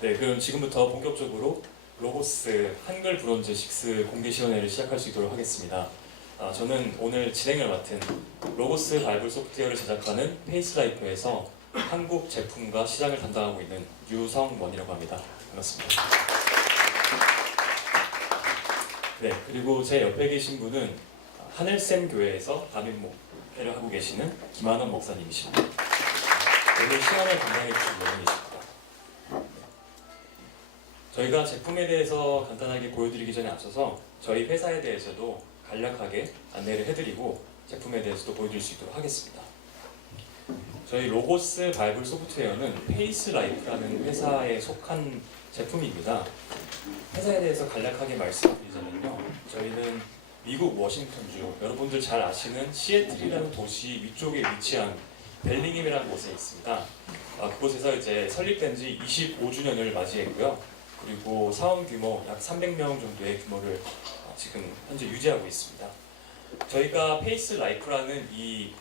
네, 그럼 지금부터 본격적으로 로고스 한글 브론즈 6 공개 시연회를 시작할 수 있도록 하겠습니다. 저는 오늘 진행을 맡은 로고스 바이블 소프트웨어를 제작하는 페이스라이프에서 한국 제품과 시장을 담당하고 있는 유성원이라고 합니다. 반갑습니다. 네, 그리고 제 옆에 계신 분은 하늘샘 교회에서 담임 목회를 하고 계시는 김한원 목사님이십니다. 오늘 시연을 담당해 주신 분이십니다. 저희가 제품에 대해서 간단하게 보여드리기 전에 앞서서 저희 회사에 대해서도 간략하게 안내를 해드리고 제품에 대해서도 보여드릴 수 있도록 하겠습니다. 저희 로고스 바이블 소프트웨어는 페이스라이프라는 회사에 속한 제품입니다. 회사에 대해서 간략하게 말씀드리자면요. 저희는 미국 워싱턴주, 여러분들 잘 아시는 시애틀이라는 도시 위쪽에 위치한 벨링햄이라는 곳에 있습니다. 그곳에서 이제 설립된 지 25주년을 맞이했고요. 그리고 사원 규모 약 300명 정도의 규모를 지금 현재 유지하고 있습니다. 저희가 페이스라이프라는 이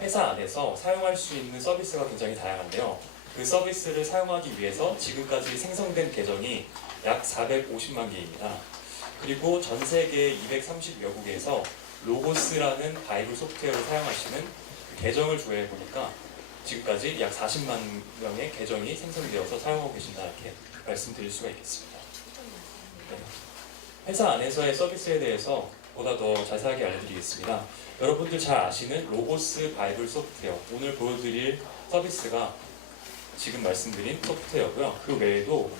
회사 안에서 사용할 수 있는 서비스가 굉장히 다양한데요. 그 서비스를 사용하기 위해서 지금까지 생성된 계정이 약 450만 개입니다. 그리고 전 세계 230여 국에서 로고스라는 바이블 소프트웨어를 사용하시는 그 계정을 조회해 보니까 지금까지 약 40만 명의 계정이 생성되어서 사용하고 계신다 이렇게 말씀드릴 수가 있겠습니다. 네. 회사 안에서의 서비스에 대해서 보다 더 자세하게 알려드리겠습니다. 여러분들 잘 아시는 로고스 바이블 소프트웨어, 오늘 보여드릴 서비스가 지금 말씀드린 소프트웨어고요. 그 외에도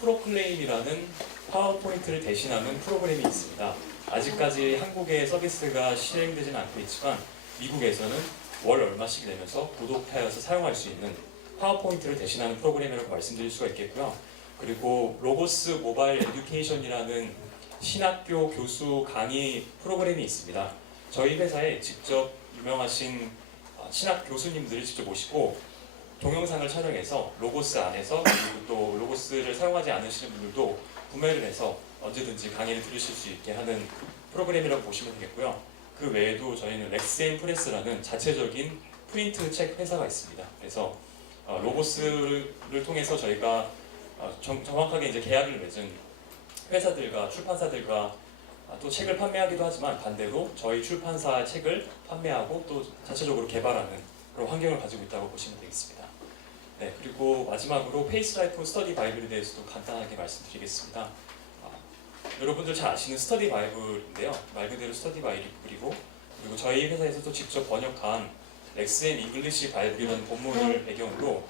프로클레임이라는 파워포인트를 대신하는 프로그램이 있습니다. 아직까지 한국에 서비스가 실행되지는 않고 있지만 미국에서는 월 얼마씩 내면서 구독하여서 사용할 수 있는 파워포인트를 대신하는 프로그램이라고 말씀드릴 수가 있겠고요. 그리고 로고스 모바일 에듀케이션이라는 신학교 교수 강의 프로그램이 있습니다. 저희 회사에 직접 유명하신 신학 교수님들을 직접 모시고 동영상을 촬영해서 로고스 안에서 그리고 또 로고스를 사용하지 않으시는 분들도 구매를 해서 언제든지 강의를 들으실 수 있게 하는 프로그램이라고 보시면 되겠고요. 그 외에도 저희는 렉스앤 프레스라는 자체적인 프린트 책 회사가 있습니다. 그래서 로고스를 통해서 저희가 정확하게 이제 계약을 맺은 회사들과 출판사들과 또 책을 판매하기도 하지만 반대로 저희 출판사 책을 판매하고 또 자체적으로 개발하는 그런 환경을 가지고 있다고 보시면 되겠습니다. 네, 그리고 마지막으로 페이스라이프 스터디 바이블에 대해서도 간단하게 말씀드리겠습니다. 여러분들 잘 아시는 스터디 바이블인데요. 말 그대로 스터디 바이블이고 그리고 저희 회사에서도 직접 번역한 렉스앤 잉글리시 바이블이라는 본문을 배경으로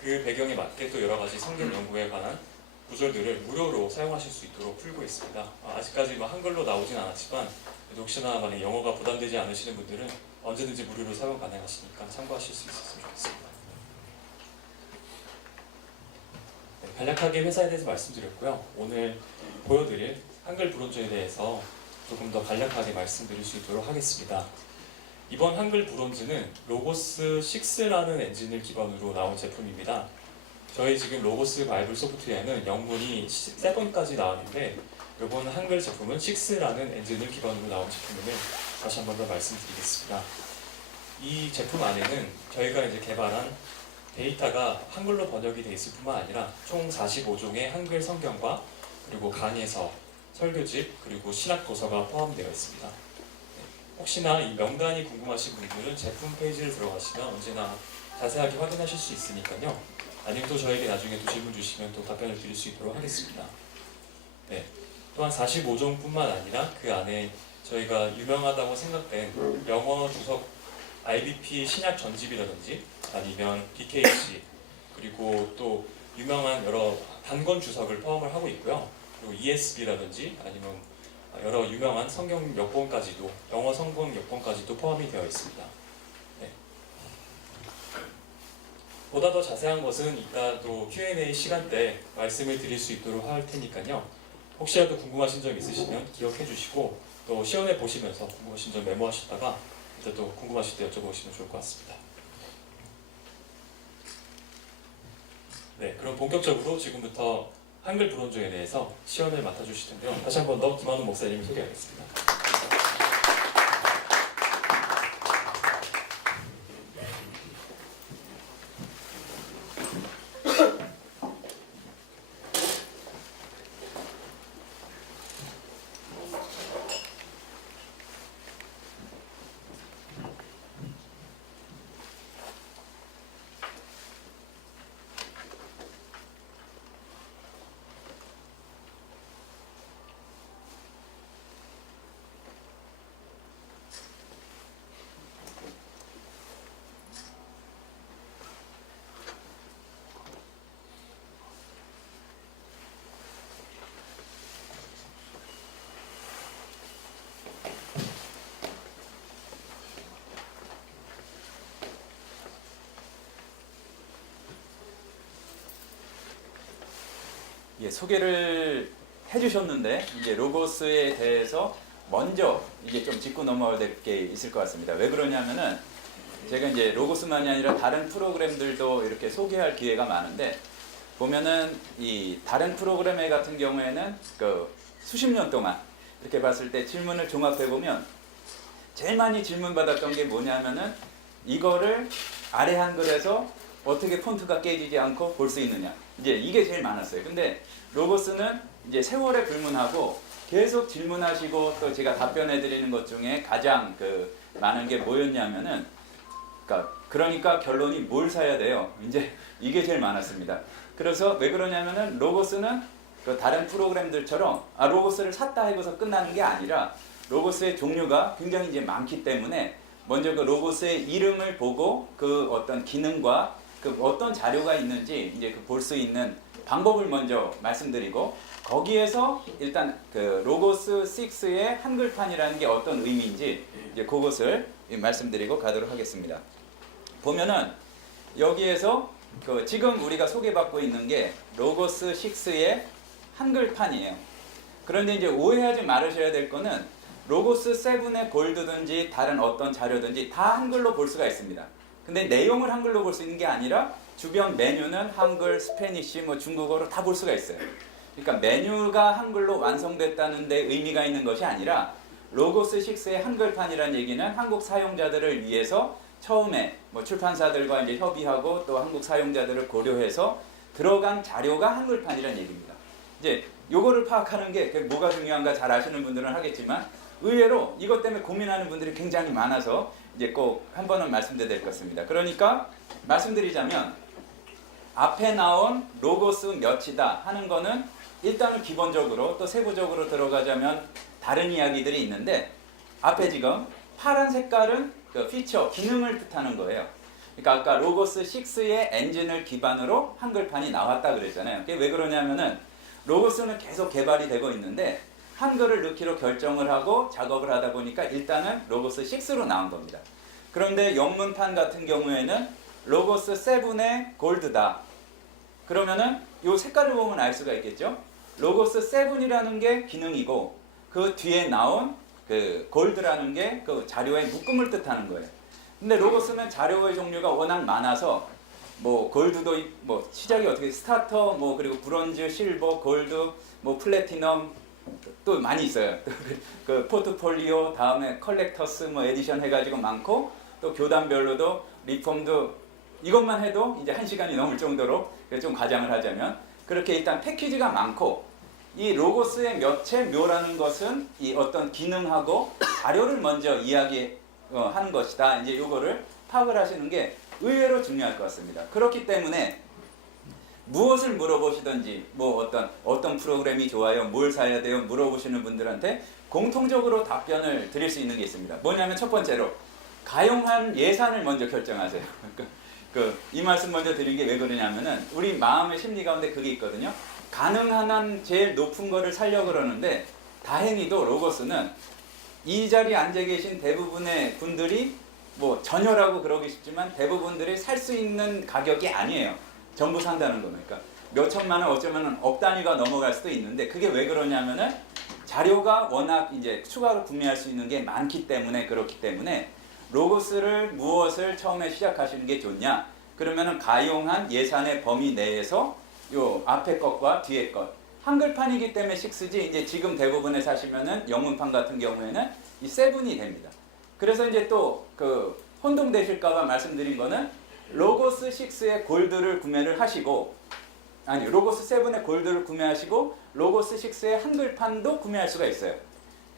그 배경에 맞게 또 여러 가지 성경 연구에 관한 구절들을 무료로 사용하실 수 있도록 풀고 있습니다. 아직까지 한글로 나오진 않았지만 혹시나 만약 영어가 부담되지 않으시는 분들은 언제든지 무료로 사용 가능하시니까 참고하실 수 있었으면 좋겠습니다. 네, 간략하게 회사에 대해서 말씀드렸고요. 오늘 보여드릴 한글 브론즈에 대해서 조금 더 간략하게 말씀드릴 수 있도록 하겠습니다. 이번 한글 브론즈는 로고스 6라는 엔진을 기반으로 나온 제품입니다. 저희 지금 로고스 바이블 소프트웨어는 영문이 7까지 나왔는데 이번 한글 제품은 6라는 엔진을 기반으로 나온 제품임을 다시 한 번 더 말씀드리겠습니다. 이 제품 안에는 저희가 이제 개발한 데이터가 한글로 번역이 되어 있을 뿐만 아니라 총 45종의 한글 성경과 그리고 강해서, 설교집, 그리고 신학 도서가 포함되어 있습니다. 혹시나 이 명단이 궁금하신 분들은 제품 페이지를 들어가시면 언제나 자세하게 확인하실 수 있으니까요. 아니면 또 저에게 나중에 또 질문 주시면 또 답변을 드릴 수 있도록 하겠습니다. 네. 또한 45종뿐만 아니라 그 안에 저희가 유명하다고 생각된 영어 주석 IBP 신약 전집이라든지 아니면 BKC 그리고 또 유명한 여러 단권 주석을 포함을 하고 있고요. 그리고 ESB라든지 아니면 여러 유명한 성경 몇 권까지도 영어 성경 몇 권까지도 포함이 되어 있습니다. 네. 보다 더 자세한 것은 이따 또 Q&A 시간 때 말씀을 드릴 수 있도록 할 테니까요. 혹시라도 궁금하신 점 있으시면 기억해 주시고 또 시연해 보시면서 궁금하신 점 메모하셨다가 이따 또 궁금하실 때 여쭤보시면 좋을 것 같습니다. 네, 그럼 본격적으로 지금부터 한글 브론즈에 대해서 시연을 맡아주실 텐데요. 다시 한 번 더 김한원 목사님을 소개하겠습니다. 예, 소개를 해주셨는데 이제 로고스에 대해서 먼저 이게 좀 짚고 넘어야 될 게 있을 것 같습니다. 왜 그러냐면은 제가 이제 로고스만이 아니라 다른 프로그램들도 이렇게 소개할 기회가 많은데 보면은 이 다른 프로그램 같은 경우에는 그 수십 년 동안 이렇게 봤을 때 질문을 종합해 보면 제일 많이 질문 받았던 게 뭐냐면은 이거를 아래 한글에서 어떻게 폰트가 깨지지 않고 볼 수 있느냐, 이제 이게 제일 많았어요. 근데 로고스는 이제 세월에 불문하고 계속 질문하시고 또 제가 답변해 드리는 것 중에 가장 그 많은 게 뭐였냐면은 그러니까 결론이 뭘 사야 돼요. 이제 이게 제일 많았습니다. 그래서 왜 그러냐면은 로고스는 그 다른 프로그램들처럼 로고스를 샀다 해서 끝나는 게 아니라 로고스의 종류가 굉장히 이제 많기 때문에 먼저 그 로고스의 이름을 보고 그 어떤 기능과 그 어떤 자료가 있는지 이제 그 볼 수 있는 방법을 먼저 말씀드리고 거기에서 일단 그 로고스 6의 한글판이라는 게 어떤 의미인지 이제 그것을 말씀드리고 가도록 하겠습니다. 보면은 여기에서 그 지금 우리가 소개받고 있는 게 로고스 6의 한글판이에요. 그런데 이제 오해하지 말으셔야 될 거는 로고스 7의 골드든지 다른 어떤 자료든지 다 한글로 볼 수가 있습니다. 근데 내용을 한글로 볼 수 있는 게 아니라 주변 메뉴는 한글, 스페니쉬, 뭐 중국어로 다 볼 수가 있어요. 그러니까 메뉴가 한글로 완성됐다는 데 의미가 있는 것이 아니라 로고스 6의 한글판이라는 얘기는 한국 사용자들을 위해서 처음에 뭐 출판사들과 이제 협의하고 또 한국 사용자들을 고려해서 들어간 자료가 한글판이라는 얘기입니다. 이제 요거를 파악하는 게 뭐가 중요한가 잘 아시는 분들은 하겠지만 의외로 이것 때문에 고민하는 분들이 굉장히 많아서 이제 꼭 한 번은 말씀드려야 될 것 같습니다. 그러니까 말씀드리자면 앞에 나온 로고스 몇이다 하는 거는 일단은 기본적으로 또 세부적으로 들어가자면 다른 이야기들이 있는데 앞에 지금 파란 색깔은 그 피처, 기능을 뜻하는 거예요. 그러니까 아까 로고스 6의 엔진을 기반으로 한글판이 나왔다 그랬잖아요. 그게 왜 그러냐면은 로고스는 계속 개발이 되고 있는데 한글을 넣기로 결정을 하고 작업을 하다 보니까 일단은 로고스 6로 나온 겁니다. 그런데 영문판 같은 경우에는 로고스 7의 골드다. 그러면은 이 색깔을 보면 알 수가 있겠죠. 로고스 7이라는 게 기능이고 그 뒤에 나온 그 골드라는 게 그 자료의 묶음을 뜻하는 거예요. 근데 로고스는 자료의 종류가 워낙 많아서 뭐 골드도 뭐 시작이 어떻게 스타터 뭐 그리고 브론즈, 실버, 골드, 뭐 플래티넘 또 많이 있어요. 그 포트폴리오 다음에 컬렉터스 뭐 에디션 해가지고 많고 또 교단별로도 리폼도 이것만 해도 이제 1시간이 넘을 정도로 좀 과장을 하자면 그렇게 일단 패키지가 많고 이 로고스의 몇의 묘라는 것은 이 어떤 기능하고 자료를 먼저 이야기하는 것이다. 이제 요거를 파악을 하시는 게 의외로 중요할 것 같습니다. 그렇기 때문에 무엇을 물어보시든지 뭐 어떤 프로그램이 좋아요, 뭘 사야 돼요 물어보시는 분들한테 공통적으로 답변을 드릴 수 있는 게 있습니다. 뭐냐면 첫 번째로 가용한 예산을 먼저 결정하세요. 이 말씀 먼저 드린 게 왜 그러냐면은 우리 마음의 심리 가운데 그게 있거든요. 가능한 한 제일 높은 거를 사려고 그러는데 다행히도 로고스는 이 자리에 앉아 계신 대부분의 분들이 뭐 전혀라고 그러기 쉽지만 대부분들이 살 수 있는 가격이 아니에요. 전부 산다는 거니까 몇 천만 원 어쩌면 억 단위가 넘어갈 수도 있는데 그게 왜 그러냐면은 자료가 워낙 이제 추가로 구매할 수 있는 게 많기 때문에 그렇기 때문에 로고스를 무엇을 처음에 시작하시는 게 좋냐? 그러면은 가용한 예산의 범위 내에서 요 앞에 것과 뒤에 것 한글판이기 때문에 6지 이제 지금 대부분에 사시면은 영문판 같은 경우에는 이 7이 됩니다. 그래서 이제 또 그 혼동되실까봐 말씀드린 거는 로고스 6의 골드를 구매를 하시고 아니 로고스 7의 골드를 구매하시고 로고스 6의 한글판도 구매할 수가 있어요.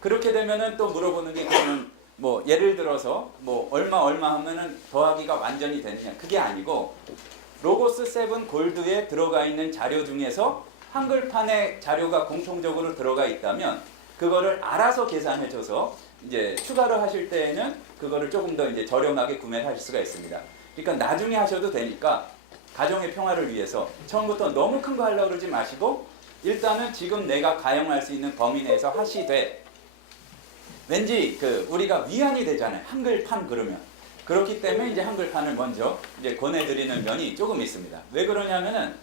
그렇게 되면은 또 물어보는 게 그러면 뭐 예를 들어서 뭐 얼마 하면은 더하기가 완전히 되느냐 그게 아니고 로고스 7 골드에 들어가 있는 자료 중에서 한글판에 자료가 공통적으로 들어가 있다면 그거를 알아서 계산해줘서 이제 추가로 하실 때에는 그거를 조금 더 이제 저렴하게 구매를 하실 수가 있습니다. 그러니까 나중에 하셔도 되니까 가정의 평화를 위해서 처음부터 너무 큰 거 하려고 그러지 마시고 일단은 지금 내가 가용할 수 있는 범위 내에서 하시되 왠지 우리가 위안이 되잖아요. 한글판 그러면. 그렇기 때문에 이제 한글판을 먼저 이제 권해드리는 면이 조금 있습니다. 왜 그러냐면은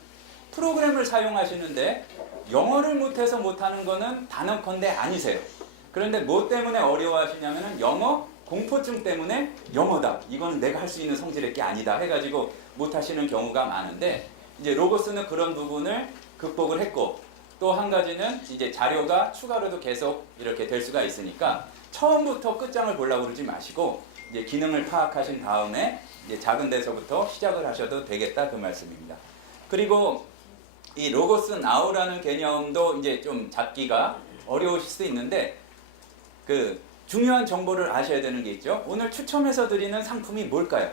프로그램을 사용하시는데 영어를 못해서 못하는 거는 단언컨대 아니세요. 그런데 뭐 때문에 어려워하시냐면은 영어 공포증 때문에 영어다, 이거는 내가 할 수 있는 성질의 게 아니다 해가지고 못하시는 경우가 많은데, 이제 로고스는 그런 부분을 극복을 했고, 또 한 가지는 이제 자료가 추가로도 계속 이렇게 될 수가 있으니까 처음부터 끝장을 보려고 그러지 마시고 이제 기능을 파악하신 다음에 이제 작은 데서부터 시작을 하셔도 되겠다, 그 말씀입니다. 그리고 이 로고스 나우라는 개념도 이제 좀 잡기가 어려우실 수 있는데, 그 중요한 정보를 아셔야 되는 게 있죠. 오늘 추첨해서 드리는 상품이 뭘까요?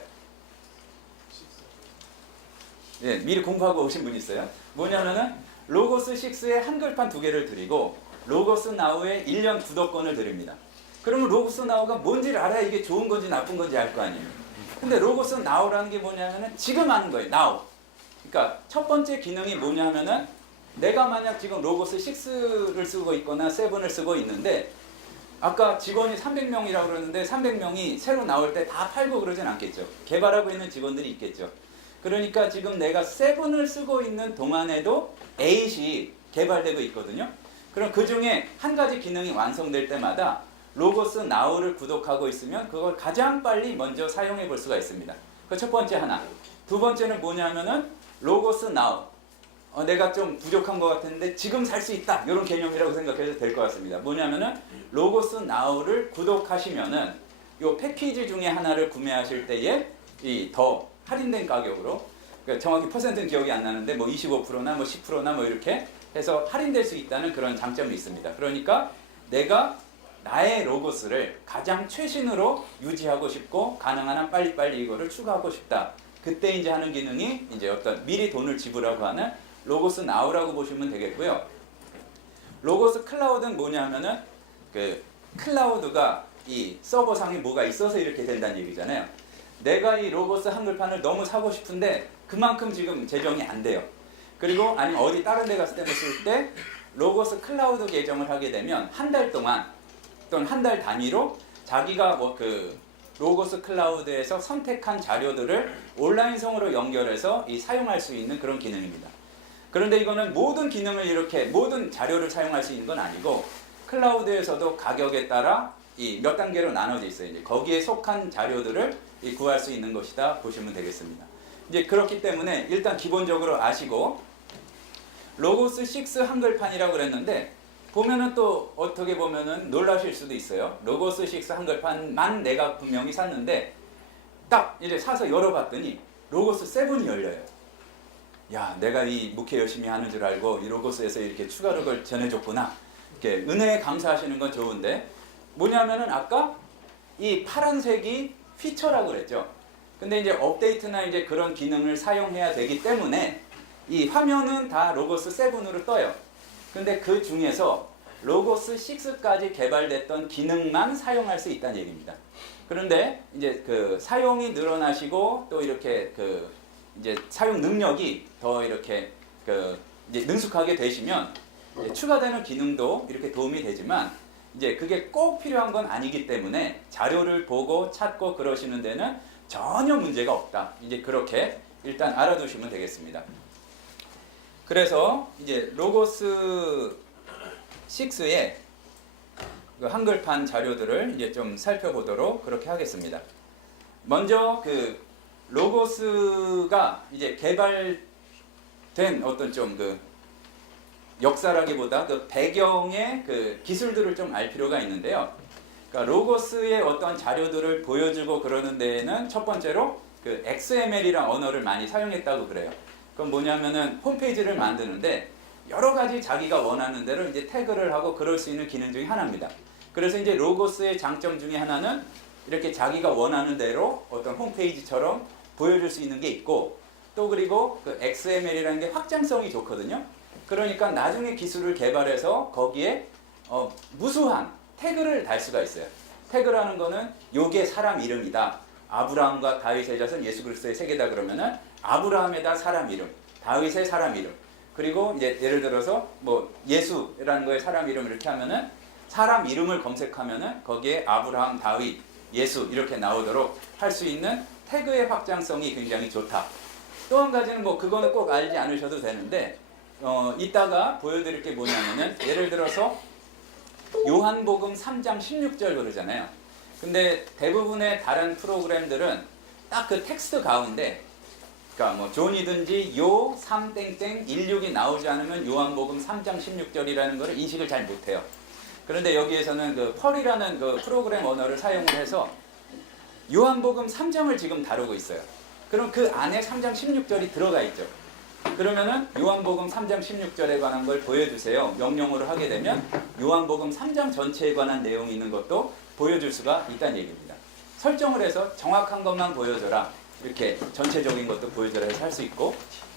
예, 미리 공부하고 오신 분 있어요? 뭐냐면은 로고스 6의 한글판 2개를 드리고 로고스 나우의 1년 구독권을 드립니다. 그러면 로고스 나우가 뭔지를 알아야 이게 좋은 건지 나쁜 건지 알 거 아니에요. 근데 로고스 나우라는 게 뭐냐면은 지금 하는 거예요. 나우. 그러니까 첫 번째 기능이 뭐냐면은 내가 만약 지금 로고스 6를 쓰고 있거나 7을 쓰고 있는데, 아까 직원이 300명이라고 그러는데 300명이 새로 나올 때 다 팔고 그러진 않겠죠. 개발하고 있는 직원들이 있겠죠. 그러니까 지금 내가 7을 쓰고 있는 동안에도 8이 개발되고 있거든요. 그럼 그 중에 한 가지 기능이 완성될 때마다 로고스 나우를 구독하고 있으면 그걸 가장 빨리 먼저 사용해 볼 수가 있습니다. 그 첫 번째 하나. 두 번째는 뭐냐면은 로고스 나우. 내가 좀 부족한 것 같은데 지금 살 수 있다, 이런 개념이라고 생각해도 될 것 같습니다. 뭐냐면은 로고스 나우를 구독하시면은 이 패키지 중에 하나를 구매하실 때에 이 더 할인된 가격으로, 그러니까 정확히 퍼센트는 기억이 안 나는데 뭐 25%나 뭐 10%나 뭐 이렇게 해서 할인될 수 있다는 그런 장점이 있습니다. 그러니까 내가 나의 로고스를 가장 최신으로 유지하고 싶고 가능한 한 빨리빨리 이거를 추가하고 싶다, 그때 이제 하는 기능이 이제 어떤 미리 돈을 지불하고 하는 로고스 나우라고 보시면 되겠고요. 로고스 클라우드는 뭐냐면은 그 클라우드가 이 서버상에 뭐가 있어서 이렇게 된다는 얘기잖아요. 내가 이 로고스 한글판을 너무 사고 싶은데 그만큼 지금 재정이 안 돼요. 그리고 아니면 어디 다른 데 갔을 때 쓸 때 로고스 클라우드 계정을 하게 되면 한 달 동안 또는 한 달 단위로 자기가 뭐 그 로고스 클라우드에서 선택한 자료들을 온라인성으로 연결해서 이 사용할 수 있는 그런 기능입니다. 그런데 이거는 모든 기능을 이렇게 모든 자료를 사용할 수 있는 건 아니고, 클라우드에서도 가격에 따라 이 몇 단계로 나눠져 있어요. 이제 거기에 속한 자료들을 구할 수 있는 것이다 보시면 되겠습니다. 이제 그렇기 때문에 일단 기본적으로 아시고, 로고스 6 한글판이라고 그랬는데 보면은 또 어떻게 보면은 놀라실 수도 있어요. 로고스 6 한글판만 내가 분명히 샀는데 딱 이제 사서 열어봤더니 로고스 7이 열려요. 야, 내가 이 목회 열심히 하는 줄 알고 이 로고스에서 이렇게 추가로 그걸 전해줬구나. 이렇게 은혜에 감사하시는 건 좋은데, 뭐냐면은 아까 이 파란색이 피처라고 그랬죠. 근데 이제 업데이트나 이제 그런 기능을 사용해야 되기 때문에 이 화면은 다 로고스 7으로 떠요. 근데 그 중에서 로고스 6까지 개발됐던 기능만 사용할 수 있다는 얘기입니다. 그런데 이제 그 사용이 늘어나시고 또 이렇게 그 이제 사용 능력이 더 이렇게 그 이제 능숙하게 되시면 이제 추가되는 기능도 이렇게 도움이 되지만, 이제 그게 꼭 필요한 건 아니기 때문에 자료를 보고 찾고 그러시는 데는 전혀 문제가 없다. 이제 그렇게 일단 알아두시면 되겠습니다. 그래서 이제 로고스 6의 그 한글판 자료들을 이제 좀 살펴보도록 그렇게 하겠습니다. 먼저 그 로고스가 이제 개발된 어떤 좀 그 역사라기보다 그 배경의 그 기술들을 좀 알 필요가 있는데요. 그러니까 로고스의 어떤 자료들을 보여주고 그러는 데에는 첫 번째로 그 XML이라는 언어를 많이 사용했다고 그래요. 그건 뭐냐면은 홈페이지를 만드는데 여러 가지 자기가 원하는 대로 이제 태그를 하고 그럴 수 있는 기능 중에 하나입니다. 그래서 이제 로고스의 장점 중에 하나는 이렇게 자기가 원하는 대로 어떤 홈페이지처럼 보여줄 수 있는 게 있고, 또 그리고 그 XML이라는 게 확장성이 좋거든요. 그러니까 나중에 기술을 개발해서 거기에 무수한 태그를 달 수가 있어요. 태그라는 거는 요게 사람 이름이다. 아브라함과 다윗의 자손 예수 그리스도의 세계다 그러면은 아브라함에다 사람 이름, 다윗의 사람 이름, 그리고 이제 예를 들어서 뭐 예수라는 거에 사람 이름 이렇게 하면은 사람 이름을 검색하면은 거기에 아브라함, 다윗, 예수 이렇게 나오도록 할 수 있는 태그의 확장성이 굉장히 좋다. 또 한 가지는 뭐 그거는 꼭 알지 않으셔도 되는데 이따가 보여드릴 게 뭐냐면은 예를 들어서 요한복음 3장 16절 그러잖아요. 근데 대부분의 다른 프로그램들은 딱 그 텍스트 가운데 그러니까 뭐 존이든지 요 3땡땡 16이 나오지 않으면 요한복음 3장 16절이라는 거를 인식을 잘 못해요. 그런데 여기에서는 그 펄이라는 그 프로그램 언어를 사용을 해서 요한복음 3장을 지금 다루고 있어요. 그럼 그 안에 3장 16절이 들어가 있죠. 그러면은 요한복음 3장 16절에 관한 걸 보여주세요. 명령어로 하게 되면 요한복음 3장 전체에 관한 내용이 있는 것도 보여줄 수가 있다는 얘기입니다. 설정을 해서 정확한 것만 보여줘라. 이렇게 전체적인 것도 보여줘라 해서 할 수 있고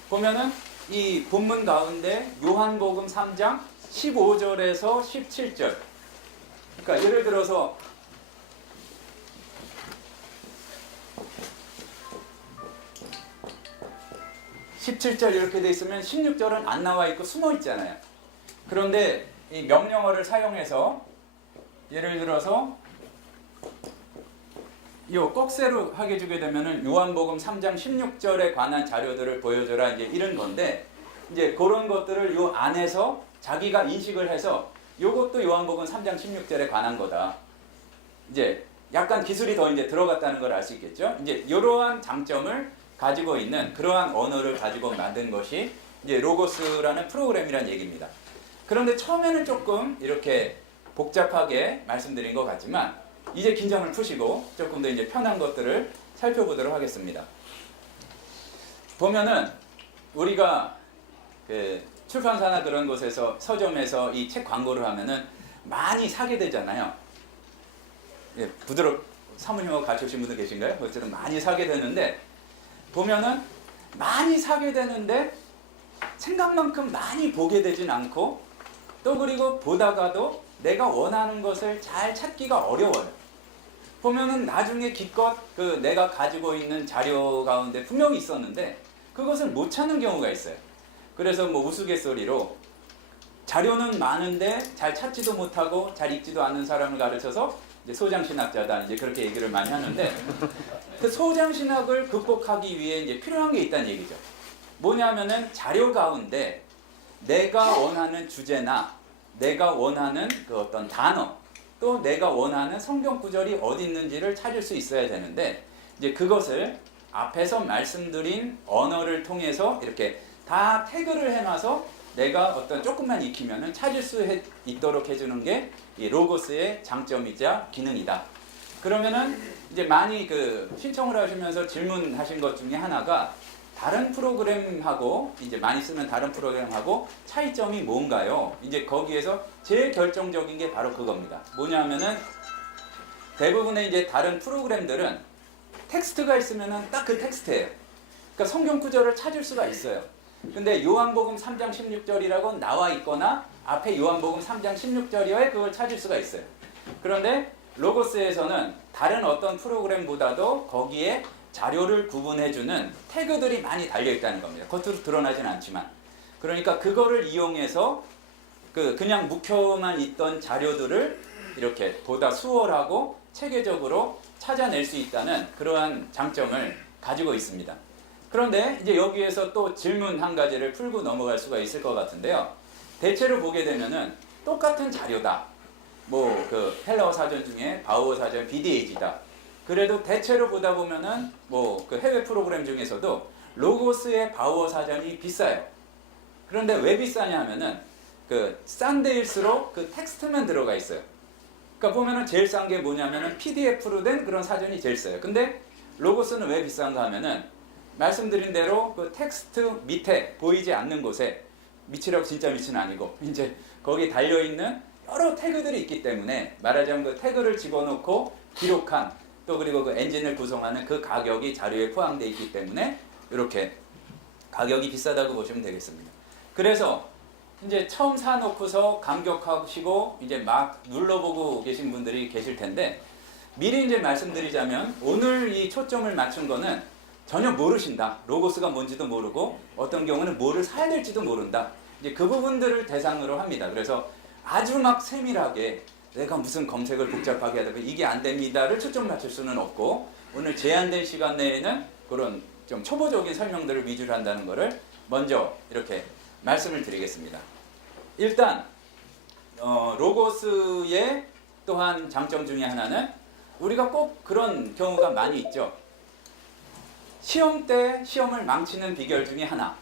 보면은 이 본문 가운데 요한복음 3장 15절에서 17절 그러니까 예를 들어서 (17절) 이렇게 돼 있으면 16절은 안 나와 있고 숨어 있잖아요. 그런데 이 명령어를 사용해서 예를 들어서 요 꼭새로 하게 주게 되면은 요한복음 3장 16절에 관한 자료들을 보여줘라 이제 이런 건데 이제 그런 것들을 요 안에서 자기가 인식을 해서 요것도 요한복음 3장 16절에 관한 거다. 이제 약간 기술이 더 이제 들어갔다는 걸 알 수 있겠죠. 이제 이러한 장점을 가지고 있는 그러한 언어를 가지고 만든 것이 이제 로고스라는 프로그램이란 얘기입니다. 그런데 처음에는 조금 이렇게 복잡하게 말씀드린 것 같지만 이제 긴장을 푸시고 조금 더 이제 편한 것들을 살펴보도록 하겠습니다. 보면은 우리가 그 출판사나 그런 곳에서 서점에서 이 책 광고를 하면은 많이 사게 되잖아요. 예, 사모님하고 같이 오신 분들 계신가요? 어쨌든 많이 사게 되는데 보면은 많이 사게 되는데 생각만큼 많이 보게 되진 않고 또 그리고 보다가도 내가 원하는 것을 잘 찾기가 어려워요. 보면은 나중에 기껏 그 내가 가지고 있는 자료 가운데 분명히 있었는데 그것을 못 찾는 경우가 있어요. 그래서 뭐 우스갯소리로 자료는 많은데 잘 찾지도 못하고 잘 읽지도 않는 사람을 가르쳐서 이제 소장신학자다 이제 그렇게 얘기를 많이 하는데 그 소장신학을 극복하기 위해 이제 필요한 게 있다는 얘기죠. 뭐냐면은 자료 가운데 내가 원하는 주제나 내가 원하는 그 어떤 단어 또 내가 원하는 성경 구절이 어디 있는지를 찾을 수 있어야 되는데 이제 그것을 앞에서 말씀드린 언어를 통해서 이렇게 다 태그를 해놔서 내가 어떤 조금만 익히면은 찾을 수 있도록 해주는 게 이 로고스의 장점이자 기능이다. 그러면은 이제 많이 그 신청을 하시면서 질문하신 것 중에 하나가 다른 프로그램하고 이제 많이 쓰는 다른 프로그램하고 차이점이 뭔가요? 이제 거기에서 제일 결정적인 게 바로 그겁니다. 뭐냐면은 대부분의 이제 다른 프로그램들은 텍스트가 있으면은 딱 그 텍스트예요. 그러니까 성경 구절을 찾을 수가 있어요. 근데 요한복음 3장 16절이라고 나와 있거나 앞에 요한복음 3장 16절이어야 그걸 찾을 수가 있어요. 그런데 로고스에서는 다른 어떤 프로그램보다도 거기에 자료를 구분해주는 태그들이 많이 달려있다는 겁니다. 겉으로 드러나진 않지만. 그러니까 그거를 이용해서 그냥 묵혀만 있던 자료들을 이렇게 보다 수월하고 체계적으로 찾아낼 수 있다는 그러한 장점을 가지고 있습니다. 그런데 이제 여기에서 또 질문 한 가지를 풀고 넘어갈 수가 있을 것 같은데요. 대체로 보게 되면은 똑같은 자료다. 뭐 그 헬라어 사전 중에 바우어 사전 BDAG다. 그래도 대체로 보다 보면은 뭐 그 해외 프로그램 중에서도 로고스의 바우어 사전이 비싸요. 그런데 왜 비싸냐 하면은 그 싼 데일수록 그 텍스트만 들어가 있어요. 그러니까 보면은 제일 싼 게 뭐냐면은 PDF로 된 그런 사전이 제일 싸요. 근데 로고스는 왜 비싼가 하면은 말씀드린 대로 그 텍스트 밑에 보이지 않는 곳에 밑이라고 진짜 밑은 아니고 이제 거기 달려있는 여러 태그들이 있기 때문에 말하자면 그 태그를 집어넣고 기록한 또 그리고 그 엔진을 구성하는 그 가격이 자료에 포함되어 있기 때문에 이렇게 가격이 비싸다고 보시면 되겠습니다. 그래서 이제 처음 사놓고서 감격하시고 이제 막 눌러보고 계신 분들이 계실 텐데 미리 이제 말씀드리자면 오늘 이 초점을 맞춘 거는 전혀 모르신다. 로고스가 뭔지도 모르고 어떤 경우는 뭐를 사야 될지도 모른다. 이제 그 부분들을 대상으로 합니다. 그래서 아주 막 세밀하게 내가 무슨 검색을 복잡하게 하다가 이게 안 됩니다를 초점 맞출 수는 없고 오늘 제한된 시간 내에는 그런 좀 초보적인 설명들을 위주로 한다는 것을 먼저 이렇게 말씀을 드리겠습니다. 일단 로고스의 또한 장점 중에 하나는 우리가 꼭 그런 경우가 많이 있죠. 시험 때 시험을 망치는 비결 중에 하나,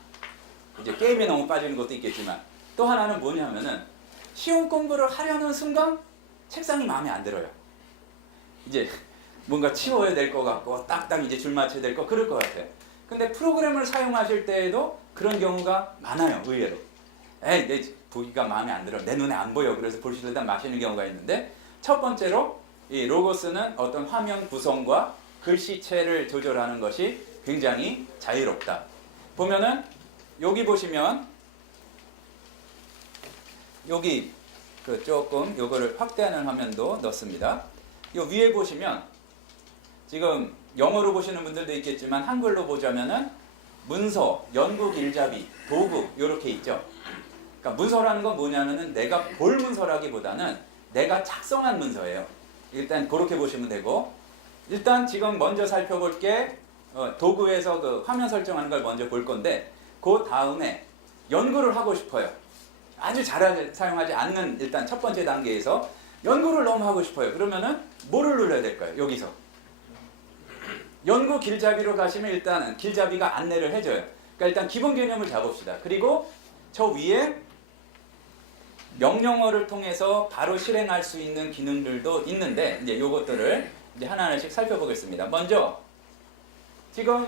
이제 게임에 너무 빠지는 것도 있겠지만 또 하나는 뭐냐면은 시험 공부를 하려는 순간 책상이 마음에 안 들어요. 이제 뭔가 치워야 될 것 같고 딱딱 이제 줄 맞춰야 될 거 그럴 것 같아요. 근데 프로그램을 사용하실 때에도 그런 경우가 많아요. 의외로. 에이, 내 보기가 마음에 안 들어. 내 눈에 안 보여. 그래서 볼시다 마시는 경우가 있는데, 첫 번째로 이 로고스는 어떤 화면 구성과 글씨체를 조절하는 것이 굉장히 자유롭다. 보면은 여기 보시면 여기 그 조금 요거를 확대하는 화면도 넣습니다. 요 위에 보시면 지금 영어로 보시는 분들도 있겠지만 한글로 보자면은 문서, 연구 길잡이, 도구 이렇게 있죠. 그러니까 문서라는 건 뭐냐면은 내가 볼 문서라기보다는 내가 작성한 문서예요. 일단 그렇게 보시면 되고, 일단 지금 먼저 살펴볼 게 도구에서 그 화면 설정하는 걸 먼저 볼 건데, 그 다음에 연구를 하고 싶어요. 아주 잘 사용하지 않는 일단 첫 번째 단계에서 연구를 너무 하고 싶어요. 그러면은 뭐를 눌러야 될까요? 여기서 연구 길잡이로 가시면 일단은 길잡이가 안내를 해줘요. 그러니까 일단 기본 개념을 잡읍시다. 그리고 저 위에 명령어를 통해서 바로 실행할 수 있는 기능들도 있는데, 이제 요것들을 이제 하나하나씩 살펴보겠습니다. 먼저 지금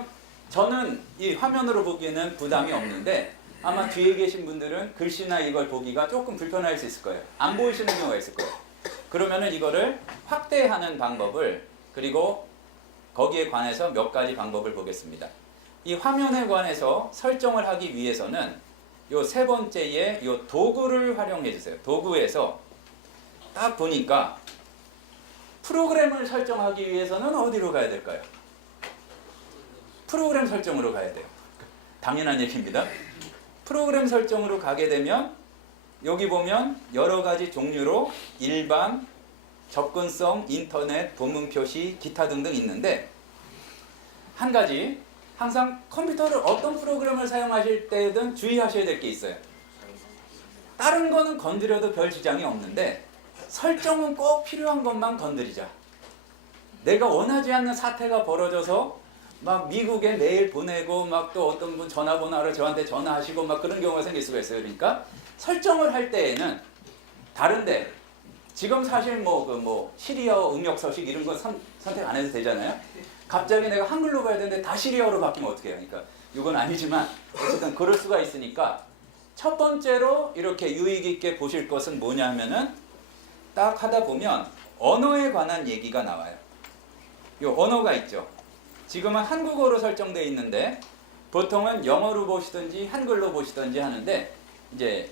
저는 이 화면으로 보기에는 부담이 없는데 아마 뒤에 계신 분들은 글씨나 이걸 보기가 조금 불편할 수 있을 거예요. 안 보이시는 경우가 있을 거예요. 그러면은 이거를 확대하는 방법을, 그리고 거기에 관해서 몇 가지 방법을 보겠습니다. 이 화면에 관해서 설정을 하기 위해서는 요 세 번째에 요 도구를 활용해 주세요. 도구에서 딱 보니까 프로그램을 설정하기 위해서는 어디로 가야 될까요? 프로그램 설정으로 가야 돼요. 당연한 얘기입니다. 프로그램 설정으로 가게 되면 여기 보면 여러 가지 종류로 일반, 접근성, 인터넷, 본문 표시, 기타 등등 있는데, 한 가지 항상 컴퓨터를 어떤 프로그램을 사용하실 때든 주의하셔야 될 게 있어요. 다른 거는 건드려도 별 지장이 없는데 설정은 꼭 필요한 것만 건드리자. 내가 원하지 않는 사태가 벌어져서 막 미국에 메일 보내고 막 또 어떤 분 전화번호를 저한테 전화하시고 막 그런 경우가 생길 수가 있어요. 그러니까 설정을 할 때에는 다른데, 지금 사실 뭐 시리어 응역 서식 이런 거 선택 안 해도 되잖아요. 갑자기 내가 한글로 가야 되는데 다 시리어로 바뀌면 어떻게 해요? 그러니까 이건 아니지만 어쨌든 그럴 수가 있으니까 첫 번째로 이렇게 유익 있게 보실 것은 뭐냐면은 딱 하다 보면 언어에 관한 얘기가 나와요. 이 언어가 있죠. 지금은 한국어로 설정되어 있는데 보통은 영어로 보시든지 한글로 보시든지 하는데, 이제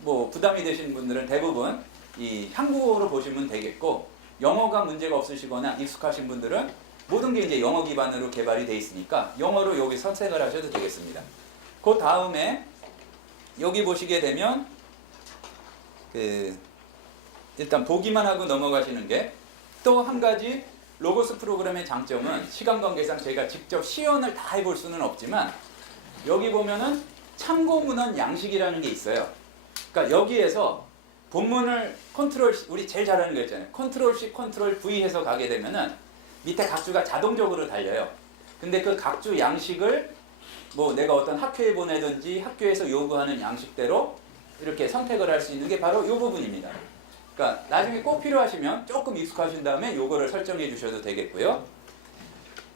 뭐 부담이 되시는 분들은 대부분 이 한국어로 보시면 되겠고, 영어가 문제가 없으시거나 익숙하신 분들은 모든 게 이제 영어 기반으로 개발이 되어 있으니까 영어로 여기 선택을 하셔도 되겠습니다. 그 다음에 여기 보시게 되면 일단 보기만 하고 넘어가시는 게, 또 한 가지 로고스 프로그램의 장점은 시간 관계상 제가 직접 시연을 다 해볼 수는 없지만 여기 보면은 참고 문헌 양식이라는 게 있어요. 그러니까 여기에서 본문을 컨트롤 C, 우리 제일 잘하는 거 있잖아요. 컨트롤 C, 컨트롤 V 해서 가게 되면은 밑에 각주가 자동적으로 달려요. 근데 그 각주 양식을 뭐 내가 어떤 학교에 보내든지 학교에서 요구하는 양식대로 이렇게 선택을 할 수 있는 게 바로 이 부분입니다. 그러니까 나중에 꼭 필요하시면 조금 익숙하신 다음에 요거를 설정해 주셔도 되겠고요.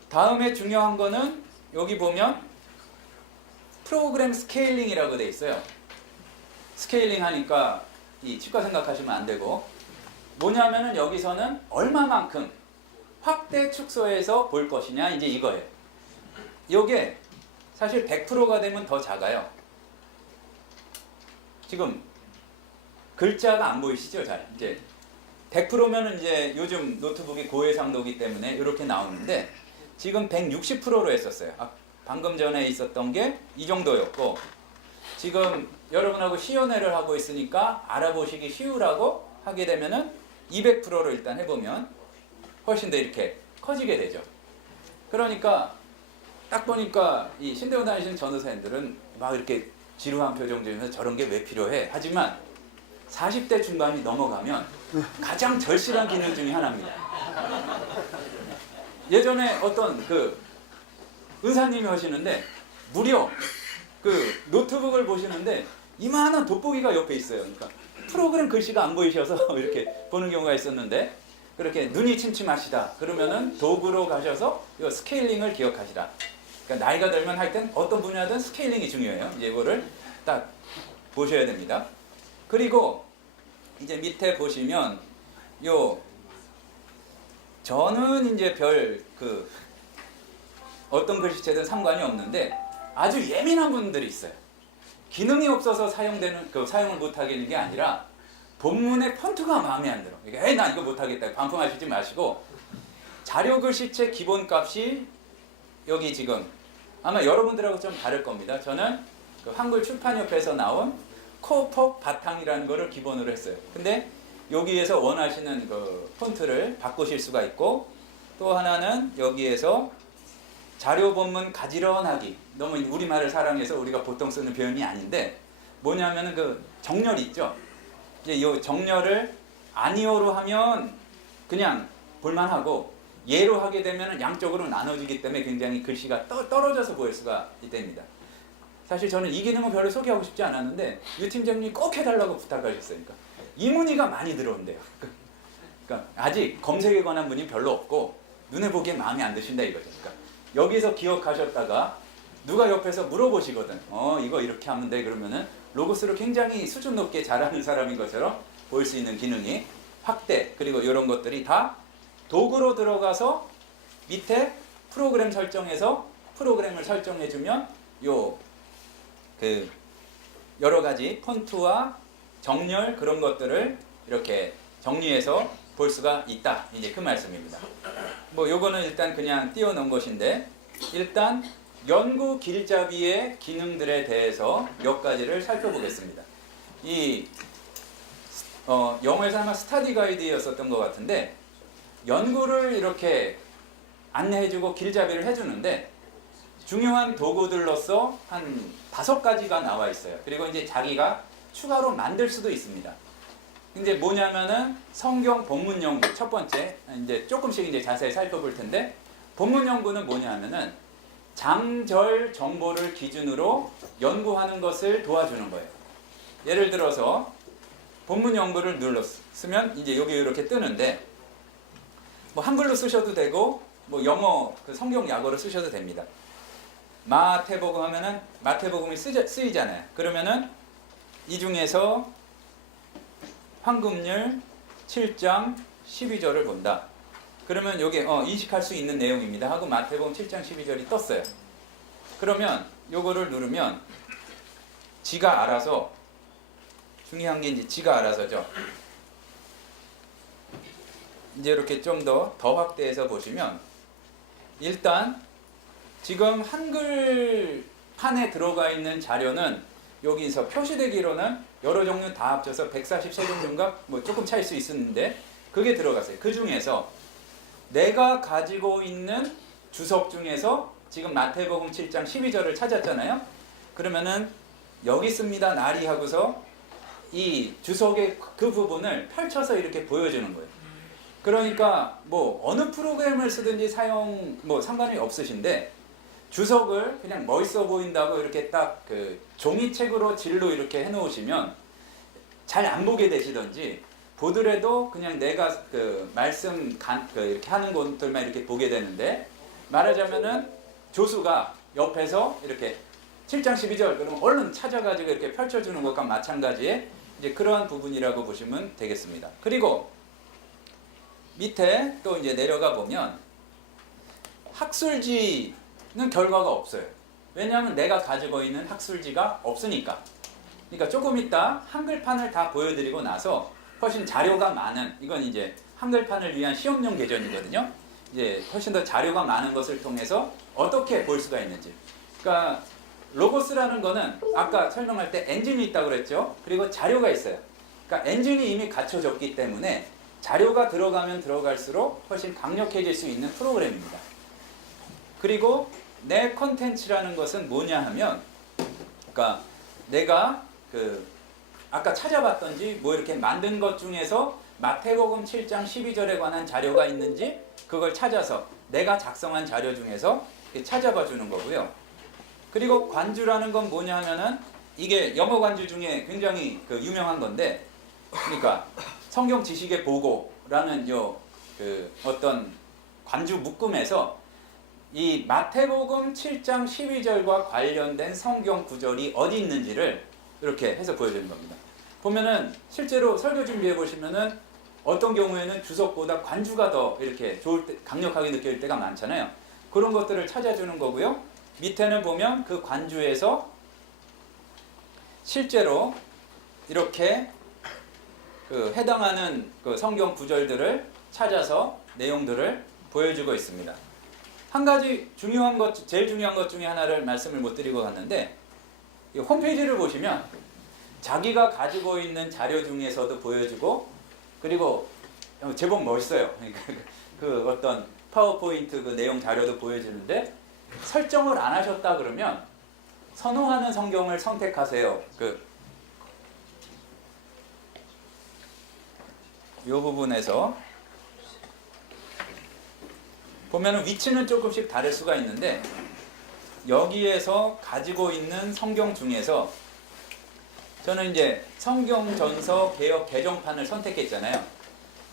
다음에 중요한 거는 여기 보면 프로그램 스케일링이라고 돼 있어요. 스케일링 하니까 이 치과 생각하시면 안 되고, 뭐냐면은 여기서는 얼마만큼 확대 축소해서 볼 것이냐, 이제 이거예요. 요게 사실 100%가 되면 더 작아요. 지금 글자가 안 보이시죠? 잘. 이제 100%면은 이제 요즘 노트북이 고해상도기 때문에 이렇게 나오는데 지금 160%로 했었어요. 방금 전에 있었던 게 이 정도였고, 지금 여러분하고 시연회를 하고 있으니까 알아보시기 쉬우라고 하게 되면은 200%로 일단 해보면 훨씬 더 이렇게 커지게 되죠. 그러니까 딱 보니까 이 신대원 다니시는 전도사님들은 막 이렇게 지루한 표정 지으면서 저런 게 왜 필요해? 하지만 40대 중반이 넘어가면 가장 절실한 기능 중에 하나입니다. 예전에 어떤 그 은사님이 하시는데 무려 그 노트북을 보시는데 이만한 돋보기가 옆에 있어요. 그러니까 프로그램 글씨가 안 보이셔서 이렇게 보는 경우가 있었는데 그렇게 눈이 침침하시다 그러면은 도구로 가셔서 이 스케일링을 기억하시라. 그러니까 나이가 들면 하여튼 어떤 분야든 스케일링이 중요해요. 이제 이거를 딱 보셔야 됩니다. 그리고 이제 밑에 보시면 요 저는 이제 별 그 어떤 글씨체든 상관이 없는데 아주 예민한 분들이 있어요. 기능이 없어서 사용되는 그 사용을 못 하겠는 게 아니라 본문의 폰트가 마음에 안 들어. 그러니까 나 이거 못 하겠다. 반품하시지 마시고 자료 글씨체 기본값이 여기 지금 아마 여러분들하고 좀 다를 겁니다. 저는 그 한글 출판협회에서 나온 코폭 바탕이라는 거를 기본으로 했어요. 근데 여기에서 원하시는 그 폰트를 바꾸실 수가 있고 또 하나는 여기에서 자료 본문 가지런하기. 너무 우리말을 사랑해서 우리가 보통 쓰는 표현이 아닌데 뭐냐면은 그 정렬 있죠. 이제 이 정렬을 아니오로 하면 그냥 볼만하고 예로 하게 되면 양쪽으로 나눠지기 때문에 굉장히 글씨가 떨어져서 보일 수가 있답니다. 사실 저는 이 기능은 별로 소개하고 싶지 않았는데 유 팀장님이 꼭 해달라고 부탁하셨어요. 그러니까 이 문의가 많이 들어온대요. 그러니까 아직 검색에 관한 문의 별로 없고 눈에 보기에 마음에 안 드신다 이거죠. 그러니까 여기서 기억하셨다가 누가 옆에서 물어보시거든. 이거 이렇게 하면 돼. 그러면은 로고스를 굉장히 수준 높게 잘하는 사람인 것처럼 보일 수 있는 기능이 확대 그리고 이런 것들이 다 도구로 들어가서 밑에 프로그램 설정에서 프로그램을 설정해주면 요 그 여러 가지 폰트와 정렬 그런 것들을 이렇게 정리해서 볼 수가 있다. 이제 그 말씀입니다. 뭐 요거는 일단 그냥 띄워놓은 것인데 일단 연구 길잡이의 기능들에 대해서 몇 가지를 살펴보겠습니다. 이 영어에서 아마 스터디 가이드였었던 것 같은데 연구를 이렇게 안내해주고 길잡이를 해주는데 중요한 도구들로서 한 5가지가 나와 있어요. 그리고 이제 자기가 추가로 만들 수도 있습니다. 근데 뭐냐면은 성경 본문 연구 첫 번째 이제 조금씩 이제 자세히 살펴볼 텐데 본문 연구는 뭐냐면은 장절 정보를 기준으로 연구하는 것을 도와주는 거예요. 예를 들어서 본문 연구를 눌렀으면 이제 여기 이렇게 뜨는데 뭐 한글로 쓰셔도 되고 뭐 영어 그 성경 약어로 쓰셔도 됩니다. 마태복음 하면은 마태복음이 쓰이잖아요. 그러면은 이 중에서 황금률 7장 12절을 본다. 그러면 이게 인식할 수 있는 내용입니다 하고 마태복음 7장 12절이 떴어요. 그러면 요거를 누르면 지가 알아서 중요한 게 이제 지가 알아서죠. 이제 이렇게 좀 더 확대해서 보시면 일단 지금 한글판에 들어가 있는 자료는 여기서 표시되기로는 여러 종류 다 합쳐서 143종 정도 뭐 조금 차일 수 있었는데 그게 들어갔어요. 그 중에서 내가 가지고 있는 주석 중에서 지금 마태복음 7장 12절을 찾았잖아요. 그러면은 여기 있습니다 나리 하고서 이 주석의 그 부분을 펼쳐서 이렇게 보여주는 거예요. 그러니까 뭐 어느 프로그램을 쓰든지 사용 뭐 상관이 없으신데 주석을 그냥 멋있어 보인다고 이렇게 딱 그 종이책으로 질로 이렇게 해놓으시면 잘 안 보게 되시던지 보더라도 그냥 내가 그 말씀 이렇게 하는 것들만 이렇게 보게 되는데 말하자면은 조수가 옆에서 이렇게 7장 12절 그러면 얼른 찾아가지고 이렇게 펼쳐주는 것과 마찬가지의 이제 그러한 부분이라고 보시면 되겠습니다. 그리고 밑에 또 이제 내려가 보면 학술지는 결과가 없어요. 왜냐하면 내가 가지고 있는 학술지가 없으니까. 그러니까 조금 이따 한글판을 다 보여드리고 나서 훨씬 자료가 많은 이건 이제 한글판을 위한 시험용 계정이거든요. 이제 훨씬 더 자료가 많은 것을 통해서 어떻게 볼 수가 있는지. 그러니까 로고스라는 거는 아까 설명할 때 엔진이 있다고 그랬죠. 그리고 자료가 있어요. 그러니까 엔진이 이미 갖춰졌기 때문에 자료가 들어가면 들어갈수록 훨씬 강력해질 수 있는 프로그램입니다. 그리고 내 컨텐츠라는 것은 뭐냐 하면, 그러니까 내가 아까 찾아봤던지 뭐 이렇게 만든 것 중에서 마태복음 7장 12절에 관한 자료가 있는지 그걸 찾아서 내가 작성한 자료 중에서 찾아봐 주는 거고요. 그리고 관주라는 건 뭐냐 하면은 이게 영어 관주 중에 굉장히 유명한 건데, 그러니까 성경 지식의 보고라는 어떤 관주 묶음에서 이 마태복음 7장 12절과 관련된 성경 구절이 어디 있는지를 이렇게 해서 보여주는 겁니다. 보면은 실제로 설교 준비해 보시면은 어떤 경우에는 주석보다 관주가 더 이렇게 좋을 때, 강력하게 느낄 때가 많잖아요. 그런 것들을 찾아주는 거고요. 밑에는 보면 그 관주에서 실제로 이렇게 해당하는 성경 구절들을 찾아서 내용들을 보여주고 있습니다. 한 가지 제일 중요한 것 중에 하나를 말씀을 못 드리고 갔는데, 이 홈페이지를 보시면 자기가 가지고 있는 자료 중에서도 보여주고, 그리고 제법 멋있어요. 어떤 파워포인트 내용 자료도 보여주는데, 설정을 안 하셨다 그러면 선호하는 성경을 선택하세요. 이 부분에서 보면은 위치는 조금씩 다를 수가 있는데, 여기에서 가지고 있는 성경 중에서 저는 이제 성경전서 개역 개정판을 선택했잖아요.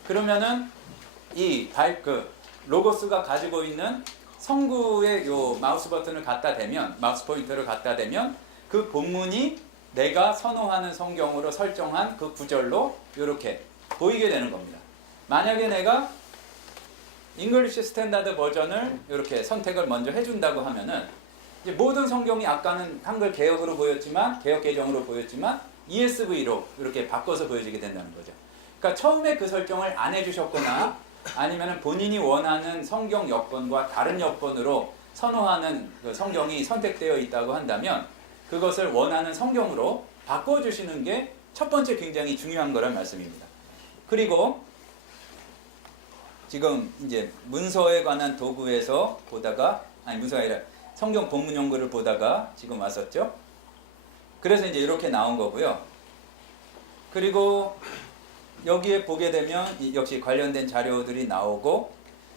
그러면은 이 로고스가 가지고 있는 성구의 요 마우스 버튼을 갖다 대면, 마우스 포인터를 갖다 대면 그 본문이 내가 선호하는 성경으로 설정한 그 구절로 이렇게 보이게 되는 겁니다. 만약에 내가 잉글리시 스탠다드 버전을 이렇게 선택을 먼저 해준다고 하면은 이제 모든 성경이 아까는 한글 개역으로 보였지만, 개역 개정으로 보였지만 ESV로 이렇게 바꿔서 보여지게 된다는 거죠. 그러니까 처음에 그 설정을 안 해주셨거나 아니면 본인이 원하는 성경 여건과 다른 여건으로 선호하는 성경이 선택되어 있다고 한다면 그것을 원하는 성경으로 바꿔주시는 게 첫 번째 굉장히 중요한 거란 말씀입니다. 그리고 지금 이제 문서에 관한 도구에서 보다가, 문서가 아니라 성경 본문 연구를 보다가 지금 왔었죠. 그래서 이제 이렇게 나온 거고요. 그리고 여기에 보게 되면 역시 관련된 자료들이 나오고,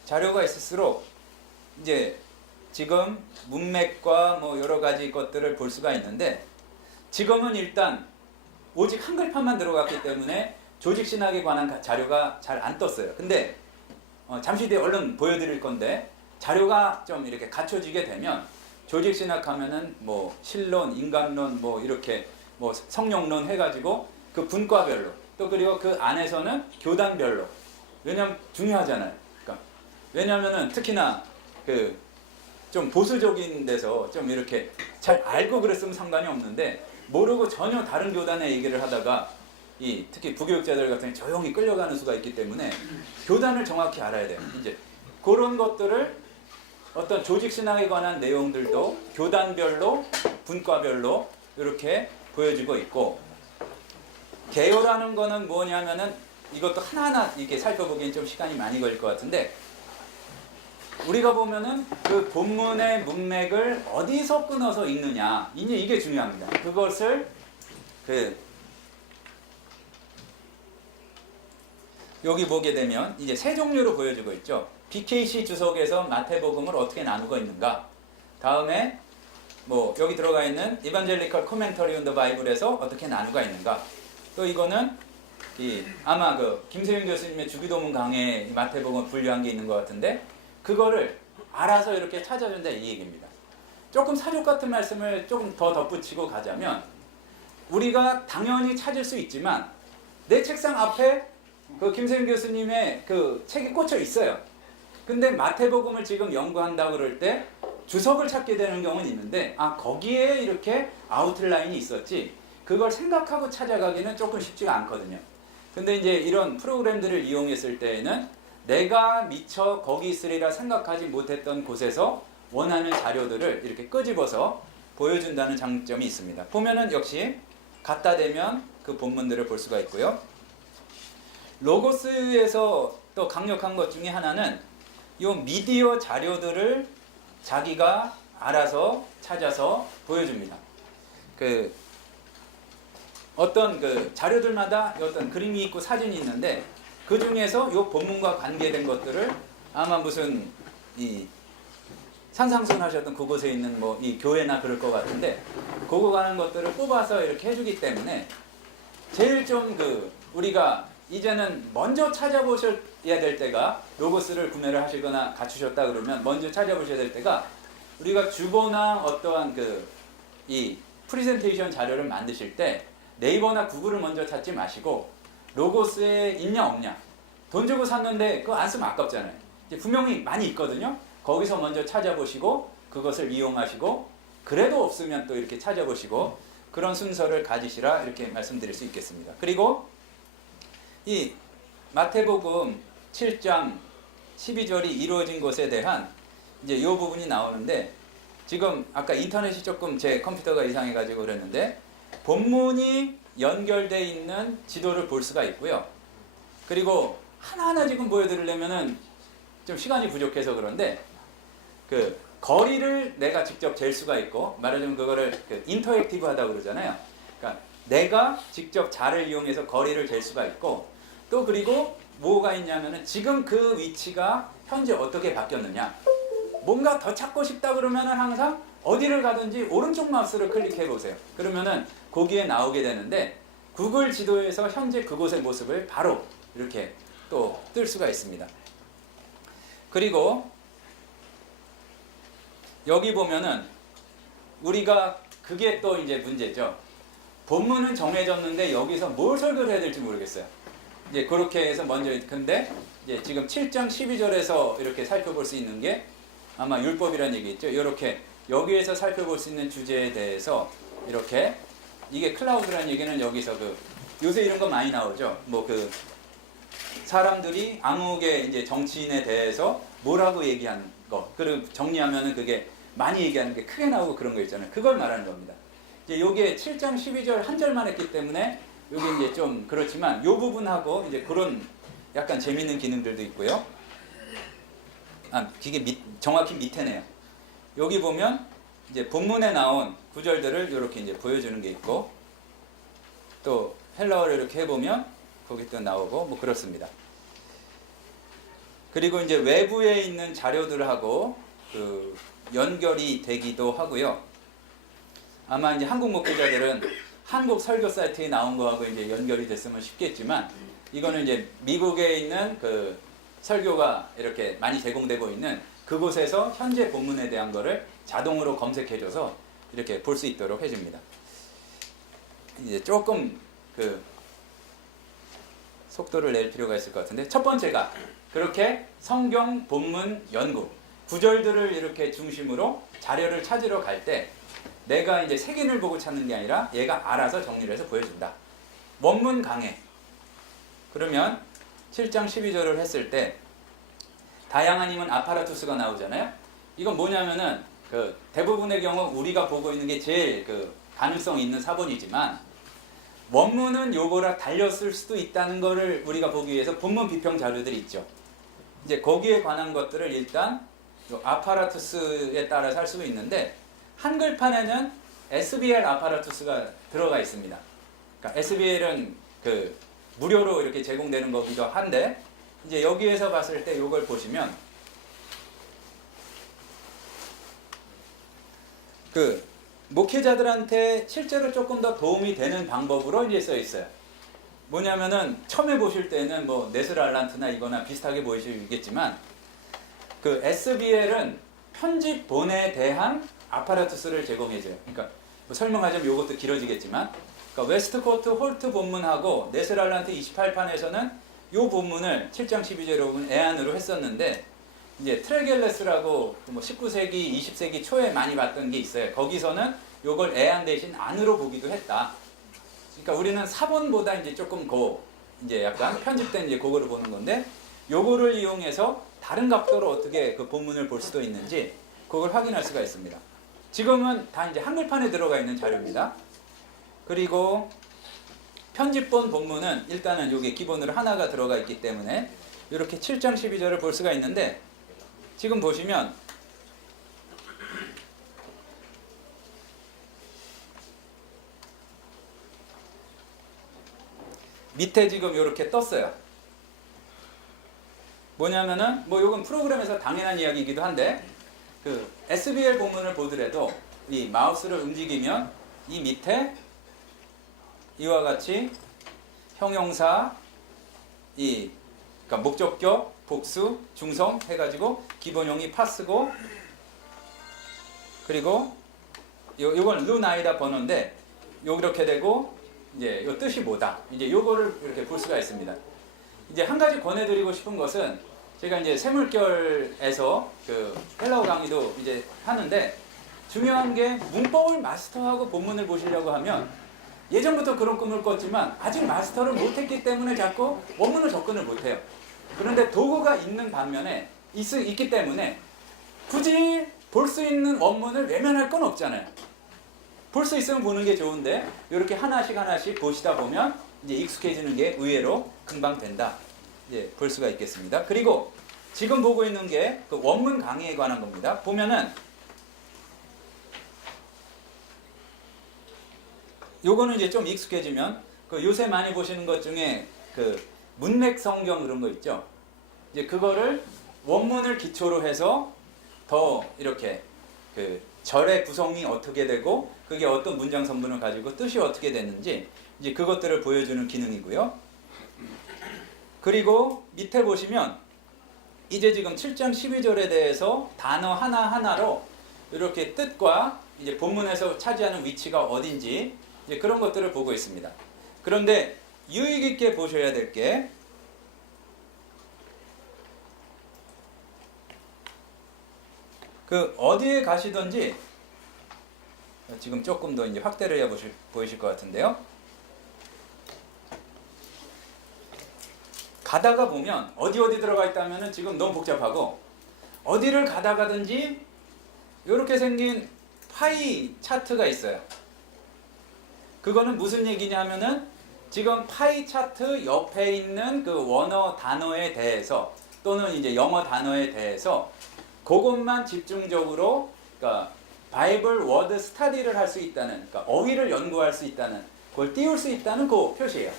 자료가 있을수록 이제 지금 문맥과 뭐 여러 가지 것들을 볼 수가 있는데, 지금은 일단 오직 한글판만 들어갔기 때문에 조직신학에 관한 자료가 잘 안 떴어요. 근데 잠시 뒤에 얼른 보여드릴 건데, 자료가 좀 이렇게 갖춰지게 되면 조직신학 하면은 뭐 신론, 인간론, 뭐 이렇게 뭐 성령론 해가지고 그 분과별로, 또 그리고 그 안에서는 교단별로, 왜냐면 중요하잖아요. 그러니까 왜냐면은 특히나 좀 보수적인 데서 좀 이렇게 잘 알고 그랬으면 상관이 없는데, 모르고 전혀 다른 교단의 얘기를 하다가 특히 부교육자들 같은 경우 조용히 끌려가는 수가 있기 때문에 교단을 정확히 알아야 돼요. 이제 그런 것들을 어떤 조직신학에 관한 내용들도 교단별로, 분과별로 이렇게 보여지고 있고, 개요라는 거는 뭐냐면은 이것도 하나하나 이렇게 살펴보기엔 좀 시간이 많이 걸릴 것 같은데, 우리가 보면은 그 본문의 문맥을 어디서 끊어서 읽느냐, 이게 중요합니다. 그것을 여기 보게 되면 이제 세 종류로 보여지고 있죠. BKC 주석에서 마태복음을 어떻게 나누고 있는가. 다음에 뭐 여기 들어가 있는 Evangelical Commentary on the Bible에서 어떻게 나누가 있는가. 또 이거는 아마 김세윤 교수님의 주기도문 강해에 마태복음을 분류한 게 있는 것 같은데, 그거를 알아서 이렇게 찾아준다 이 얘기입니다. 조금 사족 같은 말씀을 조금 더 덧붙이고 가자면, 우리가 당연히 찾을 수 있지만 내 책상 앞에 김세윤 교수님의 책이 꽂혀 있어요. 근데 마태복음을 지금 연구한다 그럴 때 주석을 찾게 되는 경우는 있는데, 거기에 이렇게 아웃라인이 있었지, 그걸 생각하고 찾아가기는 조금 쉽지가 않거든요. 근데 이제 이런 프로그램들을 이용했을 때에는 내가 미처 거기 있으리라 생각하지 못했던 곳에서 원하는 자료들을 이렇게 끄집어서 보여준다는 장점이 있습니다. 보면은 역시 갖다 대면 그 본문들을 볼 수가 있고요. 로고스에서 또 강력한 것 중에 하나는 이 미디어 자료들을 자기가 알아서 찾아서 보여줍니다. 그 어떤 그 자료들마다 어떤 그림이 있고 사진이 있는데 그 중에서 이 본문과 관계된 것들을 아마 무슨 이 산상순 하셨던 그곳에 있는 뭐 이 교회나 그럴 것 같은데 그거 가는 것들을 뽑아서 이렇게 해주기 때문에 제일 좀 그 우리가 이제는 먼저 찾아보셔야 될 때가 로고스를 구매를 하시거나 갖추셨다 그러면 먼저 찾아보셔야 될 때가 우리가 주보나 어떠한 그 이 프레젠테이션 자료를 만드실 때 네이버나 구글을 먼저 찾지 마시고 로고스에 있냐 없냐 돈 주고 샀는데 그거 안 쓰면 아깝잖아요. 이제 분명히 많이 있거든요. 거기서 먼저 찾아보시고 그것을 이용하시고 그래도 없으면 또 이렇게 찾아보시고 그런 순서를 가지시라 이렇게 말씀드릴 수 있겠습니다. 그리고 이 마태복음 7장 12절이 이루어진 것에 대한 이제 이 부분이 나오는데 지금 아까 인터넷이 조금 제 컴퓨터가 이상해가지고 그랬는데 본문이 연결되어 있는 지도를 볼 수가 있고요. 그리고 하나하나 지금 보여드리려면은 좀 시간이 부족해서 그런데 그 거리를 내가 직접 잴 수가 있고 말하자면 그거를 그 인터액티브 하다고 그러잖아요. 그러니까 내가 직접 자를 이용해서 거리를 잴 수가 있고 또 그리고 뭐가 있냐면은 지금 그 위치가 현재 어떻게 바뀌었느냐 뭔가 더 찾고 싶다 그러면은 항상 어디를 가든지 오른쪽 마우스를 클릭해 보세요. 그러면은 거기에 나오게 되는데 구글 지도에서 현재 그곳의 모습을 바로 이렇게 또 뜰 수가 있습니다. 그리고 여기 보면은 우리가 그게 또 이제 문제죠. 본문은 정해졌는데 여기서 뭘 설교를 해야 될지 모르겠어요. 이제 그렇게 해서 먼저 근데 이제 지금 7장 12절에서 이렇게 살펴볼 수 있는 게 아마 율법이라는 얘기 있죠. 이렇게 여기에서 살펴볼 수 있는 주제에 대해서 이렇게 이게 클라우드라는 얘기는 여기서 그 요새 이런 거 많이 나오죠. 뭐 그 사람들이 암흑의 이제 정치인에 대해서 뭐라고 얘기하는 거 그리고 정리하면은 그게 많이 얘기하는 게 크게 나오고 그런 거 있잖아요. 그걸 말하는 겁니다. 이제 요게 7장 12절 한 절만 했기 때문에 요게 이제 좀 그렇지만 요 부분하고 이제 그런 약간 재밌는 기능들도 있고요. 아, 이게 정확히 밑에네요. 여기 보면 이제 본문에 나온 구절들을 이렇게 이제 보여주는 게 있고 또 헬라어를 이렇게 해보면 거기 또 나오고 뭐 그렇습니다. 그리고 이제 외부에 있는 자료들하고 그 연결이 되기도 하고요. 아마 이제 한국 목회자들은 한국 설교 사이트에 나온 거하고 이제 연결이 됐으면 쉽겠지만 이거는 이제 미국에 있는 그 설교가 이렇게 많이 제공되고 있는 그곳에서 현재 본문에 대한 거를 자동으로 검색해줘서 이렇게 볼 수 있도록 해줍니다. 이제 조금 그 속도를 낼 필요가 있을 것 같은데 첫 번째가 그렇게 성경 본문 연구 구절들을 이렇게 중심으로 자료를 찾으러 갈 때 내가 이제 색인을 보고 찾는 게 아니라 얘가 알아서 정리를 해서 보여준다. 원문 강해. 그러면 7장 12절을 했을 때 다양한 힘은 아파라투스가 나오잖아요. 이건 뭐냐면은 그 대부분의 경우 우리가 보고 있는 게 제일 그 가능성 있는 사본이지만 원문은 요거라 달렸을 수도 있다는 거를 우리가 보기 위해서 본문 비평 자료들이 있죠. 이제 거기에 관한 것들을 일단 아파라투스에 따라서 할 수 있는데 한글판에는 SBL 아파라투스가 들어가 있습니다. 그러니까 SBL은 그 무료로 이렇게 제공되는 거기도 한데 이제 여기에서 봤을 때 이걸 보시면 그 목회자들한테 실제로 조금 더 도움이 되는 방법으로 이제 써 있어요. 뭐냐면은 처음에 보실 때는 뭐 네스랄란트나 이거나 비슷하게 보이시겠지만 그 SBL은 편집본에 대한 아파라투스를 제공해줘요. 그러니까 뭐 설명하자면 이것도 길어지겠지만 그러니까 웨스트코트 홀트 본문하고 네스랄란트 28판에서는 이 본문을 7장 12절로 애안으로 했었는데 이제 트레겔레스라고 뭐 19세기, 20세기 초에 많이 봤던 게 있어요. 거기서는 이걸 애안 대신 안으로 보기도 했다. 그러니까 우리는 사본보다 이제 조금 이제 약간 편집된 이제 그거를 보는 건데 요거를 이용해서 다른 각도로 어떻게 그 본문을 볼 수도 있는지 그걸 확인할 수가 있습니다. 지금은 다 이제 한글판에 들어가 있는 자료입니다. 그리고 편집본 본문은 일단은 여기 기본으로 하나가 들어가 있기 때문에 이렇게 7장 12절을 볼 수가 있는데 지금 보시면 밑에 지금 이렇게 떴어요. 뭐냐면은 뭐 이건 프로그램에서 당연한 이야기이기도 한데 그 SBL 본문을 보더라도 이 마우스를 움직이면 이 밑에 이와 같이 형용사 이 그러니까 목적격, 복수, 중성 해가지고 기본용이 파스고 그리고 요건 루나이다 번호인데 이렇게 되고 이제 요 뜻이 뭐다 이제 요거를 이렇게 볼 수가 있습니다. 이제 한 가지 권해드리고 싶은 것은 제가 이제 세물결에서 그 헬라어 강의도 이제 하는데 중요한 게 문법을 마스터하고 본문을 보시려고 하면 예전부터 그런 꿈을 꿨지만 아직 마스터를 못했기 때문에 자꾸 원문을 접근을 못해요. 그런데 도구가 있는 반면에 있기 때문에 굳이 볼 수 있는 원문을 외면할 건 없잖아요. 볼 수 있으면 보는 게 좋은데 이렇게 하나씩 보시다 보면 이제 익숙해지는 게 의외로 금방 된다. 이제 볼 수가 있겠습니다. 그리고 지금 보고 있는 게 그 원문 강의에 관한 겁니다. 보면은 요거는 이제 좀 익숙해지면 그 요새 많이 보시는 것 중에 그 문맥 성경 그런 거 있죠. 이제 그거를 원문을 기초로 해서 더 이렇게 그 절의 구성이 어떻게 되고 그게 어떤 문장 성분을 가지고 뜻이 어떻게 됐는지 이제 그것들을 보여주는 기능이고요. 그리고 밑에 보시면 이제 지금 7장 12절에 대해서 단어 하나하나로 이렇게 뜻과 이제 본문에서 차지하는 위치가 어딘지 이제 그런 것들을 보고 있습니다. 그런데 유익 있게 보셔야 될 게 그 어디에 가시든지 지금 조금 더 이제 확대를 해 보이실 것 같은데요. 가다가 보면 어디 들어가 있다면은 지금 너무 복잡하고 어디를 가다가든지 이렇게 생긴 파이 차트가 있어요. 그거는 무슨 얘기냐면은 지금 파이 차트 옆에 있는 그 원어 단어에 대해서 또는 이제 영어 단어에 대해서 그것만 집중적으로 그러니까 바이블 워드 스터디를 할 수 있다는 그러니까 어휘를 연구할 수 있다는 그걸 띄울 수 있다는 그 표시예요.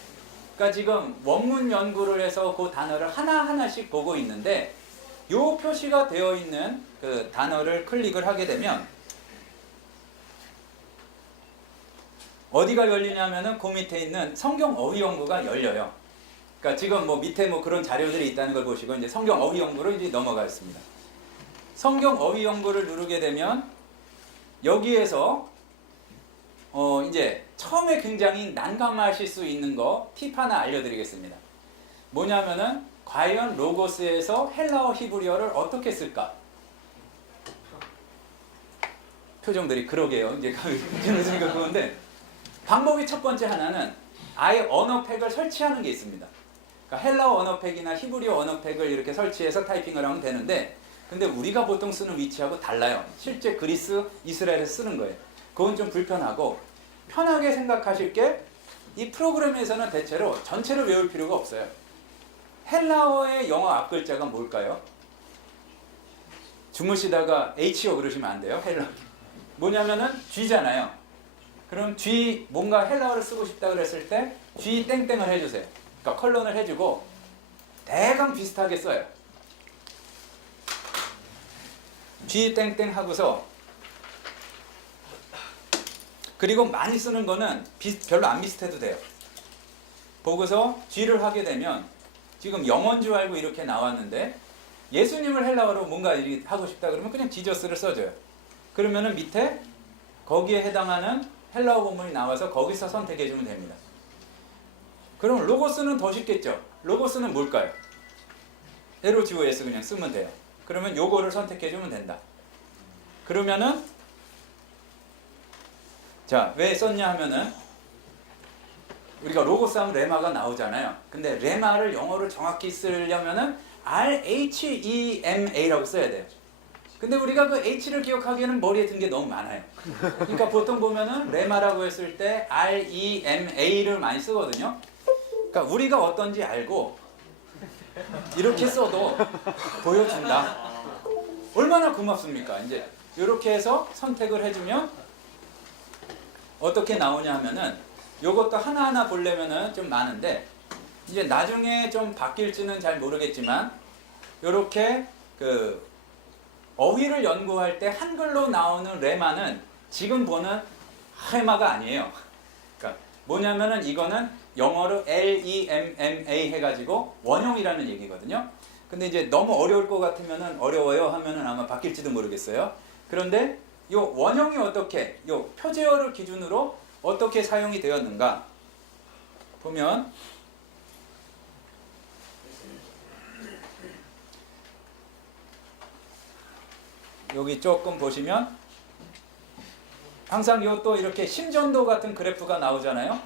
그러니까 지금 원문 연구를 해서 그 단어를 하나하나씩 보고 있는데 이 표시가 되어 있는 그 단어를 클릭을 하게 되면 어디가 열리냐면은 그 밑에 있는 성경 어휘 연구가 열려요. 그러니까 지금 뭐 밑에 뭐 그런 자료들이 있다는 걸 보시고 이제 성경 어휘 연구로 이제 넘어가겠습니다. 성경 어휘 연구를 누르게 되면 여기에서 이제 처음에 굉장히 난감하실 수 있는 거 팁 하나 알려드리겠습니다. 뭐냐면은 과연 로고스에서 헬라어 히브리어를 어떻게 쓸까? 표정들이 그러게요. 이제 웃으니까 그건데 방법이 첫 번째 하나는 아예 언어팩을 설치하는 게 있습니다. 그러니까 헬라어 언어팩이나 히브리어 언어팩을 이렇게 설치해서 타이핑을 하면 되는데 근데 우리가 보통 쓰는 위치하고 달라요. 실제 그리스, 이스라엘에서 쓰는 거예요. 그건 좀 불편하고 편하게 생각하실 게 이 프로그램에서는 대체로 전체를 외울 필요가 없어요. 헬라어의 영어 앞글자가 뭘까요? 주무시다가 H요 그러시면 안 돼요. 헬라어. 뭐냐면은 G잖아요. 그럼 G 뭔가 헬라어를 쓰고 싶다 그랬을 때 G 땡땡을 해주세요. 그러니까 컬런을 해주고 대강 비슷하게 써요. G 땡땡 하고서 그리고 많이 쓰는 거는 별로 안 비슷해도 돼요. 보고서 G를 하게 되면 지금 영어인 줄 알고 이렇게 나왔는데 예수님을 헬라어로 뭔가 하고 싶다 그러면 그냥 지저스를 써줘요. 그러면은 밑에 거기에 해당하는 헬라어 본문이 나와서 거기서 선택해주면 됩니다. 그럼 로고스는 더 쉽겠죠? 로고스는 뭘까요? LOGOS 그냥 쓰면 돼요. 그러면 요거를 선택해주면 된다. 그러면은 자, 왜 썼냐 하면은 우리가 로고스 하면 레마가 나오잖아요. 근데 레마를 영어로 정확히 쓰려면은 RHEMA라고 써야 돼요. 근데 우리가 그 H를 기억하기에는 머리에 든 게 너무 많아요. 그러니까 보통 보면은 레마라고 했을 때 REMA를 많이 쓰거든요. 그러니까 우리가 어떤지 알고 이렇게 써도 보여준다. 얼마나 고맙습니까? 이제 이렇게 해서 선택을 해주면 어떻게 나오냐 하면은 요것도 하나하나 보려면은 좀 많은데 이제 나중에 좀 바뀔지는 잘 모르겠지만 이렇게 그 어휘를 연구할 때 한글로 나오는 레마는 지금 보는 레마가 아니에요. 그러니까 뭐냐면은 이거는 영어로 LEMMA 해가지고 원형이라는 얘기거든요. 근데 이제 너무 어려울 것 같으면은 어려워요 하면은 아마 바뀔지도 모르겠어요. 그런데 이 원형이 어떻게, 이 표제어를 기준으로 어떻게 사용이 되었는가 보면 여기 조금 보시면 항상 요 또 이렇게 심전도 같은 그래프가 나오잖아요.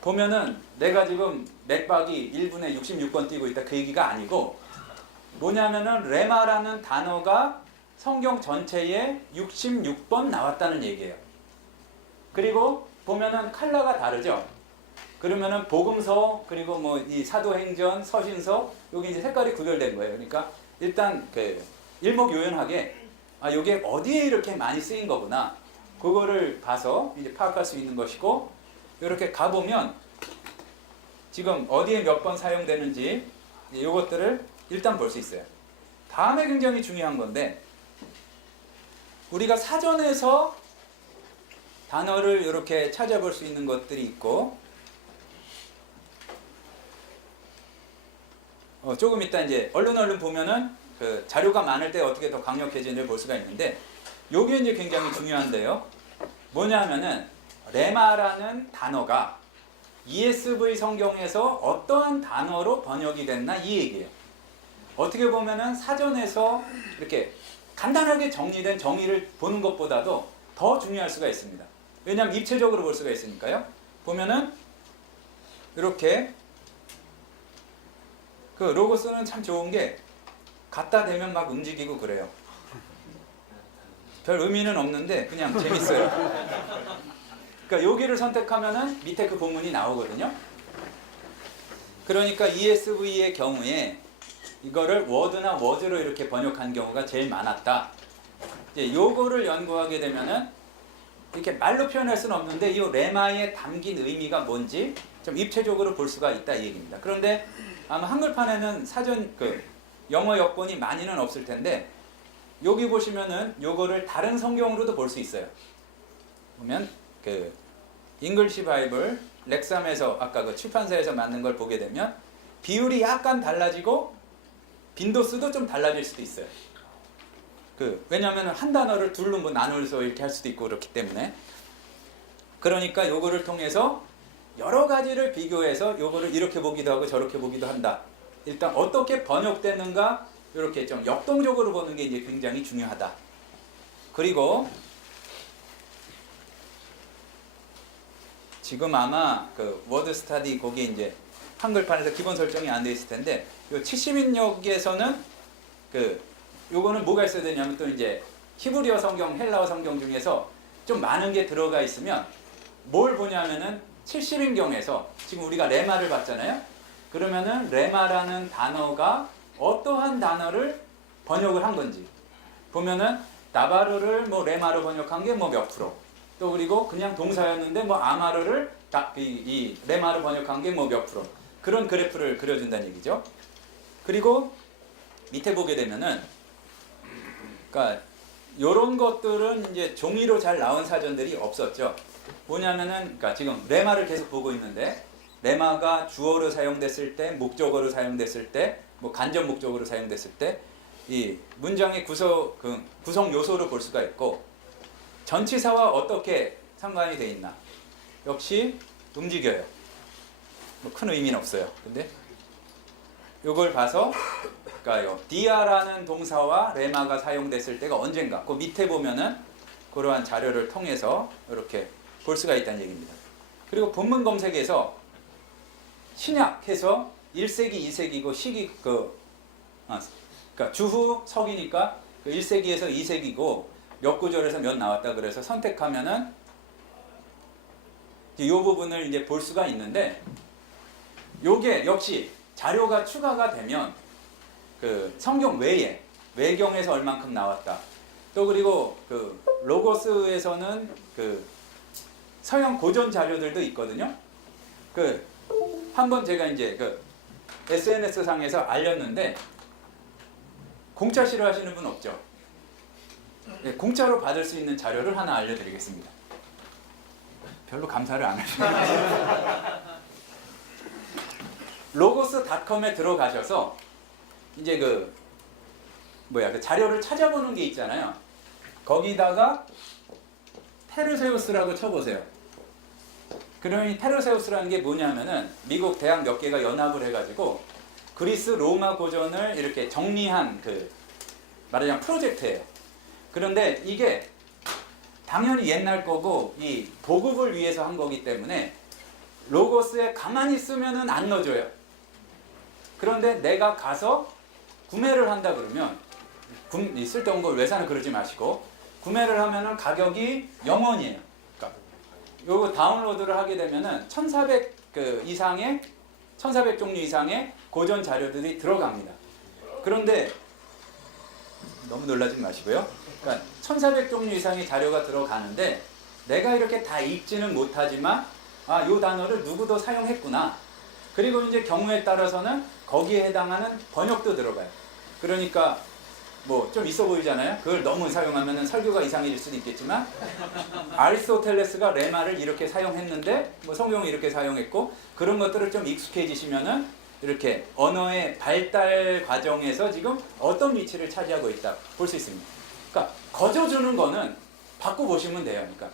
보면은 내가 지금 맥박이 1분에 66번 뛰고 있다 그 얘기가 아니고 뭐냐면은 레마라는 단어가 성경 전체에 66번 나왔다는 얘기예요. 그리고 보면은 컬러가 다르죠. 그러면은 복음서 그리고 뭐 이 사도행전, 서신서 여기 이제 색깔이 구별된 거예요. 그러니까 일단 그 일목요연하게 아 요게 어디에 이렇게 많이 쓰인 거구나. 그거를 봐서 이제 파악할 수 있는 것이고 이렇게 가보면 지금 어디에 몇 번 사용되는지 이것들을 일단 볼 수 있어요. 다음에 굉장히 중요한 건데 우리가 사전에서 단어를 이렇게 찾아볼 수 있는 것들이 있고 조금 이따 이제 얼른 보면은 그 자료가 많을 때 어떻게 더 강력해지는지 볼 수가 있는데 요게 이제 굉장히 중요한데요. 뭐냐면은 레마라는 단어가 ESV 성경에서 어떠한 단어로 번역이 됐나 이 얘기예요. 어떻게 보면은 사전에서 이렇게 간단하게 정리된 정의를 보는 것보다도 더 중요할 수가 있습니다. 왜냐하면 입체적으로 볼 수가 있으니까요. 보면은 이렇게 그 로고스는 참 좋은 게 갖다 대면 막 움직이고 그래요. 별 의미는 없는데 그냥 재밌어요. 그러니까 여기를 선택하면은 밑에 그 본문이 나오거든요. 그러니까 ESV의 경우에 이거를 워드나 워즈로 이렇게 번역한 경우가 제일 많았다. 이제 요거를 연구하게 되면은 이렇게 말로 표현할 수는 없는데 이 레마에 담긴 의미가 뭔지 좀 입체적으로 볼 수가 있다 이 얘기입니다. 그런데 아마 한글판에는 사전 그 영어 역본이 많이는 없을 텐데 여기 보시면은 요거를 다른 성경으로도 볼 수 있어요. 보면 그 잉글리시 바이블 렉삼에서 아까 그 출판사에서 만든 걸 보게 되면 비율이 약간 달라지고 빈도수도 좀 달라질 수도 있어요. 그 왜냐하면 한 단어를 둘로 뭐 나눠서 이렇게 할 수도 있고 그렇기 때문에 그러니까 요거를 통해서 여러 가지를 비교해서 요거를 이렇게 보기도 하고 저렇게 보기도 한다. 일단 어떻게 번역되는가 이렇게 좀 역동적으로 보는 게 이제 굉장히 중요하다. 그리고 지금 아마 그 워드 스타디 거기에 이제 한글판에서 기본 설정이 안 돼 있을 텐데 요 70인역에서는 그 요거는 뭐가 있어야 되냐면 또 이제 히브리어 성경, 헬라어 성경 중에서 좀 많은 게 들어가 있으면 뭘 보냐면은 70인경에서 지금 우리가 레마를 봤잖아요. 그러면은 레마라는 단어가 어떠한 단어를 번역을 한 건지 보면은 나바르를 뭐 레마로 번역한 게 뭐 몇 프로 또 그리고 그냥 동사였는데 뭐 아마르를 이 레마로 번역한 게 뭐 몇 프로 그런 그래프를 그려준다는 얘기죠. 그리고 밑에 보게 되면은 그러니까 요런 것들은 이제 종이로 잘 나온 사전들이 없었죠. 뭐냐면은 그러니까 지금 레마를 계속 보고 있는데 레마가 주어로 사용됐을 때, 목적어로 사용됐을 때, 뭐 간접 목적어로 사용됐을 때 이 문장의 구성 요소로 볼 수가 있고 전치사와 어떻게 상관이 돼 있나? 역시 움직여요. 뭐 큰 의미는 없어요. 근데 요걸 봐서 그러니까 디아라는 동사와 레마가 사용됐을 때가 언젠가 그 밑에 보면은 그러한 자료를 통해서 이렇게 볼 수가 있다는 얘기입니다. 그리고 본문 검색에서 신약해서 1세기, 2세기고 시기 그러니까 주후 서기니까 1세기에서 2세기고 몇 구절에서 몇 나왔다 그래서 선택하면은 이 부분을 이제 볼 수가 있는데 요게 역시 자료가 추가가 되면 그 성경 외에 외경에서 얼만큼 나왔다. 또 그리고 그 로고스에서는 그 서양 고전 자료들도 있거든요. 그 한번 제가 이제 그 SNS 상에서 알렸는데 공짜 싫어하시는 분 없죠? 네, 공짜로 받을 수 있는 자료를 하나 알려드리겠습니다. 별로 감사를 안 하시네요. 로고스닷컴에 들어가셔서 이제 그 자료를 찾아보는 게 있잖아요. 거기다가 테르세우스라고 쳐보세요. 그러니 테르세우스라는 게 뭐냐면은 미국 대학 몇 개가 연합을 해가지고 그리스 로마 고전을 이렇게 정리한 말하자면 프로젝트예요. 그런데 이게 당연히 옛날 거고 이 보급을 위해서 한 거기 때문에 로고스에 가만히 쓰면은 안 넣어줘요. 그런데 내가 가서 구매를 한다 그러면 쓸데없는 걸 왜 사는 그러지 마시고 구매를 하면은 가격이 0원이에요. 그러니까 요거 다운로드를 하게 되면은 1400 이상의 1400 종류 이상의 고전 자료들이 들어갑니다. 그런데 너무 놀라지 마시고요. 그러니까 1400 종류 이상의 자료가 들어가는데 내가 이렇게 다 읽지는 못하지만 요 단어를 누구도 사용했구나. 그리고 이제 경우에 따라서는 거기에 해당하는 번역도 들어가요. 그러니까 좀 있어 보이잖아요. 그걸 너무 사용하면 설교가 이상해질 수도 있겠지만 아리스토텔레스가 레마를 이렇게 사용했는데 성경을 이렇게 사용했고 그런 것들을 좀 익숙해지시면은 이렇게 언어의 발달 과정에서 지금 어떤 위치를 차지하고 있다 볼 수 있습니다. 그러니까 거저주는 거는 바꿔보시면 돼요. 그러니까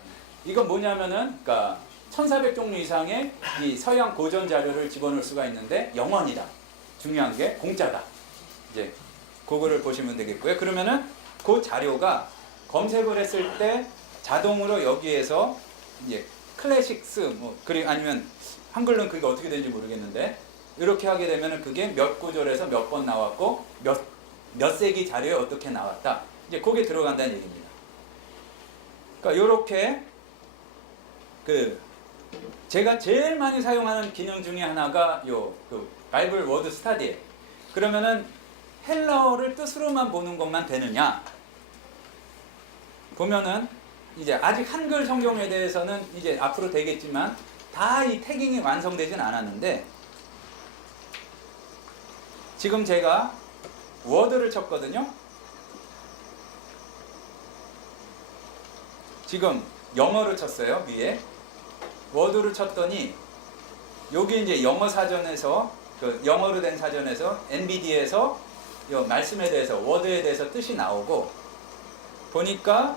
이건 뭐냐면은 1400 종류 이상의 이 서양 고전 자료를 집어넣을 수가 있는데 영원이다. 중요한 게 공짜다. 이제 그거를 보시면 되겠고요. 그러면은 그 자료가 검색을 했을 때 자동으로 여기에서 이제 클래식스 그리고 아니면 한글로는 그게 어떻게 되는지 모르겠는데 이렇게 하게 되면은 그게 몇 구절에서 몇 번 나왔고 몇 세기 자료에 어떻게 나왔다. 이제 그게 들어간다는 얘기입니다. 그러니까 이렇게 제가 제일 많이 사용하는 기능 중에 하나가 바이블 워드 스타디예요. 그러면은 헬라어를 뜻으로만 보는 것만 되느냐? 보면은 이제 아직 한글 성경에 대해서는 이제 앞으로 되겠지만 다 이 태깅이 완성되진 않았는데 지금 제가 워드를 쳤거든요. 지금 영어를 쳤어요. 위에 워드를 쳤더니 여기 이제 영어 사전에서 영어로 된 사전에서 NVD에서 이 말씀에 대해서 워드에 대해서 뜻이 나오고 보니까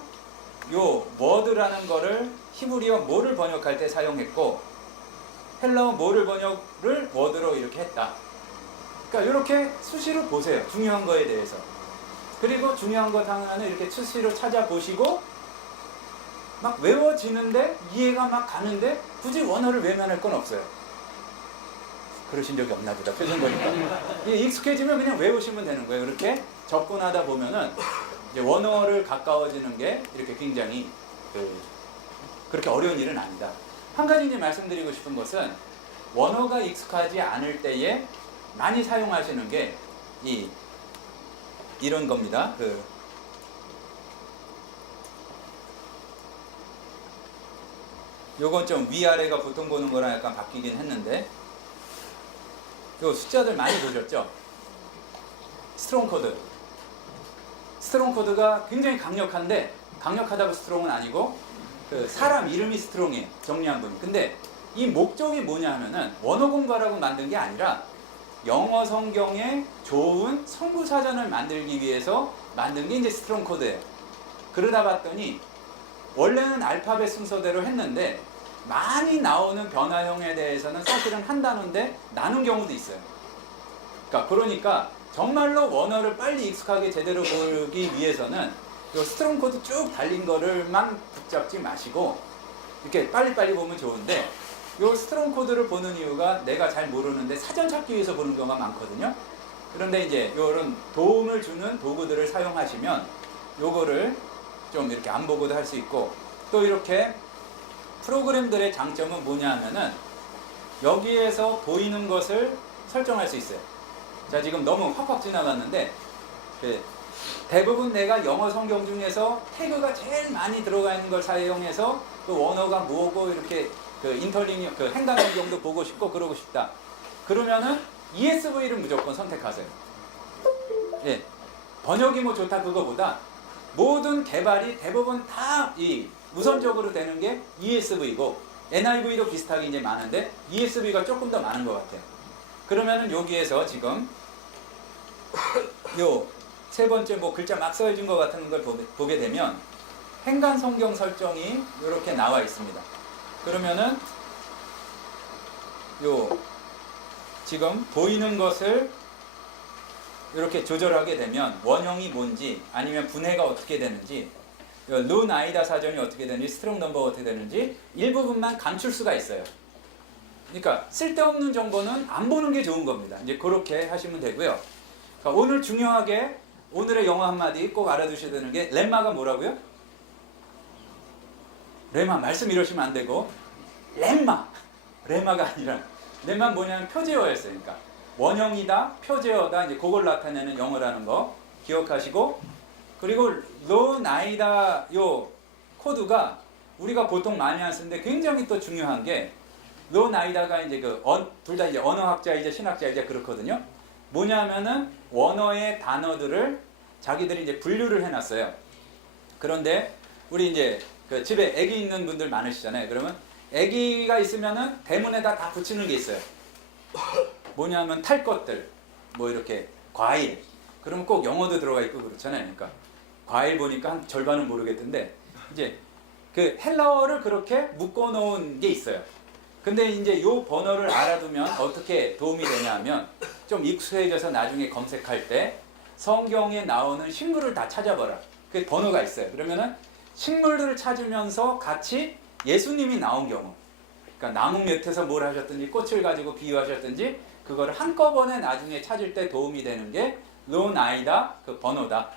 요 워드라는 거를 히브리어 뭐를 번역할 때 사용했고 헬라어 뭐를 번역을 워드로 이렇게 했다. 그러니까 이렇게 수시로 보세요. 중요한 거에 대해서. 그리고 중요한 것 하나는 이렇게 수시로 찾아보시고 막 외워지는데 이해가 막 가는데 굳이 원어를 외면할 건 없어요. 그러신 적이 없나 보다. 표정 보니까. 익숙해지면 그냥 외우시면 되는 거예요. 이렇게 접근하다 보면은 이제 원어를 가까워지는 게 이렇게 굉장히 그렇게 어려운 일은 아니다. 한 가지 이제 말씀드리고 싶은 것은 원어가 익숙하지 않을 때에 많이 사용하시는 게 이런 겁니다. 요건 좀 위아래가 보통 보는 거랑 약간 바뀌긴 했는데 요 숫자들 많이 보셨죠? 스트롱 코드. 스트롱 코드가 굉장히 강력한데 강력하다고 스트롱은 아니고 사람 이름이 스트롱이에요. 정리한 분이. 근데 이 목적이 뭐냐 하면은 원어 공부하라고 만든 게 아니라 영어 성경에 좋은 성구 사전을 만들기 위해서 만든 게 이제 스트롱 코드예요. 그러다 봤더니 원래는 알파벳 순서대로 했는데 많이 나오는 변화형에 대해서는 사실은 한 단어인데 나눈 경우도 있어요. 그러니까 정말로 원어를 빨리 익숙하게 제대로 보기 위해서는 이 스트롱 코드 쭉 달린 거를만 붙잡지 마시고 이렇게 빨리빨리 보면 좋은데 이 스트롱 코드를 보는 이유가 내가 잘 모르는데 사전 찾기 위해서 보는 경우가 많거든요. 그런데 이제 이런 도움을 주는 도구들을 사용하시면 요거를 좀 이렇게 안 보고도 할 수 있고 또 이렇게 프로그램들의 장점은 뭐냐 하면은 여기에서 보이는 것을 설정할 수 있어요. 자, 지금 너무 확확 지나갔는데 대부분 내가 영어 성경 중에서 태그가 제일 많이 들어가 있는 걸 사용해서 그 원어가 뭐고 이렇게 그 인터링 그 행간 변경도 보고 싶고 그러고 싶다. 그러면은 ESV를 무조건 선택하세요. 예. 번역이 뭐 좋다 그거보다 모든 개발이 대부분 다 이 우선적으로 되는 게 ESV고 NIV도 비슷하게 이제 많은데 ESV가 조금 더 많은 것 같아요. 그러면은 여기에서 지금 요 세 번째 뭐 글자 막 써진 것 같은 걸 보게 되면 행간 성경 설정이 이렇게 나와 있습니다. 그러면은 요 지금 보이는 것을 이렇게 조절하게 되면 원형이 뭔지 아니면 분해가 어떻게 되는지 룬 아이다 사전이 어떻게 되는지 스트롱 넘버가 어떻게 되는지 일부분만 감출 수가 있어요. 그러니까 쓸데없는 정보는 안 보는 게 좋은 겁니다. 이제 그렇게 하시면 되고요. 그러니까 오늘 중요하게 오늘의 영어 한마디 꼭 알아두셔야 되는 게 렘마가 뭐라고요? 레마 말씀 이러시면 안 되고 레마가 아니라 렘마 뭐냐면 표제어였어요. 그러니까 원형이다, 표제어다 이제 그걸 나타내는 영어라는 거 기억하시고 그리고 론아이다 요 코드가 우리가 보통 많이 안 쓰는데 굉장히 또 중요한 게 론아이다가 이제 둘 다 이제 언어학자이자 신학자이자 그렇거든요. 뭐냐면은 원어의 단어들을 자기들이 이제 분류를 해놨어요. 그런데 우리 이제 그 집에 아기 있는 분들 많으시잖아요. 그러면 아기가 있으면은 대문에다 다 붙이는 게 있어요. 뭐냐면 탈 것들, 뭐 이렇게 과일. 그러면 꼭 영어도 들어가 있고 그렇잖아요. 그러니까 과일 보니까 한 절반은 모르겠던데 이제 그 헬라어를 그렇게 묶어놓은 게 있어요. 근데 이제 요 번호를 알아두면 어떻게 도움이 되냐면 좀 익숙해져서 나중에 검색할 때 성경에 나오는 식물을 다 찾아봐라. 그 번호가 있어요. 그러면은 식물들을 찾으면서 같이 예수님이 나온 경우, 그러니까 나무 밑에서 뭘 하셨든지 꽃을 가지고 비유하셨든지 그거를 한꺼번에 나중에 찾을 때 도움이 되는 게 론아이다 그 번호다.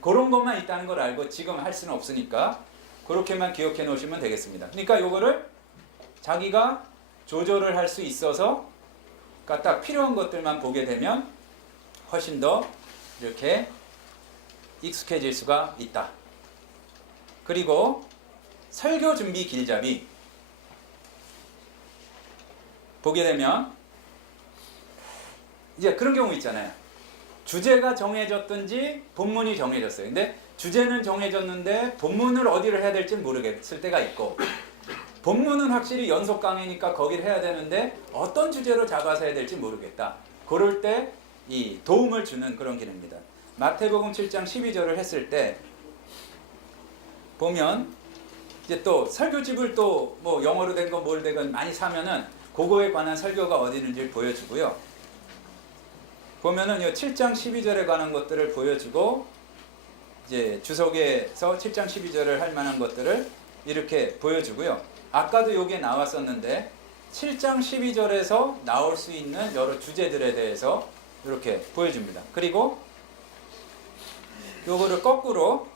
그런 것만 있다는 걸 알고 지금 할 수는 없으니까 그렇게만 기억해 놓으시면 되겠습니다. 그러니까 요거를 자기가 조절을 할 수 있어서 그러니까 딱 필요한 것들만 보게 되면 훨씬 더 이렇게 익숙해질 수가 있다. 그리고 설교 준비 길잡이 보게 되면 이제 그런 경우 있잖아요. 주제가 정해졌든지 본문이 정해졌어요. 근데 주제는 정해졌는데 본문을 어디를 해야 될지 모르겠을 때가 있고 본문은 확실히 연속 강의니까 거기를 해야 되는데 어떤 주제로 잡아서 해야 될지 모르겠다. 그럴 때 이 도움을 주는 그런 기능입니다. 마태복음 7장 12절을 했을 때 보면 이제 또 설교집을 또 뭐 영어로 된 거 뭘 되건 많이 사면은 그거에 관한 설교가 어디 있는지를 보여주고요. 보면은 이 7장 12절에 관한 것들을 보여주고 이제 주석에서 7장 12절을 할 만한 것들을 이렇게 보여주고요. 아까도 여기에 나왔었는데 7장 12절에서 나올 수 있는 여러 주제들에 대해서 이렇게 보여줍니다. 그리고 요거를 거꾸로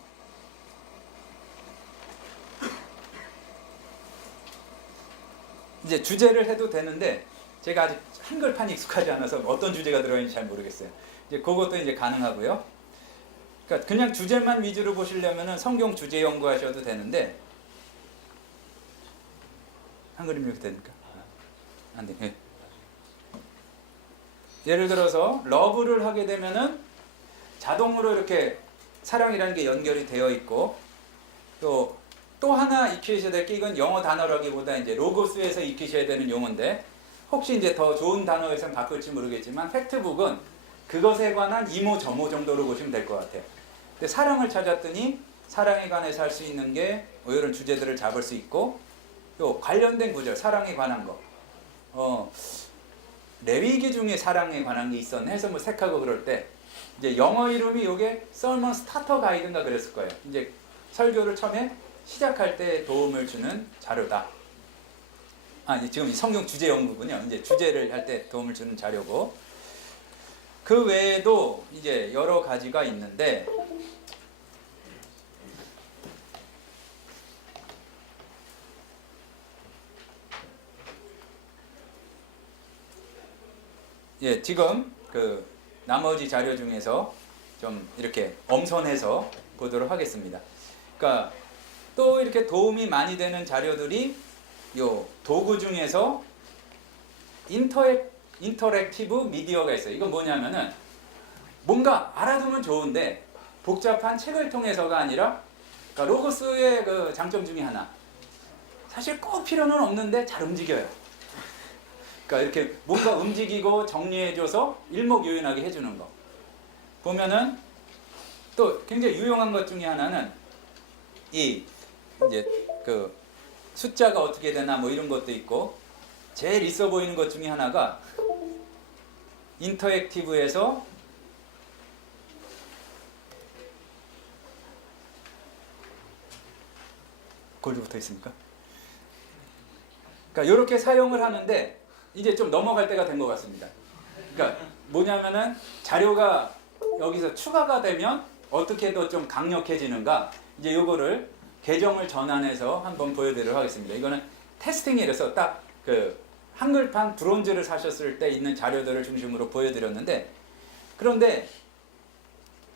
이제 주제를 해도 되는데 제가 아직 한글판이 익숙하지 않아서 어떤 주제가 들어있는지 잘 모르겠어요. 이제 그것도 이제 가능하고요. 그러니까 그냥 주제만 위주로 보시려면은 성경 주제 연구하셔도 되는데 한글이면 이렇게 되니까 안 돼. 네. 예를 들어서 러브를 하게 되면은 자동으로 이렇게 사랑이라는 게 연결이 되어 있고 또 하나 익히셔야 될 게 이건 영어 단어라기보다 이제 로고스에서 익히셔야 되는 용어인데 혹시 이제 더 좋은 단어에서 바꿀지 모르겠지만 팩트북은 그것에 관한 이모 저모 정도로 보시면 될 것 같아요. 근데 사랑을 찾았더니 사랑에 관해서 할 수 있는 게 이런 주제들을 잡을 수 있고 또 관련된 구절 사랑에 관한 거 레위기 중에 사랑에 관한 게 있었네 해서 뭐 색하고 그럴 때 이제 영어 이름이 요게 설먼 스타터 가이드인가 그랬을 거예요. 이제 설교를 처음에 시작할 때 도움을 주는 자료다. 지금 성경 주제 연구군요. 이제 주제를 할 때 도움을 주는 자료고 그 외에도 이제 여러 가지가 있는데 지금 그 나머지 자료 중에서 좀 이렇게 엄선해서 보도록 하겠습니다. 그러니까 또 이렇게 도움이 많이 되는 자료들이 요 도구 중에서 인터랙티브 미디어가 있어요. 이건 뭐냐면은 뭔가 알아두면 좋은데 복잡한 책을 통해서가 아니라, 그러니까 로고스의 그 장점 중에 하나, 사실 꼭 필요는 없는데 잘 움직여요. 그러니까 이렇게 뭔가 움직이고 정리해줘서 일목요연하게 해주는 거. 보면은 또 굉장히 유용한 것 중에 하나는 이 이제 그 숫자가 어떻게 되나 뭐 이런 것도 있고, 제일 있어 보이는 것 중에 하나가 인터액티브에서 골드 붙어 있습니까? 그러니까 이렇게 사용을 하는데 이제 좀 넘어갈 때가 된 것 같습니다. 그러니까 뭐냐면은 자료가 여기서 추가가 되면 어떻게 더 좀 강력해지는가, 이제 요거를 계정을 전환해서 한번 보여드리도록 하겠습니다. 이거는 테스팅이라서 딱 그 한글판 브론즈를 사셨을 때 있는 자료들을 중심으로 보여드렸는데, 그런데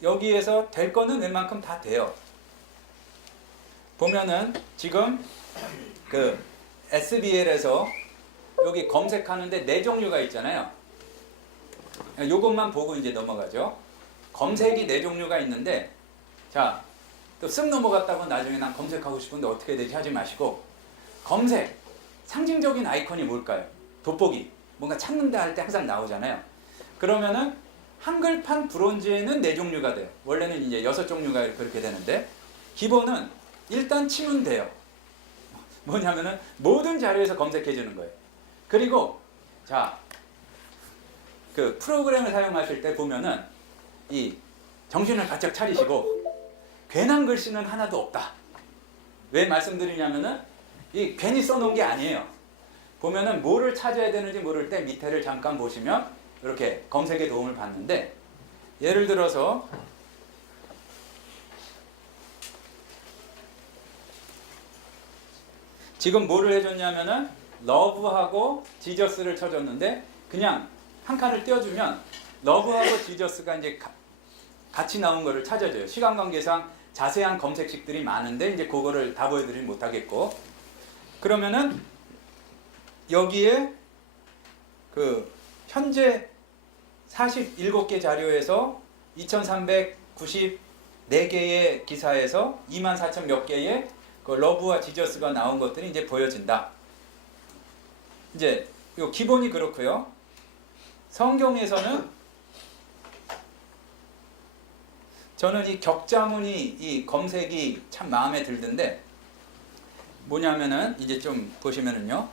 여기에서 될 거는 웬만큼 다 돼요. 보면은 지금 그 SBL에서 여기 검색하는데 4종류가 있잖아요. 요것만 보고 이제 넘어가죠. 검색이 4종류가 있는데, 자, 또 쓱 넘어갔다고 나중에 난 검색하고 싶은데 어떻게 되지 하지 마시고, 검색 상징적인 아이콘이 뭘까요? 돋보기, 뭔가 찾는다 할 때 항상 나오잖아요. 그러면은 한글판 브론즈에는 4종류가 돼요. 원래는 이제 6종류가 그렇게 되는데, 기본은 일단 치면 돼요. 뭐냐면은 모든 자료에서 검색해 주는 거예요. 그리고 자, 그 프로그램을 사용하실 때 보면은 이 정신을 바짝 차리시고, 괜한 글씨는 하나도 없다. 왜 말씀드리냐면은 이 괜히 써놓은 게 아니에요. 보면은 뭐를 찾아야 되는지 모를 때 밑에를 잠깐 보시면 이렇게 검색에 도움을 받는데, 예를 들어서 지금 뭐를 해줬냐면은 러브하고 지저스를 쳐줬는데, 그냥 한 칸을 띄워주면 러브하고 지저스가 이제 같이 나온 거를 찾아줘요. 시간 관계상 자세한 검색식들이 많은데 이제 그거를 다 보여드리지 못하겠고, 그러면은 여기에 그 현재 47개 자료에서 2394개의 기사에서 24,000 몇 개의 그 러브와 지저스가 나온 것들이 이제 보여진다. 이제 요 기본이 그렇고요. 성경에서는 저는 이 격자무늬 이 검색이 참 마음에 들던데, 뭐냐면은 이제 좀 보시면은요.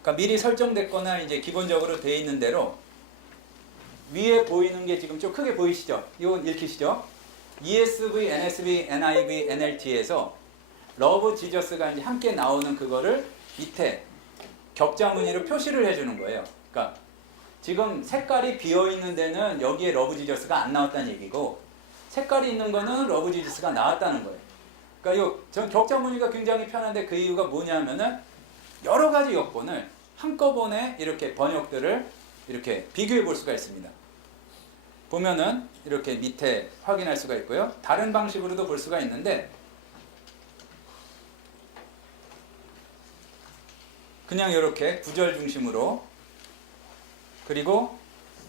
그러니까 미리 설정됐거나 이제 기본적으로 돼 있는 대로 위에 보이는 게 지금 좀 크게 보이시죠? 이건 읽히시죠? ESV, NSV, NIV, NLT에서 러브 지저스가 이제 함께 나오는 그거를 밑에 격자 무늬로 표시를 해주는 거예요. 그러니까 지금 색깔이 비어 있는 데는 여기에 러브 지저스가 안 나왔다는 얘기고, 색깔이 있는 거는 러브 지저스가 나왔다는 거예요. 그러니까 전 격자 무늬가 굉장히 편한데 그 이유가 뭐냐면은 여러 가지 여건을 한꺼번에 이렇게 번역들을 이렇게 비교해 볼 수가 있습니다. 보면은 이렇게 밑에 확인할 수가 있고요. 다른 방식으로도 볼 수가 있는데, 그냥 이렇게 구절 중심으로, 그리고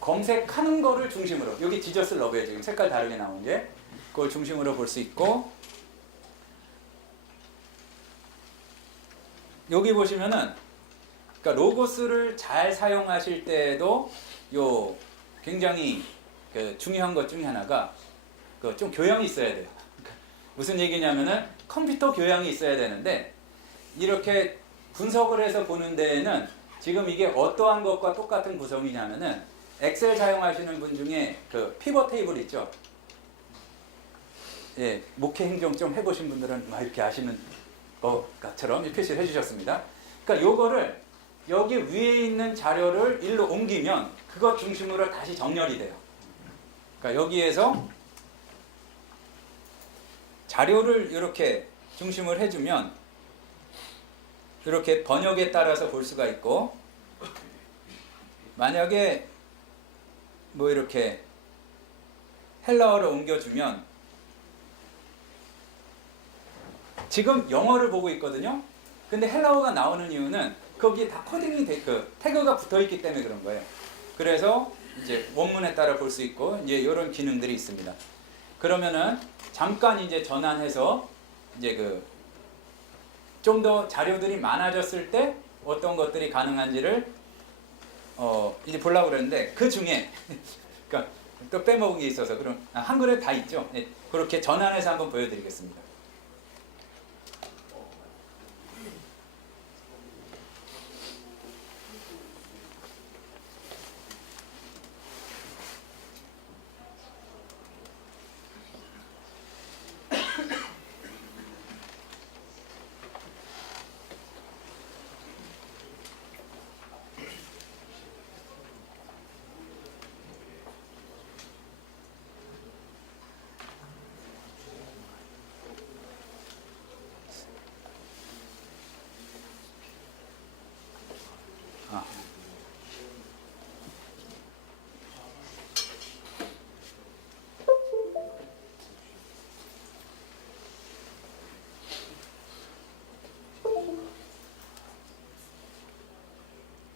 검색하는 거를 중심으로, 여기 지저스 러브에 지금 색깔 다르게 나온 게, 그걸 중심으로 볼 수 있고, 여기 보시면은 그러니까 로고스를 잘 사용하실 때에도 요 굉장히 그 중요한 것 중에 하나가 그 좀 교양이 있어야 돼요. 그러니까 무슨 얘기냐면은 컴퓨터 교양이 있어야 되는데, 이렇게 분석을 해서 보는 데에는 지금 이게 어떠한 것과 똑같은 구성이냐면은 엑셀 사용하시는 분 중에 그 피벗 테이블 있죠. 예, 목회 행정 좀 해보신 분들은 막 이렇게 아시는 것처럼 표시를 해주셨습니다. 그러니까 요거를 여기 위에 있는 자료를 일로 옮기면 그것 중심으로 다시 정렬이 돼요. 그러니까 여기에서 자료를 이렇게 중심을 해주면 이렇게 번역에 따라서 볼 수가 있고, 만약에 뭐 이렇게 헬라어로 옮겨주면 지금 영어를 보고 있거든요. 근데 헬라어가 나오는 이유는 거기에 다 코딩이 그 태그가 붙어 있기 때문에 그런 거예요. 그래서 이제 원문에 따라 볼 수 있고 이제 이런 기능들이 있습니다. 그러면은 잠깐 이제 전환해서 이제 그 좀 더 자료들이 많아졌을 때 어떤 것들이 가능한지를 이제 보려고 그랬는데 그 중에 그러니까 또 빼먹은 게 있어서 그럼 한글에 다 있죠. 네, 그렇게 전환해서 한번 보여드리겠습니다.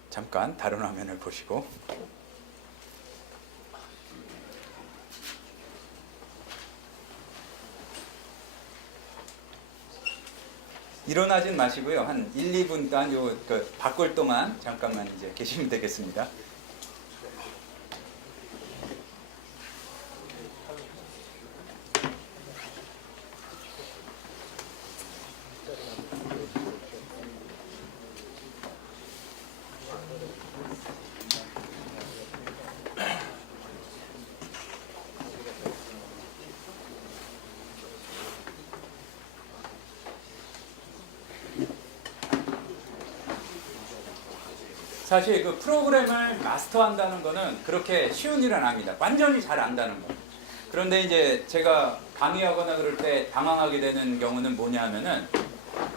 잠깐 다른 화면을 보시고 일어나진 마시고요. 한 1, 2분 동안 바꿀 동안 잠깐만 이제 계시면 되겠습니다. 사실 그 프로그램을 마스터한다는 거는 그렇게 쉬운 일은 아닙니다. 완전히 잘 안다는 거. 그런데 이제 제가 강의하거나 그럴 때 당황하게 되는 경우는 뭐냐면은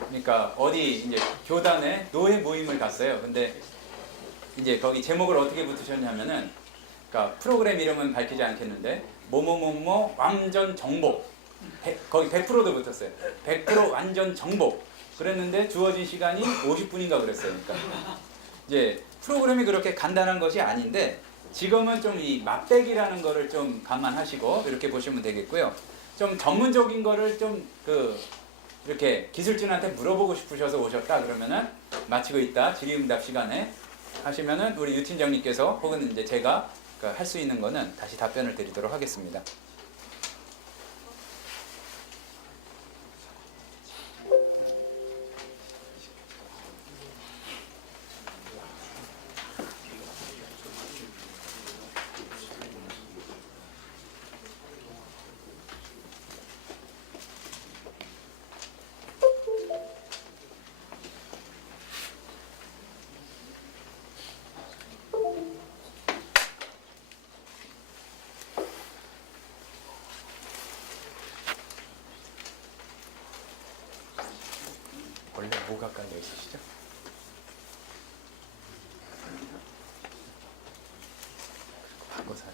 그러니까 어디 이제 교단에 노예 모임을 갔어요. 근데 이제 거기 제목을 어떻게 붙으셨냐면은 그러니까 프로그램 이름은 밝히지 않겠는데 뭐뭐뭐뭐 완전 정복. 거기 100%도 붙었어요. 100% 완전 정복. 그랬는데 주어진 시간이 50분인가 그랬어요. 그러니까 이제 프로그램이 그렇게 간단한 것이 아닌데 지금은 좀 이 맛배기라는 거를 좀 감안하시고 이렇게 보시면 되겠고요. 좀 전문적인 거를 좀 이렇게 기술진한테 물어보고 싶으셔서 오셨다 그러면은 마치고 있다 질의응답 시간에 하시면은 우리 유 팀장님께서 혹은 이제 제가 할 수 있는 거는 다시 답변을 드리도록 하겠습니다. 원래 뭐가 깔려 있으시죠? 바꿔서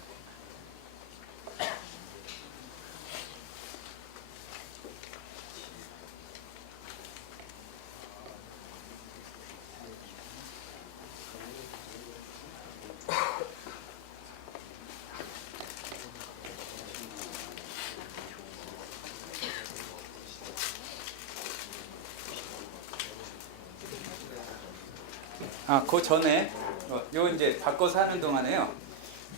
그 전에 요 이제 바꿔서 하는 동안에요.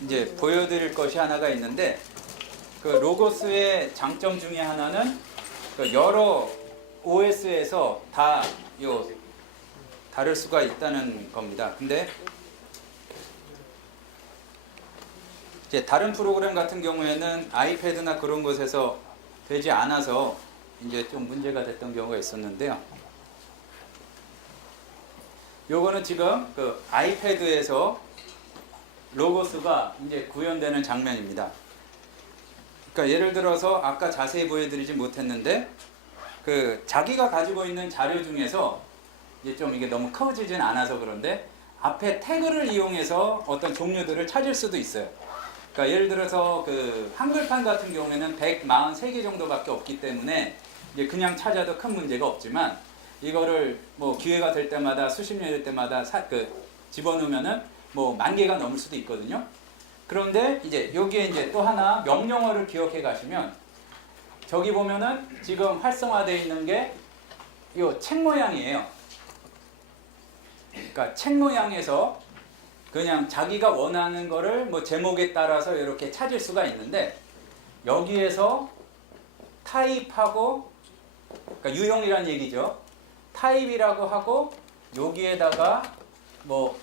이제 보여드릴 것이 하나가 있는데 그 로고스의 장점 중에 하나는 그 여러 OS에서 다 다를 수가 있다는 겁니다. 근데 이제 다른 프로그램 같은 경우에는 아이패드나 그런 곳에서 되지 않아서 이제 좀 문제가 됐던 경우가 있었는데요. 요거는 지금 그 아이패드에서 로고스가 이제 구현되는 장면입니다. 그러니까 예를 들어서 아까 자세히 보여드리지 못했는데 그 자기가 가지고 있는 자료 중에서 이제 좀 이게 너무 커지진 않아서 그런데 앞에 태그를 이용해서 어떤 종류들을 찾을 수도 있어요. 그러니까 예를 들어서 그 한글판 같은 경우에는 143개 정도밖에 없기 때문에 이제 그냥 찾아도 큰 문제가 없지만 이거를 뭐 기회가 될 때마다 수십 년 될 때마다 집어넣으면은 뭐 10,000개가 넘을 수도 있거든요. 그런데 이제 여기에 이제 또 하나 명령어를 기억해 가시면 저기 보면은 지금 활성화되어 있는 게 이 책 모양이에요. 그러니까 책 모양에서 그냥 자기가 원하는 거를 뭐 제목에 따라서 이렇게 찾을 수가 있는데 여기에서 타입하고 그러니까 유형이란 얘기죠. 타입이라고 하고 여기에다가 뭐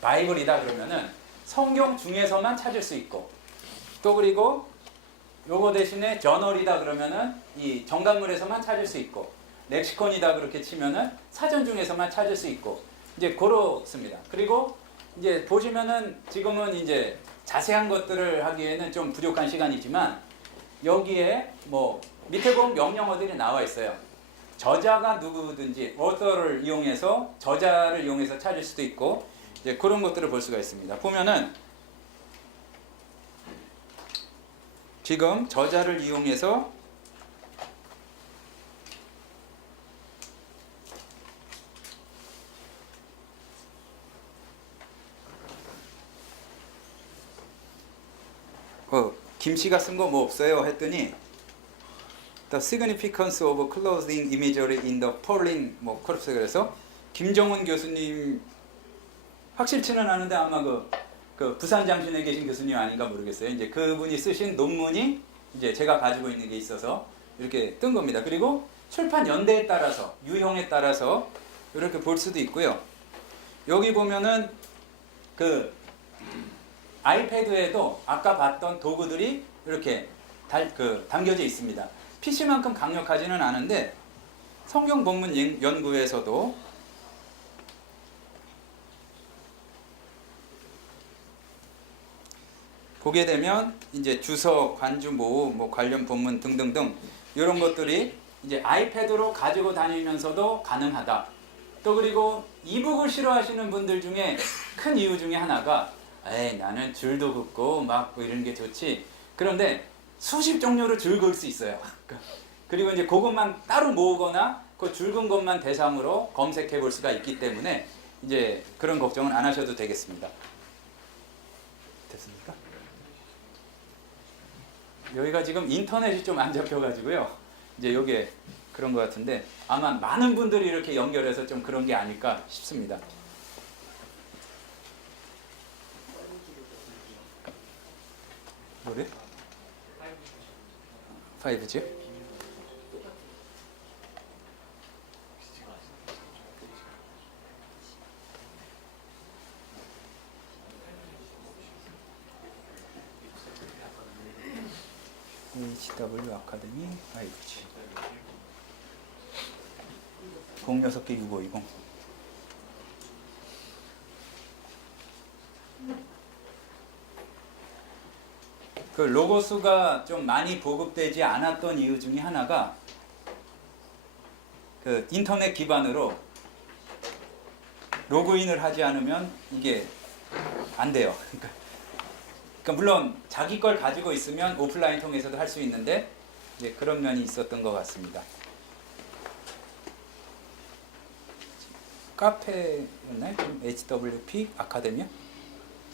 바이블이다 그러면은 성경 중에서만 찾을 수 있고 또 그리고 요거 대신에 저널이다 그러면은 이 정답물에서만 찾을 수 있고 렉시콘이다 그렇게 치면은 사전 중에서만 찾을 수 있고 이제 그렇습니다. 그리고 이제 보시면은 지금은 이제 자세한 것들을 하기에는 좀 부족한 시간이지만 여기에 뭐 밑에 보면 명령어들이 나와 있어요. 저자가 누구든지 author를 이용해서 저자를 이용해서 찾을 수도 있고 이제 그런 것들을 볼 수가 있습니다. 보면은 지금 저자를 이용해서 김씨가 쓴 거 뭐 없어요 했더니 The significance of clothing imagery in the falling 뭐 corpse 그래서 김정은 교수님 확실치는 않은데 아마 그 부산 장신에 계신 교수님 아닌가 모르겠어요. 이제 그분이 쓰신 논문이 이제 제가 가지고 있는 게 있어서 이렇게 뜬 겁니다. 그리고 출판 연대에 따라서 유형에 따라서 이렇게 볼 수도 있고요. 여기 보면은 그 아이패드에도 아까 봤던 도구들이 이렇게 담겨져 있습니다. PC만큼 강력하지는 않은데 성경 본문 연구에서도 보게 되면 이제 주석, 관주 모음, 뭐 관련 본문 등등등 이런 것들이 이제 아이패드로 가지고 다니면서도 가능하다. 또 그리고 이북을 싫어하시는 분들 중에 큰 이유 중에 하나가 에이 나는 줄도 긋고 막 뭐 이런 게 좋지. 그런데 수십 종류로 줄 그을 수 있어요. 그리고 이제 그것만 따로 모으거나 그 줄근 것만 대상으로 검색해 볼 수가 있기 때문에 이제 그런 걱정은 안 하셔도 되겠습니다. 됐습니까? 여기가 지금 인터넷이 좀 안 잡혀가지고요. 이제 요게 그런 것 같은데 아마 많은 분들이 이렇게 연결해서 좀 그런 게 아닐까 싶습니다. 뭐래? 5G? HW 아카데미 5G 06개 6520 그 로고스가 좀 많이 보급되지 않았던 이유 중에 하나가 그 인터넷 기반으로 로그인을 하지 않으면 이게 안 돼요. 그러니까 물론 자기 걸 가지고 있으면 오프라인 통해서도 할 수 있는데 이제 그런 면이 있었던 것 같습니다. 카페였나요? HWP 아카데미야?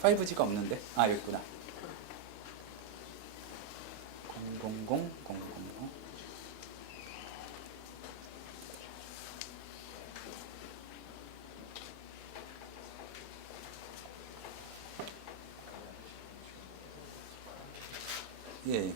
5G가 없는데? 아 여기 있구나. 000. 예.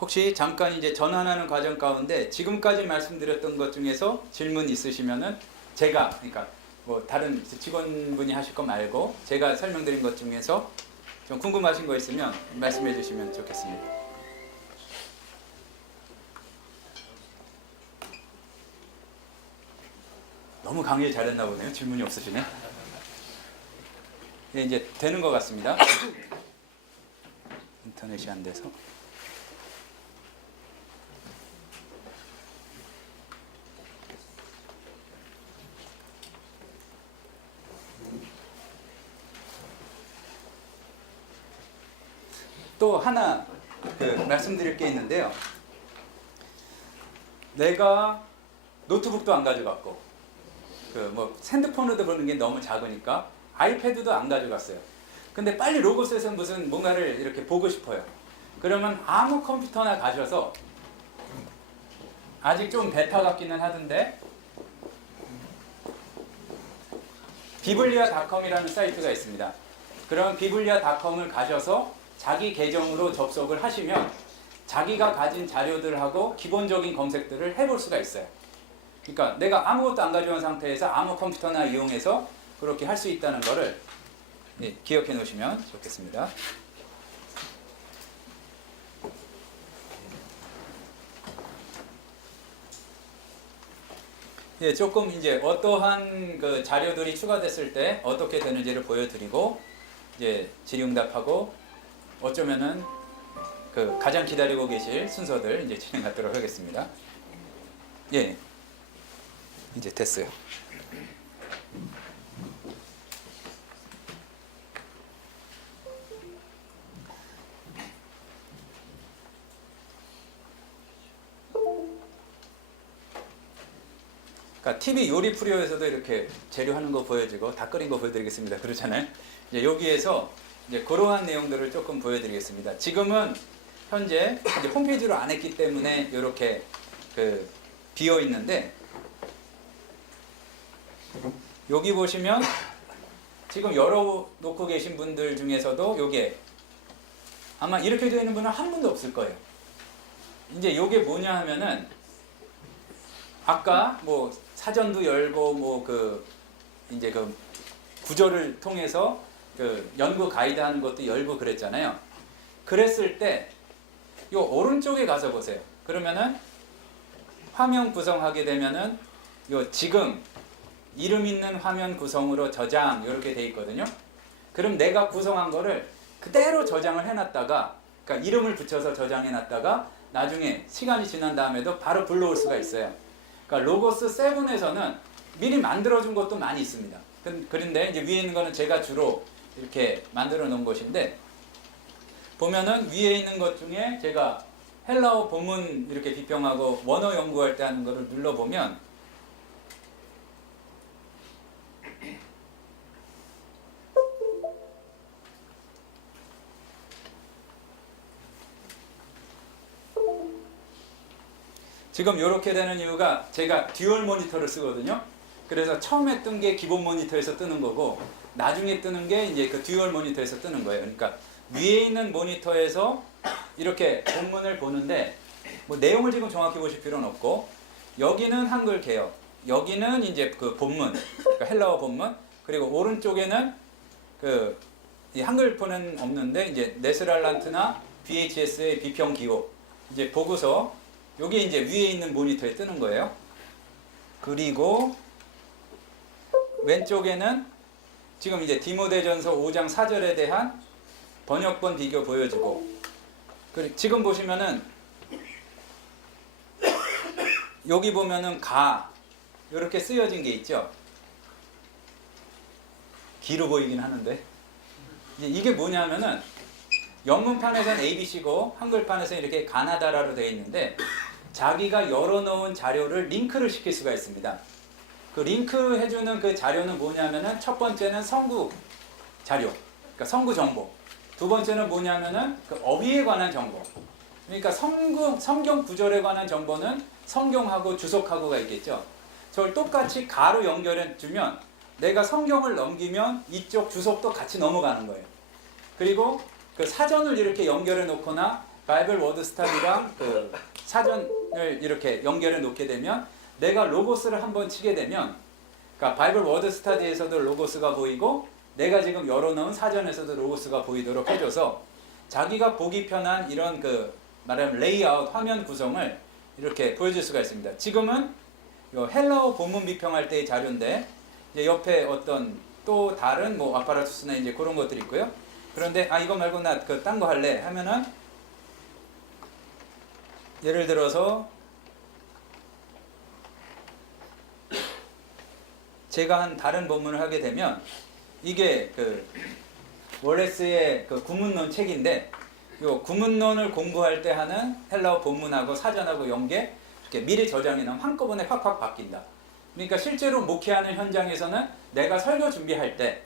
혹시 잠깐 이제 전환하는 과정 가운데 지금까지 말씀드렸던 것 중에서 질문 있으시면은 제가 그러니까 뭐 다른 직원분이 하실 거 말고 제가 설명드린 것 중에서 좀 궁금하신 거 있으면 말씀해 주시면 좋겠습니다. 너무 강의 잘했나 보네요. 질문이 없으시네. 네, 이제 되는 것 같습니다. 인터넷이 안 돼서. 또 하나 말씀드릴 게 있는데요. 내가 노트북도 안 가져갔고 뭐 핸드폰으로 보는 게 너무 작으니까 아이패드도 안 가져갔어요. 근데 빨리 로고스에서 무슨 뭔가를 이렇게 보고 싶어요. 그러면 아무 컴퓨터나 가셔서, 아직 좀 베타 같기는 하던데, 비블리아닷컴이라는 사이트가 있습니다. 그럼 비블리아닷컴을 가셔서 자기 계정으로 접속을 하시면 자기가 가진 자료들하고 기본적인 검색들을 해볼 수가 있어요. 그러니까 내가 아무것도 안 가져온 상태에서 아무 컴퓨터나 이용해서 그렇게 할 수 있다는 거를 기억해 놓으시면 좋겠습니다. 조금 이제 어떠한 그 자료들이 추가됐을 때 어떻게 되는지를 보여드리고, 이제 질의응답하고 어쩌면은 그 가장 기다리고 계실 순서들 이제 진행하도록 하겠습니다. 예, 이제 됐어요. 그러니까 TV 요리 프리오에서도 이렇게 재료하는 거 보여주고 다 끓인 거 보여드리겠습니다. 그렇잖아요. 이제 여기에서 이제 그러한 내용들을 조금 보여드리겠습니다. 지금은 현재 이제 홈페이지로 안 했기 때문에 이렇게 비어 있는데, 여기 보시면 지금 열어놓고 계신 분들 중에서도 요게 아마 이렇게 되어 있는 분은 한 분도 없을 거예요. 이제 요게 뭐냐 하면은, 아까 뭐 사전도 열고 뭐 이제 구조를 통해서 연구 가이드 하는 것도 열고 그랬잖아요. 그랬을 때 요 오른쪽에 가서 보세요. 그러면은 화면 구성하게 되면은 요 지금 이름 있는 화면 구성으로 저장 이렇게 돼 있거든요. 그럼 내가 구성한 거를 그대로 저장을 해놨다가, 그러니까 이름을 붙여서 저장해 놨다가 나중에 시간이 지난 다음에도 바로 불러올 수가 있어요. 그러니까 로고스 7에서는 미리 만들어준 것도 많이 있습니다. 그런데 이제 위에 있는 거는 제가 주로 이렇게 만들어 놓은 것인데, 보면은 위에 있는 것 중에 제가 헬라어 본문 이렇게 비평하고 원어 연구할 때 하는 거를 눌러보면, 지금 이렇게 되는 이유가 제가 듀얼 모니터를 쓰거든요. 그래서 처음에 뜬 게 기본 모니터에서 뜨는 거고, 나중에 뜨는 게 이제 그 듀얼 모니터에서 뜨는 거예요. 그러니까 위에 있는 모니터에서 이렇게 본문을 보는데, 뭐 내용을 지금 정확히 보실 필요는 없고, 여기는 한글 개역, 여기는 이제 그 본문, 그러니까 헬라어 본문, 그리고 오른쪽에는 이 한글폰은 없는데 이제 네스랄란트나 VHS의 비평 기호 이제 보고서, 요게 이제 위에 있는 모니터에 뜨는 거예요. 그리고 왼쪽에는 지금 이제 디모데전서 5장 4절에 대한 번역본 비교 보여주고, 지금 보시면은 여기 보면은 가 이렇게 쓰여진 게 있죠. 기로 보이긴 하는데, 이게 뭐냐면은 영문판에서는 ABC고 한글판에서는 이렇게 가나다라로 되어 있는데, 자기가 열어놓은 자료를 링크를 시킬 수가 있습니다. 그 링크 해주는 그 자료는 뭐냐면은, 첫 번째는 성구 자료, 그러니까 성구 정보. 두 번째는 뭐냐면은 그 어휘에 관한 정보. 그러니까 성경 구절에 관한 정보는 성경하고 주석하고가 있겠죠. 저걸 똑같이 가로 연결해 주면 내가 성경을 넘기면 이쪽 주석도 같이 넘어가는 거예요. 그리고 그 사전을 이렇게 연결해 놓거나 바이블 워드 스타디랑 그 사전을 이렇게 연결해 놓게 되면, 내가 로고스를 한번 치게 되면, 그러니까 바이블 워드 스타디에서도 로고스가 보이고 내가 지금 열어놓은 사전에서도 로고스가 보이도록 해줘서 자기가 보기 편한 이런 말하면 레이아웃 화면 구성을 이렇게 보여줄 수가 있습니다. 지금은 헬라어 본문 비평할 때의 자료인데, 이제 옆에 어떤 또 다른 뭐 아파라투스나 이제 그런 것들이 있고요. 그런데 이거 말고 나 딴 거 할래 하면은, 예를 들어서 제가 한 다른 본문을 하게 되면, 이게 월레스의 구문론 책인데, 요 구문론을 공부할 때 하는 헬라어 본문하고 사전하고 연계 이렇게 미리 저장해 놓으면 한꺼번에 확확 바뀐다. 그러니까 실제로 목회하는 현장에서는 내가 설교 준비할 때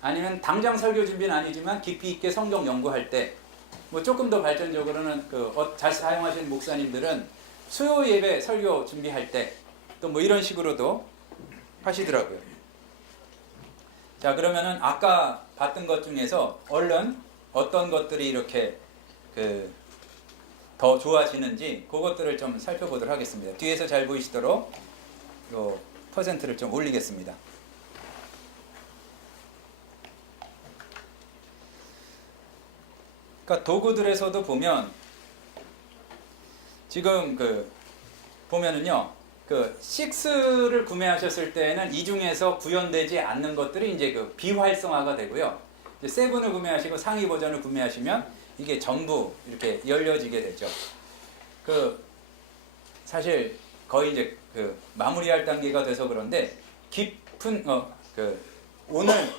아니면 당장 설교 준비는 아니지만 깊이 있게 성경 연구할 때 뭐 조금 더 발전적으로는 잘 사용하시는 목사님들은 수요 예배 설교 준비할 때 또 뭐 이런 식으로도 하시더라고요. 자, 그러면은 아까 봤던 것 중에서 얼른 어떤 것들이 이렇게 더 좋아지는지 그것들을 좀 살펴보도록 하겠습니다. 뒤에서 잘 보이시도록 요 퍼센트를 좀 올리겠습니다. 그러니까 도구들에서도 보면 지금 보면은요, 6를 구매하셨을 때는 이 중에서 구현되지 않는 것들이 이제 비활성화가 되고요. 이제 7을 구매하시고 상위 버전을 구매하시면 이게 전부 이렇게 열려지게 되죠. 사실 거의 이제 마무리할 단계가 돼서 그런데 깊은 오늘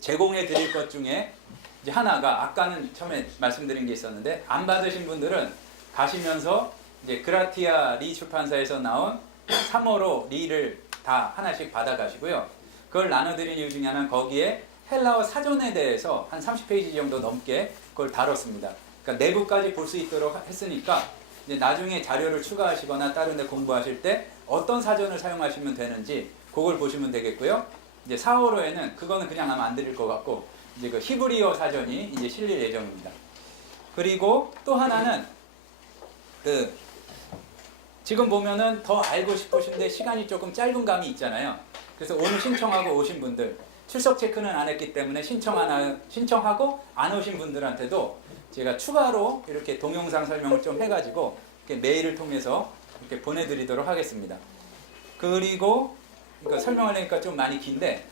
제공해 드릴 것 중에 이제 하나가 아까는 처음에 말씀드린 게 있었는데 안 받으신 분들은 가시면서 이제 그라티아 리 출판사에서 나온 3호로 리를 다 하나씩 받아가시고요. 그걸 나눠드린 이유 중에 하나는 거기에 헬라어 사전에 대해서 한 30페이지 정도 넘게 그걸 다뤘습니다. 그러니까 내부까지 볼 수 있도록 했으니까 이제 나중에 자료를 추가하시거나 다른 데 공부하실 때 어떤 사전을 사용하시면 되는지 그걸 보시면 되겠고요. 이제 4호로에는 그거는 그냥 하면 안 드릴 것 같고 이제 히브리어 사전이 이제 실릴 예정입니다. 그리고 또 하나는 지금 보면은 더 알고 싶으신데 시간이 조금 짧은 감이 있잖아요. 그래서 오늘 신청하고 오신 분들 출석 체크는 안 했기 때문에 신청하고 안 오신 분들한테도 제가 추가로 이렇게 동영상 설명을 좀 해가지고 이렇게 메일을 통해서 이렇게 보내드리도록 하겠습니다. 그리고 그러니까 설명하려니까 좀 많이 긴데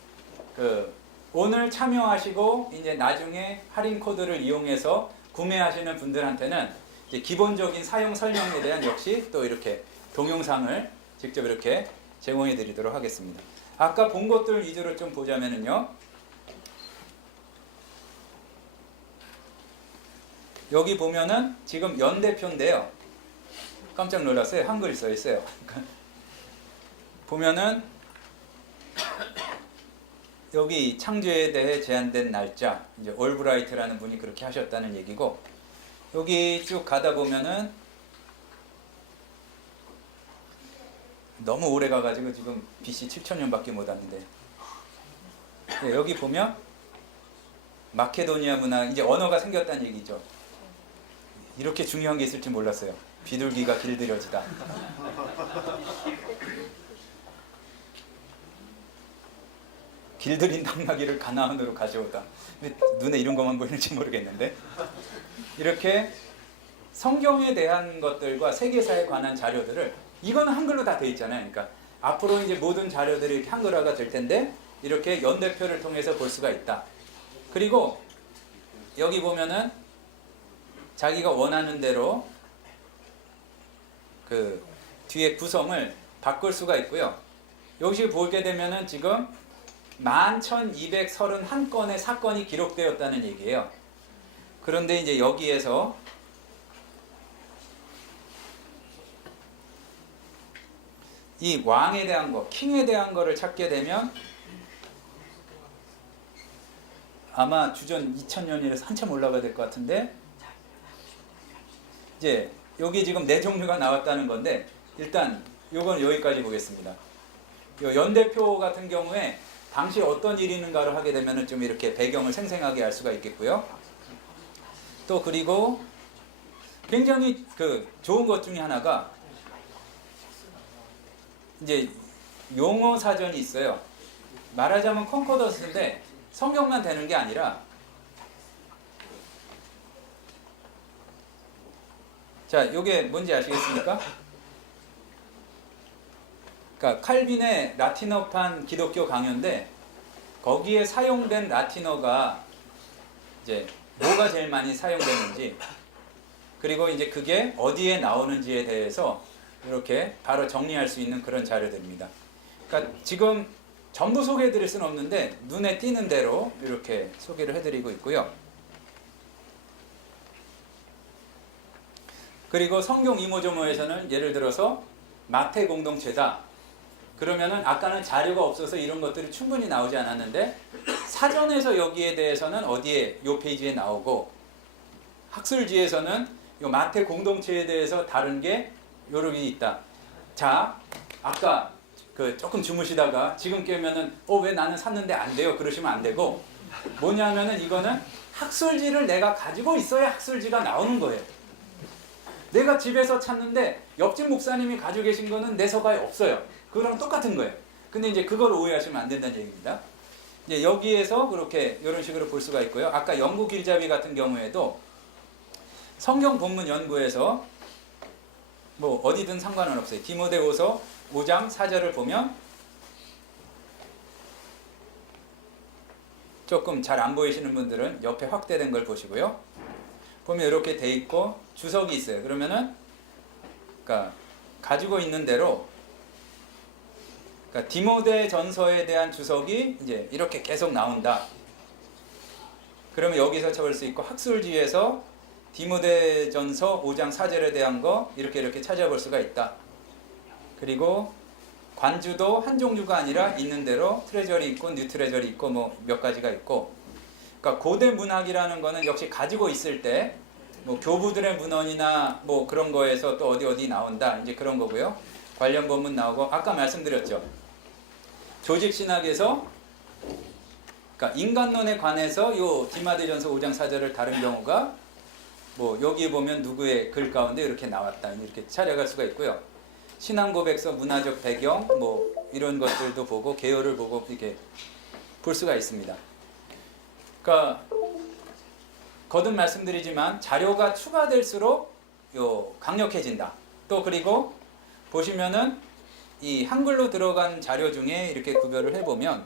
오늘 참여하시고 이제 나중에 할인 코드를 이용해서 구매하시는 분들한테는 이제 기본적인 사용 설명에 대한 역시 또 이렇게 동영상을 직접 이렇게 제공해 드리도록 하겠습니다. 아까 본 것들 위주로 좀 보자면은요. 여기 보면은 지금 연대표인데요. 깜짝 놀랐어요. 한글이 써 있어요. 보면은 여기 창조에 대해 제한된 날짜, 이제 올브라이트라는 분이 그렇게 하셨다는 얘기고, 여기 쭉 가다 보면은 너무 오래 가가지고 지금 BC 7000년밖에 못 왔는데, 네, 여기 보면 마케도니아 문화, 이제 언어가 생겼다는 얘기죠. 이렇게 중요한 게 있을 줄 몰랐어요. 비둘기가 길들여지다. 길들인 당나귀를 가나안으로 가져오다. 눈에 이런 것만 보이는지 모르겠는데 이렇게 성경에 대한 것들과 세계사에 관한 자료들을 이거는 한글로 다 돼 있잖아요. 그러니까 앞으로 이제 모든 자료들이 이렇게 한글화가 될 텐데 이렇게 연대표를 통해서 볼 수가 있다. 그리고 여기 보면은 자기가 원하는 대로 뒤에 구성을 바꿀 수가 있고요. 여기 보게 되면은 지금 11,231건의 사건이 기록되었다는 얘기예요. 그런데 이제 여기에서 이 왕에 대한 거, 킹에 대한 거를 찾게 되면 아마 주전 2000년이라서 한참 올라가야 될 것 같은데 이제 여기 지금 4종류가 나왔다는 건데 일단 요건 여기까지 보겠습니다. 요 연대표 같은 경우에 당시 어떤 일이 있는가를 하게 되면 좀 이렇게 배경을 생생하게 알 수가 있겠고요. 또 그리고 굉장히 좋은 것 중에 하나가 이제 용어 사전이 있어요. 말하자면 컨코던스인데 성경만 되는 게 아니라 자, 요게 뭔지 아시겠습니까? 그러니까 칼빈의 라틴어판 기독교 강요인데 거기에 사용된 라틴어가 이제 뭐가 제일 많이 사용되는지 그리고 이제 그게 어디에 나오는지에 대해서 이렇게 바로 정리할 수 있는 그런 자료들입니다. 그러니까 지금 전부 소개해 드릴 수는 없는데 눈에 띄는 대로 이렇게 소개를 해 드리고 있고요. 그리고 성경 이모저모에서는 예를 들어서 마태 공동체다. 그러면은 아까는 자료가 없어서 이런 것들이 충분히 나오지 않았는데 사전에서 여기에 대해서는 어디에 요 페이지에 나오고 학술지에서는 요 마태 공동체에 대해서 다른 게 요렇게 있다. 자, 아까 그 조금 주무시다가 지금 깨면은 왜 나는 샀는데 안 돼요 그러시면 안 되고 뭐냐면은 이거는 학술지를 내가 가지고 있어야 학술지가 나오는 거예요. 내가 집에서 찾는데 옆집 목사님이 가지고 계신 거는 내 서가에 없어요. 그거랑 똑같은 거예요. 근데 이제 그걸 오해하시면 안 된다는 얘기입니다. 이제 여기에서 그렇게 이런 식으로 볼 수가 있고요. 아까 영구 길잡이 같은 경우에도 성경 본문 연구에서 뭐 어디든 상관은 없어요. 디모데후서 5장 4절을 보면 조금 잘 안 보이시는 분들은 옆에 확대된 걸 보시고요. 보면 이렇게 돼 있고 주석이 있어요. 그러면은 그러니까 가지고 있는 대로 그러니까 디모데 전서에 대한 주석이 이제 이렇게 계속 나온다. 그러면 여기서 찾을 수 있고 학술지에서 디모데 전서 5장 4절에 대한 거 이렇게 찾아볼 수가 있다. 그리고 관주도 한 종류가 아니라 있는 대로 트레저리 있고 뉴 트레저리 있고 뭐 몇 가지가 있고 그러니까 고대 문학이라는 거는 역시 가지고 있을 때 뭐 교부들의 문헌이나 뭐 그런 거에서 또 어디 나온다 이제 그런 거고요. 관련 본문 나오고 아까 말씀드렸죠. 조직 신학에서 그러니까 인간론에 관해서 요 디모데전서 5장 4절을 다룬 경우가 뭐 여기 보면 누구의 글 가운데 이렇게 나왔다 이렇게 찾아갈 수가 있고요. 신앙고백서 문화적 배경 뭐 이런 것들도 보고 개요를 보고 이렇게 볼 수가 있습니다. 그러니까 거듭 말씀드리지만 자료가 추가될수록 강력해진다. 또 그리고 보시면은 이 한글로 들어간 자료 중에 이렇게 구별을 해보면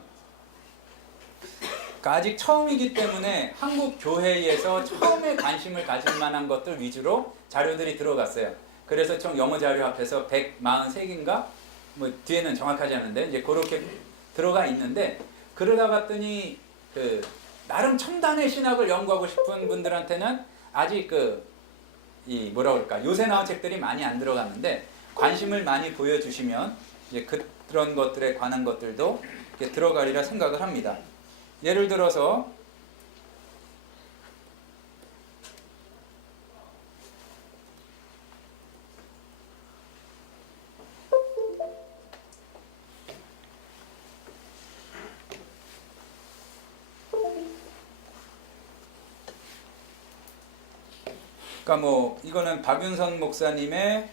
그러니까 아직 처음이기 때문에 한국 교회에서 처음에 관심을 가질 만한 것들 위주로 자료들이 들어갔어요. 그래서 총 영어 자료 합해서 143개인가? 뭐 뒤에는 정확하지 않은데 이제 그렇게 들어가 있는데 그러다 봤더니 나름 첨단의 신학을 연구하고 싶은 분들한테는 아직 이 뭐라 그럴까 요새 나온 책들이 많이 안 들어갔는데 관심을 많이 보여주시면 이제 그런 것들에 관한 것들도 이렇게 들어가리라 생각을 합니다. 예를 들어서 그러니까 뭐 이거는 박윤선 목사님의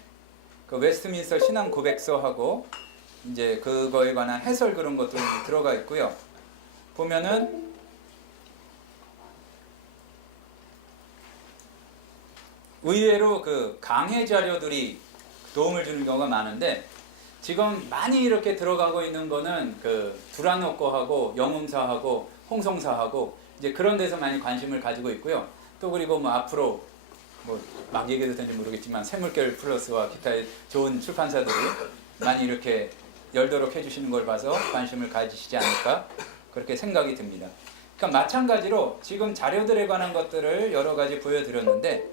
그 웨스트민스터 신앙 고백서하고 이제 그거에 관한 해설 그런 것도 들어가 있고요. 보면은 의외로 그 강해 자료들이 도움을 주는 경우가 많은데 지금 많이 이렇게 들어가고 있는 거는 그 두라노 거하고 영음사하고 홍성사하고 이제 그런 데서 많이 관심을 가지고 있고요. 또 그리고 뭐 앞으로 뭐 막 얘기해도 되는지 모르겠지만 샘물결 플러스와 기타의 좋은 출판사들이 많이 이렇게 열도록 해주시는 걸 봐서 관심을 가지시지 않을까 그렇게 생각이 듭니다. 그러니까 마찬가지로 지금 자료들에 관한 것들을 여러 가지 보여드렸는데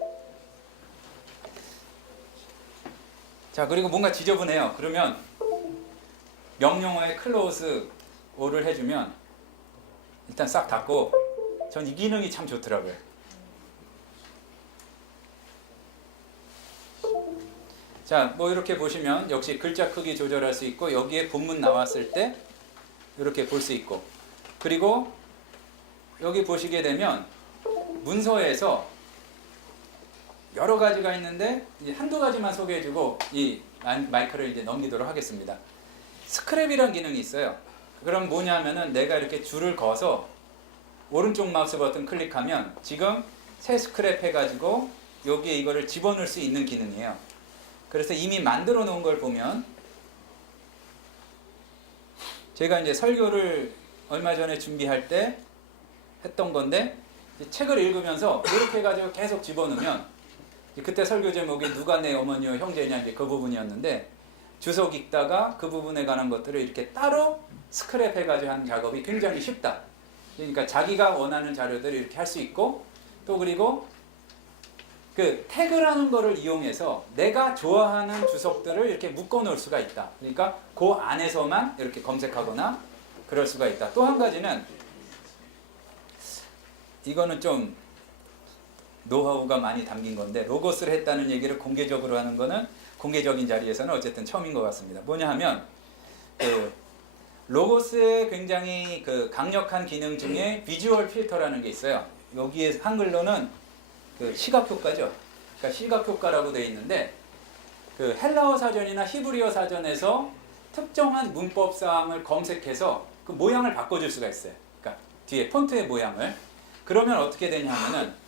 자 그리고 뭔가 지저분해요. 그러면 명령어에 클로즈 오를 해주면 일단 싹 닫고 전 이 기능이 참 좋더라고요. 자, 뭐 이렇게 보시면 역시 글자 크기 조절할 수 있고 여기에 본문 나왔을 때 이렇게 볼 수 있고 그리고 여기 보시게 되면 문서에서 여러 가지가 있는데 한두 가지만 소개해주고 이 마이크를 이제 넘기도록 하겠습니다. 스크랩이라는 기능이 있어요. 그럼 뭐냐면은 내가 이렇게 줄을 그어서 오른쪽 마우스 버튼 클릭하면 지금 새 스크랩 해가지고 여기에 이거를 집어넣을 수 있는 기능이에요. 그래서 이미 만들어 놓은 걸 보면 제가 이제 설교를 얼마 전에 준비할 때 했던 건데 책을 읽으면서 이렇게 해가지고 계속 집어넣으면 그때 설교 제목이 누가 내 어머니요 형제냐 이제 그 부분이었는데 주석 읽다가 그 부분에 관한 것들을 이렇게 따로 스크랩 해가지고 하는 작업이 굉장히 쉽다. 그러니까 자기가 원하는 자료들을 이렇게 할 수 있고 또 그리고 그 태그라는 거를 이용해서 내가 좋아하는 주석들을 이렇게 묶어 놓을 수가 있다. 그러니까 그 안에서만 이렇게 검색하거나 그럴 수가 있다. 또 한 가지는 이거는 좀 노하우가 많이 담긴 건데, 로고스를 했다는 얘기를 공개적으로 하는 거는 공개적인 자리에서는 어쨌든 처음인 것 같습니다. 뭐냐 하면 그 로고스의 굉장히 그 강력한 기능 중에 비주얼 필터라는 게 있어요. 여기에 한글로는 그 시각 효과죠. 그러니까 시각 효과라고 되어 있는데, 그 헬라어 사전이나 히브리어 사전에서 특정한 문법 사항을 검색해서 그 모양을 바꿔줄 수가 있어요. 그러니까 뒤에 폰트의 모양을. 그러면 어떻게 되냐 하면은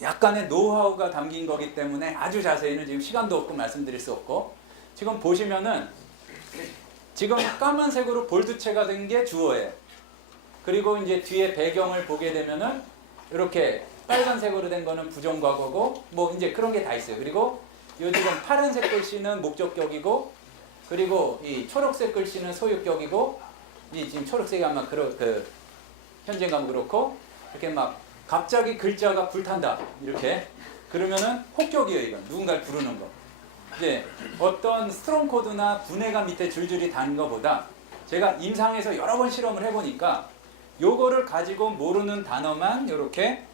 약간의 노하우가 담긴 거기 때문에 아주 자세히는 지금 시간도 없고 말씀드릴 수 없고, 지금 보시면은 지금 까만색으로 볼드체가 된 게 주어예요. 그리고 이제 뒤에 배경을 보게 되면은 이렇게 빨간색으로 된 거는 부정과거고 뭐 이제 그런 게 다 있어요. 그리고 요 지금 파란색 글씨는 목적격이고, 그리고 이 초록색 글씨는 소유격이고, 이 지금 초록색이 아마 그 현재감 그렇고, 이렇게 막 갑자기 글자가 불탄다 이렇게 그러면은 혹격이에요. 이건 누군가를 부르는 거. 이제 어떤 스트롱 코드나 분해가 밑에 줄줄이 다는 것보다 제가 임상에서 여러 번 실험을 해보니까 요거를 가지고 모르는 단어만 이렇게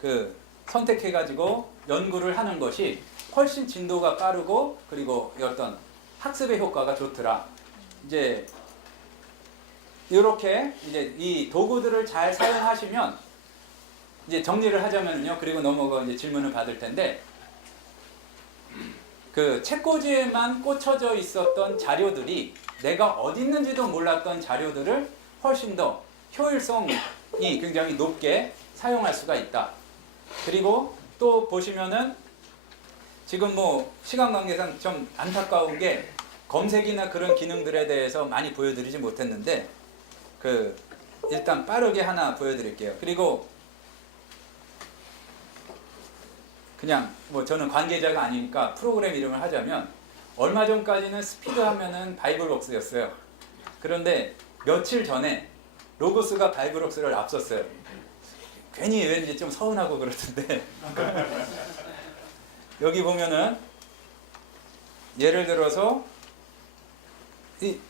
그 선택해가지고 연구를 하는 것이 훨씬 진도가 빠르고, 그리고 어떤 학습의 효과가 좋더라. 이제 이렇게 이제 이 도구들을 잘 사용하시면, 이제 정리를 하자면요. 그리고 넘어가 이제 질문을 받을 텐데, 그 책꽂이에만 꽂혀져 있었던 자료들이 내가 어디 있는지도 몰랐던 자료들을 훨씬 더 효율성이 굉장히 높게 사용할 수가 있다. 그리고 또 보시면은 지금 뭐 시간 관계상 좀 안타까운 게 검색이나 그런 기능들에 대해서 많이 보여드리지 못했는데, 그 일단 빠르게 하나 보여드릴게요. 그리고 그냥 뭐 저는 관계자가 아니니까 프로그램 이름을 하자면, 얼마 전까지는 스피드 하면은 바이블웍스였어요. 그런데 며칠 전에 로고스가 바이블웍스를 앞섰어요. 괜히 왠지 좀 서운하고 그렇던데 여기 보면은 예를 들어서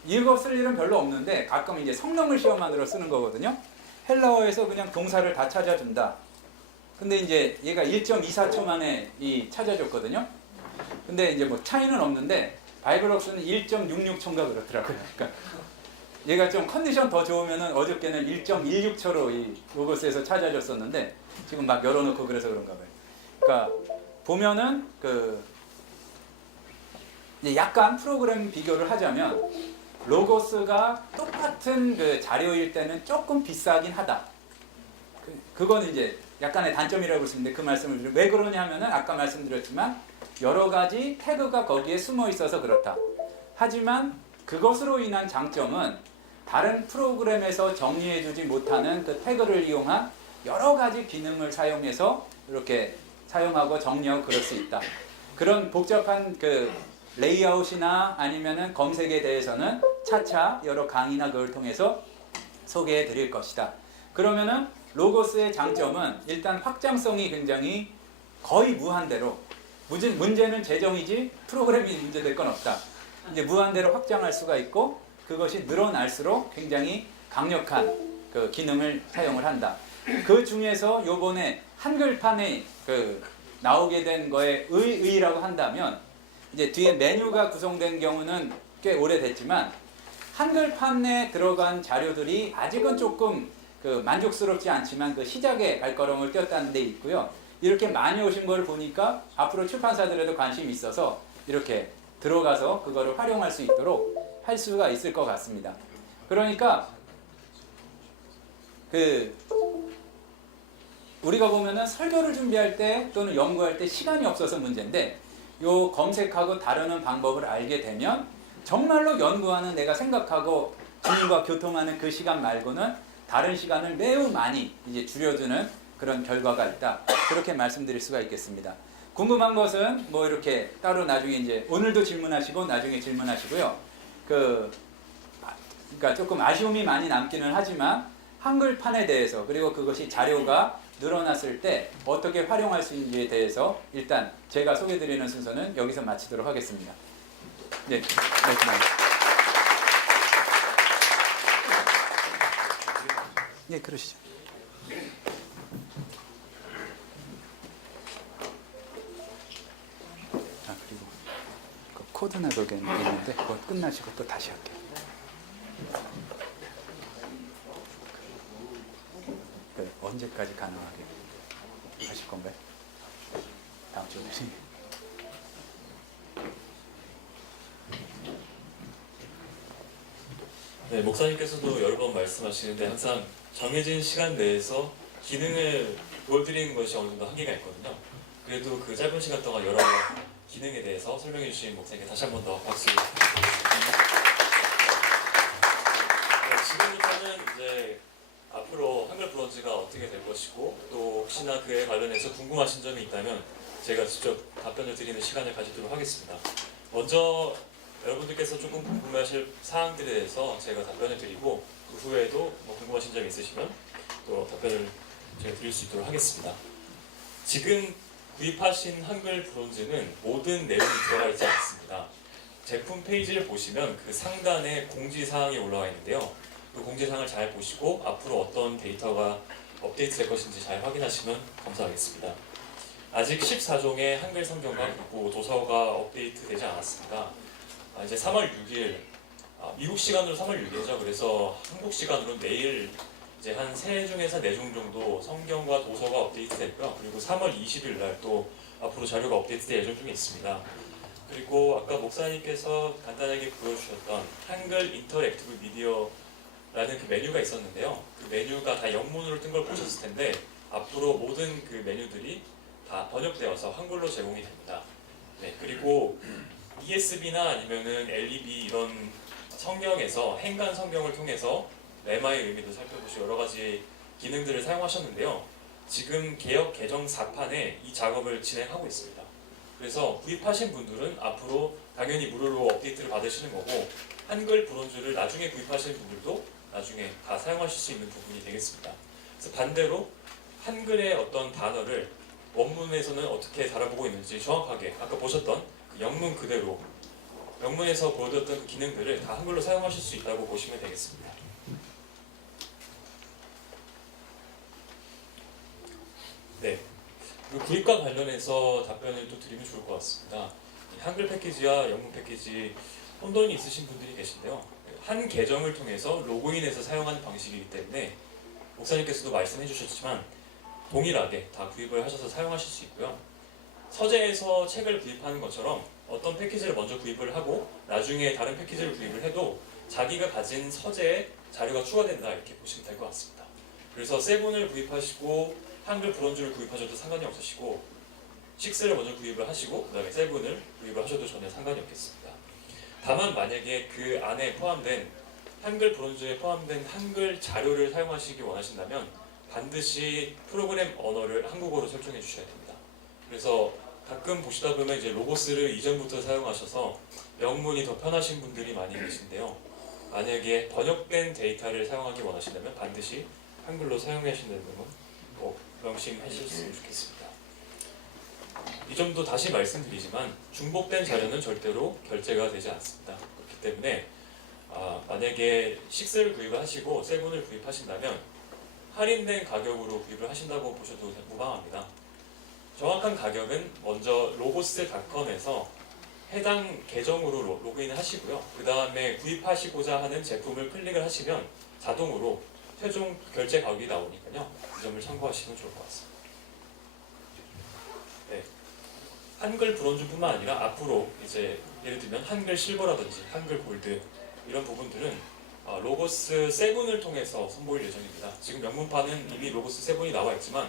이거 쓸 일은 별로 없는데 가끔 이제 성능을 시험하느라 쓰는 거거든요. 헬라어에서 그냥 동사를 다 찾아준다. 근데 이제 얘가 1.24초 만에 찾아줬거든요. 근데 이제 뭐 차이는 없는데 바이블웍스는 1.66초인가 그렇더라고요. 그러니까 얘가 좀 컨디션 더 좋으면은 어저께는 1.16초로 이 로고스에서 찾아줬었는데 지금 막 열어놓고 그래서 그런가 봐요. 그러니까 보면은 그 약간 프로그램 비교를 하자면 로고스가 똑같은 그 자료일 때는 조금 비싸긴 하다. 그건 이제 약간의 단점이라고 볼 수 있는데, 그 말씀을 드리면 왜 그러냐 하면은 아까 말씀드렸지만 여러 가지 태그가 거기에 숨어 있어서 그렇다. 하지만 그것으로 인한 장점은 다른 프로그램에서 정리해주지 못하는 그 태그를 이용한 여러 가지 기능을 사용해서 이렇게 사용하고 정리하고 그럴 수 있다. 그런 복잡한 그 레이아웃이나 아니면은 검색에 대해서는 차차 여러 강의나 그걸 통해서 소개해 드릴 것이다. 그러면은 로고스의 장점은 일단 확장성이 굉장히 거의 무한대로, 문제는 재정이지 프로그램이 문제될 건 없다. 이제 무한대로 확장할 수가 있고, 그것이 늘어날수록 굉장히 강력한 그 기능을 사용을 한다. 그 중에서 요번에 한글판에 그 나오게 된 거에 의의라고 한다면, 이제 뒤에 메뉴가 구성된 경우는 꽤 오래됐지만 한글판에 들어간 자료들이 아직은 조금 그 만족스럽지 않지만 그 시작에 발걸음을 띄었다는 데 있고요. 이렇게 많이 오신 걸 보니까 앞으로 출판사들에도 관심이 있어서 이렇게 들어가서 그거를 활용할 수 있도록 할 수가 있을 것 같습니다. 그러니까 그 우리가 보면은 설교를 준비할 때 또는 연구할 때 시간이 없어서 문제인데, 요 검색하고 다루는 방법을 알게 되면 정말로 연구하는, 내가 생각하고 주민과 교통하는 그 시간 말고는 다른 시간을 매우 많이 이제 줄여주는 그런 결과가 있다. 그렇게 말씀드릴 수가 있겠습니다. 궁금한 것은 뭐 이렇게 따로 나중에 이제 오늘도 질문하시고 나중에 질문하시고요. 그러니까 조금 아쉬움이 많이 남기는 하지만 한글판에 대해서 그리고 그것이 자료가 늘어났을 때 어떻게 활용할 수 있는지에 대해서 일단 제가 소개드리는 순서는 여기서 마치도록 하겠습니다. 네, 고맙습니다. 네, 그러시죠. 아, 그리고 그 코드나 그게 있는데 그거 끝나시고 또 다시 할게요. 언제까지 가능하게 하실 건가요? 다음 주에. 네, 목사님께서도 여러 번 말씀하시는데 항상 정해진 시간 내에서 기능을 보여드리는 것이 어느 정도 한계가 있거든요. 그래도 그 짧은 시간 동안 여러 기능에 대해서 설명해 주신 목사님께 다시 한 번 더 박수 부탁드립니다. 네, 지금부터는 이제 앞으로 한글 브론즈가 어떻게 될 것이고 또 혹시나 그에 관련해서 궁금하신 점이 있다면 제가 직접 답변을 드리는 시간을 가지도록 하겠습니다. 먼저 여러분들께서 조금 궁금해하실 사항들에 대해서 제가 답변을 드리고 그 후에도 뭐 궁금하신 점이 있으시면 또 답변을 제가 드릴 수 있도록 하겠습니다. 지금 구입하신 한글 브론즈는 모든 내용이 들어가 있지 않습니다. 제품 페이지를 보시면 그 상단에 공지사항이 올라와 있는데요. 그 공지사항을 잘 보시고 앞으로 어떤 데이터가 업데이트될 것인지 잘 확인하시면 감사하겠습니다. 아직 14종의 한글 성경과 그리고 도서가 업데이트되지 않았습니다. 이제 3월 6일, 미국 시간으로 3월 6일이죠. 그래서 한국 시간으로 내일 이제 한 3종에서 4종 정도 성경과 도서가 업데이트됐고요. 그리고 3월 20일 날 또 앞으로 자료가 업데이트될 예정 중에 있습니다. 그리고 아까 목사님께서 간단하게 보여주셨던 한글 인터랙티브 미디어라는 그 메뉴가 있었는데요. 그 메뉴가 다 영문으로 뜬 걸 보셨을 텐데 앞으로 모든 그 메뉴들이 다 번역되어서 한글로 제공이 됩니다. 네, 그리고 ESB나 아니면은 LEB 이런 성경에서 행간 성경을 통해서 레마의 의미도 살펴보시고 여러 가지 기능들을 사용하셨는데요. 지금 개역 개정 4판에 이 작업을 진행하고 있습니다. 그래서 구입하신 분들은 앞으로 당연히 무료로 업데이트를 받으시는 거고 한글 브론즈를 나중에 구입하시는 분들도 나중에 다 사용하실 수 있는 부분이 되겠습니다. 그래서 반대로 한글의 어떤 단어를 원문에서는 어떻게 달아보고 있는지 정확하게 아까 보셨던 그 영문 그대로 영문에서 보여드렸던 그 기능들을 다 한글로 사용하실 수 있다고 보시면 되겠습니다. 네, 그리고 구입과 관련해서 답변을 또 드리면 좋을 것 같습니다. 한글 패키지와 영문 패키지 혼돈이 있으신 분들이 계신데요. 한 계정을 통해서 로그인해서 사용하는 방식이기 때문에 목사님께서도 말씀해 주셨지만 동일하게 다 구입을 하셔서 사용하실 수 있고요. 서재에서 책을 구입하는 것처럼 어떤 패키지를 먼저 구입을 하고 나중에 다른 패키지를 구입을 해도 자기가 가진 서재에 자료가 추가된다 이렇게 보시면 될 것 같습니다. 그래서 세븐을 구입하시고 한글 브론즈를 구입하셔도 상관이 없으시고 6를 먼저 구입을 하시고 그 다음에 세븐을 구입을 하셔도 전혀 상관이 없겠습니다. 다만 만약에 그 안에 포함된 한글 브론즈에 포함된 한글 자료를 사용하시기 원하신다면 반드시 프로그램 언어를 한국어로 설정해 주셔야 됩니다. 그래서 가끔 보시다 보면 이제 로고스를 이전부터 사용하셔서 영문이 더 편하신 분들이 많이 계신데요. 만약에 번역된 데이터를 사용하기 원하신다면 반드시 한글로 사용하신다는 점은 꼭 명심하셨으면 좋겠습니다. 이 점도 다시 말씀드리지만 중복된 자료는 절대로 결제가 되지 않습니다. 그렇기 때문에 만약에 6를 구입하시고 7을 구입하신다면 할인된 가격으로 구입을 하신다고 보셔도 무방합니다. 정확한 가격은 먼저 로고스.com에서 해당 계정으로 로그인을 하시고요. 그 다음에 구입하시고자 하는 제품을 클릭을 하시면 자동으로 최종 결제 가격이 나오니까요. 그 점을 참고하시면 좋을 것 같습니다. 네. 한글 브론즈뿐만 아니라 앞으로 이제 예를 들면 한글 실버라든지 한글 골드 이런 부분들은 로고스 7을 통해서 선보일 예정입니다. 지금 영문판은 이미 로고스 7이 나와 있지만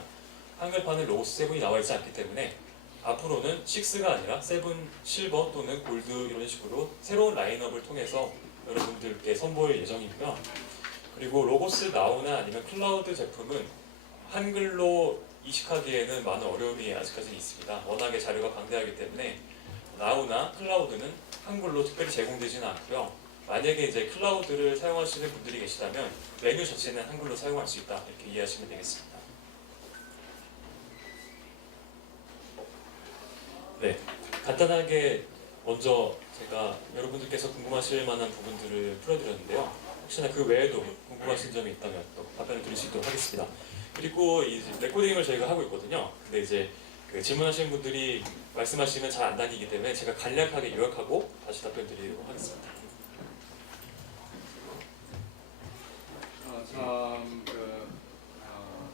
한글판은 로고스 7이 나와 있지 않기 때문에 앞으로는 6가 아니라 7, 실버 또는 골드 이런 식으로 새로운 라인업을 통해서 여러분들께 선보일 예정이고요. 그리고 로고스 나우나 아니면 클라우드 제품은 한글로 이식하기에는 많은 어려움이 아직까지는 있습니다. 워낙에 자료가 방대하기 때문에 나우나 클라우드는 한글로 특별히 제공되지는 않고요. 만약에 이제 클라우드를 사용하시는 분들이 계시다면 메뉴 자체는 한글로 사용할 수 있다 이렇게 이해하시면 되겠습니다. 네, 간단하게 먼저 제가 여러분들께서 궁금하실 만한 부분들을 풀어드렸는데요. 혹시나 그 외에도 궁금하신 점이 있다면 또 답변을 드릴 수 있도록 하겠습니다. 그리고 이 레코딩을 저희가 하고 있거든요. 근데 이제 그 질문하시는 분들이 말씀하시면 잘 안 당기기 때문에 제가 간략하게 요약하고 다시 답변 드리도록 하겠습니다. 참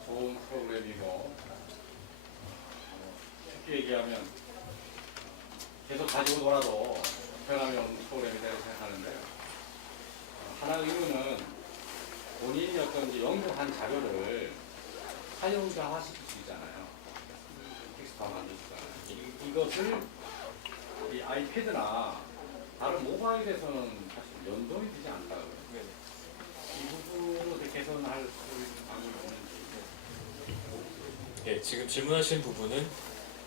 좋은 프로그램이고 쉽게 얘기하면 계속 가지고 놀아도 변함이 없는 프로그램이라고 생각하는데 하나 의무는 본인이 어떤 이제 연구한 자료를 사용자화시킬 수 있잖아요. 텍스트화 만들 수 있잖아요. 이것을 이 아이패드나 다른 모바일에서는 사실 연동이 되지 않다고요. 네. 이 부분을 어떻게 개선할 수 있는 방법이 없는지. 예, 지금 질문하신 부분은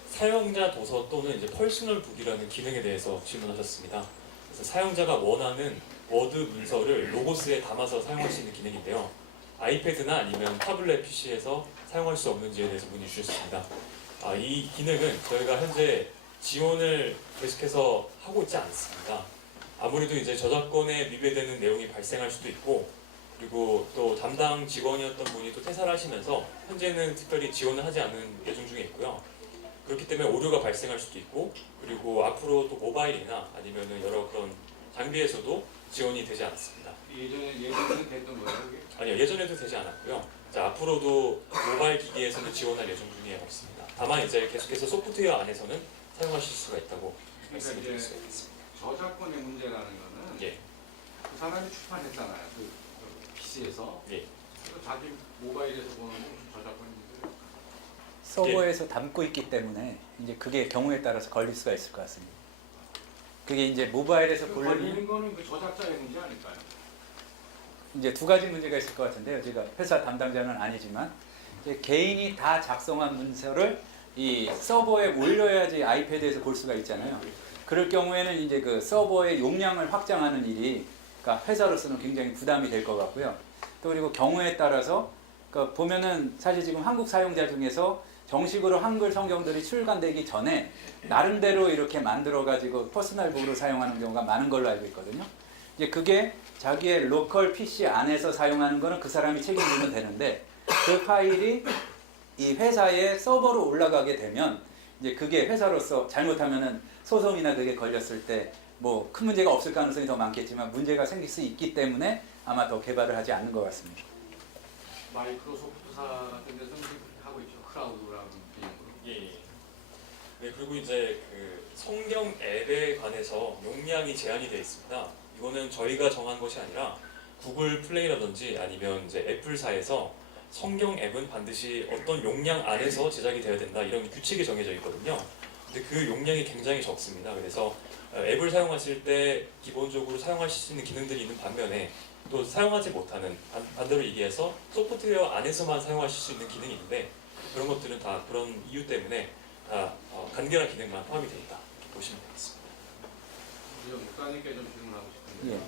사용자 도서 또는 이제 퍼스널 북이라는 기능에 대해서 질문하셨습니다. 그래서 사용자가 원하는 워드 문서를 로고스에 담아서 사용할 수 있는 기능인데요. 아이패드나 아니면 타블렛 PC에서 사용할 수 없는지에 대해서 문의 주셨습니다. 이 기능은 저희가 현재 지원을 계속해서 하고 있지 않습니다. 아무래도 이제 저작권에 위배되는 내용이 발생할 수도 있고, 그리고 또 담당 직원이었던 분이 또 퇴사를 하시면서 현재는 특별히 지원을 하지 않는 예정 중에 있고요. 그렇기 때문에 오류가 발생할 수도 있고, 그리고 앞으로 또 모바일이나 아니면은 여러 그런 장비에서도 지원이 되지 않습니다. 예전에 됐던 거예요, 그게? 아니요, 예전에도 되지 않았고요. 자, 앞으로도 모바일 기기에서는 지원할 예정 중에 없습니다. 다만 이제 계속해서 소프트웨어 안에서는 사용하실 수가 있다고 말씀을 드릴 수가 있겠습니다. 저작권의 문제라는 거는 예, 그 사람이 출판했잖아요. 그 PC에서. 예. 자기 모바일에서 보는 건 저작권 문제예요. 서버에서 담고 있기 때문에 이제 그게 경우에 따라서 걸릴 수가 있을 것 같습니다. 그게 이제 모바일에서 그 보려면 걸리는 거는 그 저작자의 문제 아닐까요? 이제 두 가지 문제가 있을 것 같은데요. 제가 회사 담당자는 아니지만 이제 개인이 다 작성한 문서를 이 서버에 올려야지 아이패드에서 볼 수가 있잖아요. 그럴 경우에는 이제 그 서버의 용량을 확장하는 일이 그러니까 회사로서는 굉장히 부담이 될 것 같고요. 또 그리고 경우에 따라서 그러니까 보면은 사실 지금 한국 사용자 중에서 정식으로 한글 성경들이 출간되기 전에 나름대로 이렇게 만들어 가지고 퍼스널북으로 사용하는 경우가 많은 걸로 알고 있거든요. 이제 그게 자기의 로컬 PC 안에서 사용하는 거는 그 사람이 책임지면 되는데 그 파일이 이 회사의 서버로 올라가게 되면 이제 그게 회사로서 잘못하면은 소송이나 그게 걸렸을 때 뭐 큰 문제가 없을 가능성이 더 많겠지만 문제가 생길 수 있기 때문에 아마 더 개발을 하지 않는 것 같습니다. 마이크로소프트사 같은 데서는 그렇게 하고 있죠. 클라우드라는 개념으로. 예. 네, 그리고 이제 그 성경 앱에 관해서 용량이 제한이 되어 있습니다. 이거는 저희가 정한 것이 아니라 구글 플레이라든지 아니면 이제 애플사에서 성경 앱은 반드시 어떤 용량 안에서 제작이 되어야 된다 이런 규칙이 정해져 있거든요. 근데 그 용량이 굉장히 적습니다. 그래서 앱을 사용하실 때 기본적으로 사용하실 수 있는 기능들이 있는 반면에 또 사용하지 못하는 반대로 얘기해서 소프트웨어 안에서만 사용하실 수 있는 기능이 있는데 그런 것들은 다 그런 이유 때문에 다 간결한 기능만 포함이 되어 있다 이렇게 보시면 되겠습니다. 목사님께 좀 질문하고 싶은데 예.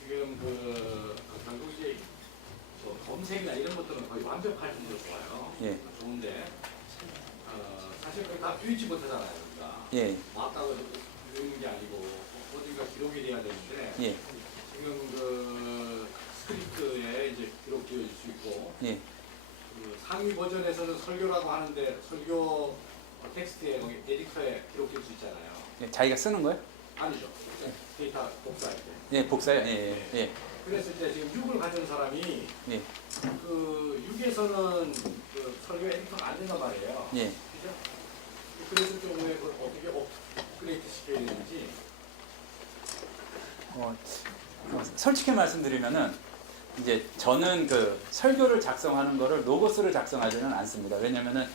지금 그 결국 이제 뭐 검색이나 이런 것들은 거의 완벽할 정도로 좋아요. 예. 좋은데 사실 그걸 다 비우지 못하잖아요. 우리가 예. 왔다고 읽는 게 아니고 어디가 기록이 돼야 되는데 예. 지금 그 스크립트에 이제 기록되어 있을 수 있고 예. 그 상위 버전에서는 설교라고 하는데 설교 텍스트에 거기 에디터에 기록될 수 있잖아요. 예. 자기가 쓰는 거요? 아니죠. 데이터 복사할 때. 예, 복사요. 예. 예. 그랬을 때 지금 6을 가진 사람이 예. 그 6에서는 그 설교 에디터가 안 된단 말이에요. 예. 그죠? 그랬을 경우에 그걸 어떻게 업그레이드 시켜야 되는지. 솔직히 말씀드리면은 이제 저는 그 설교를 작성하는 거를 로고스를 작성하지는 않습니다. 왜냐면은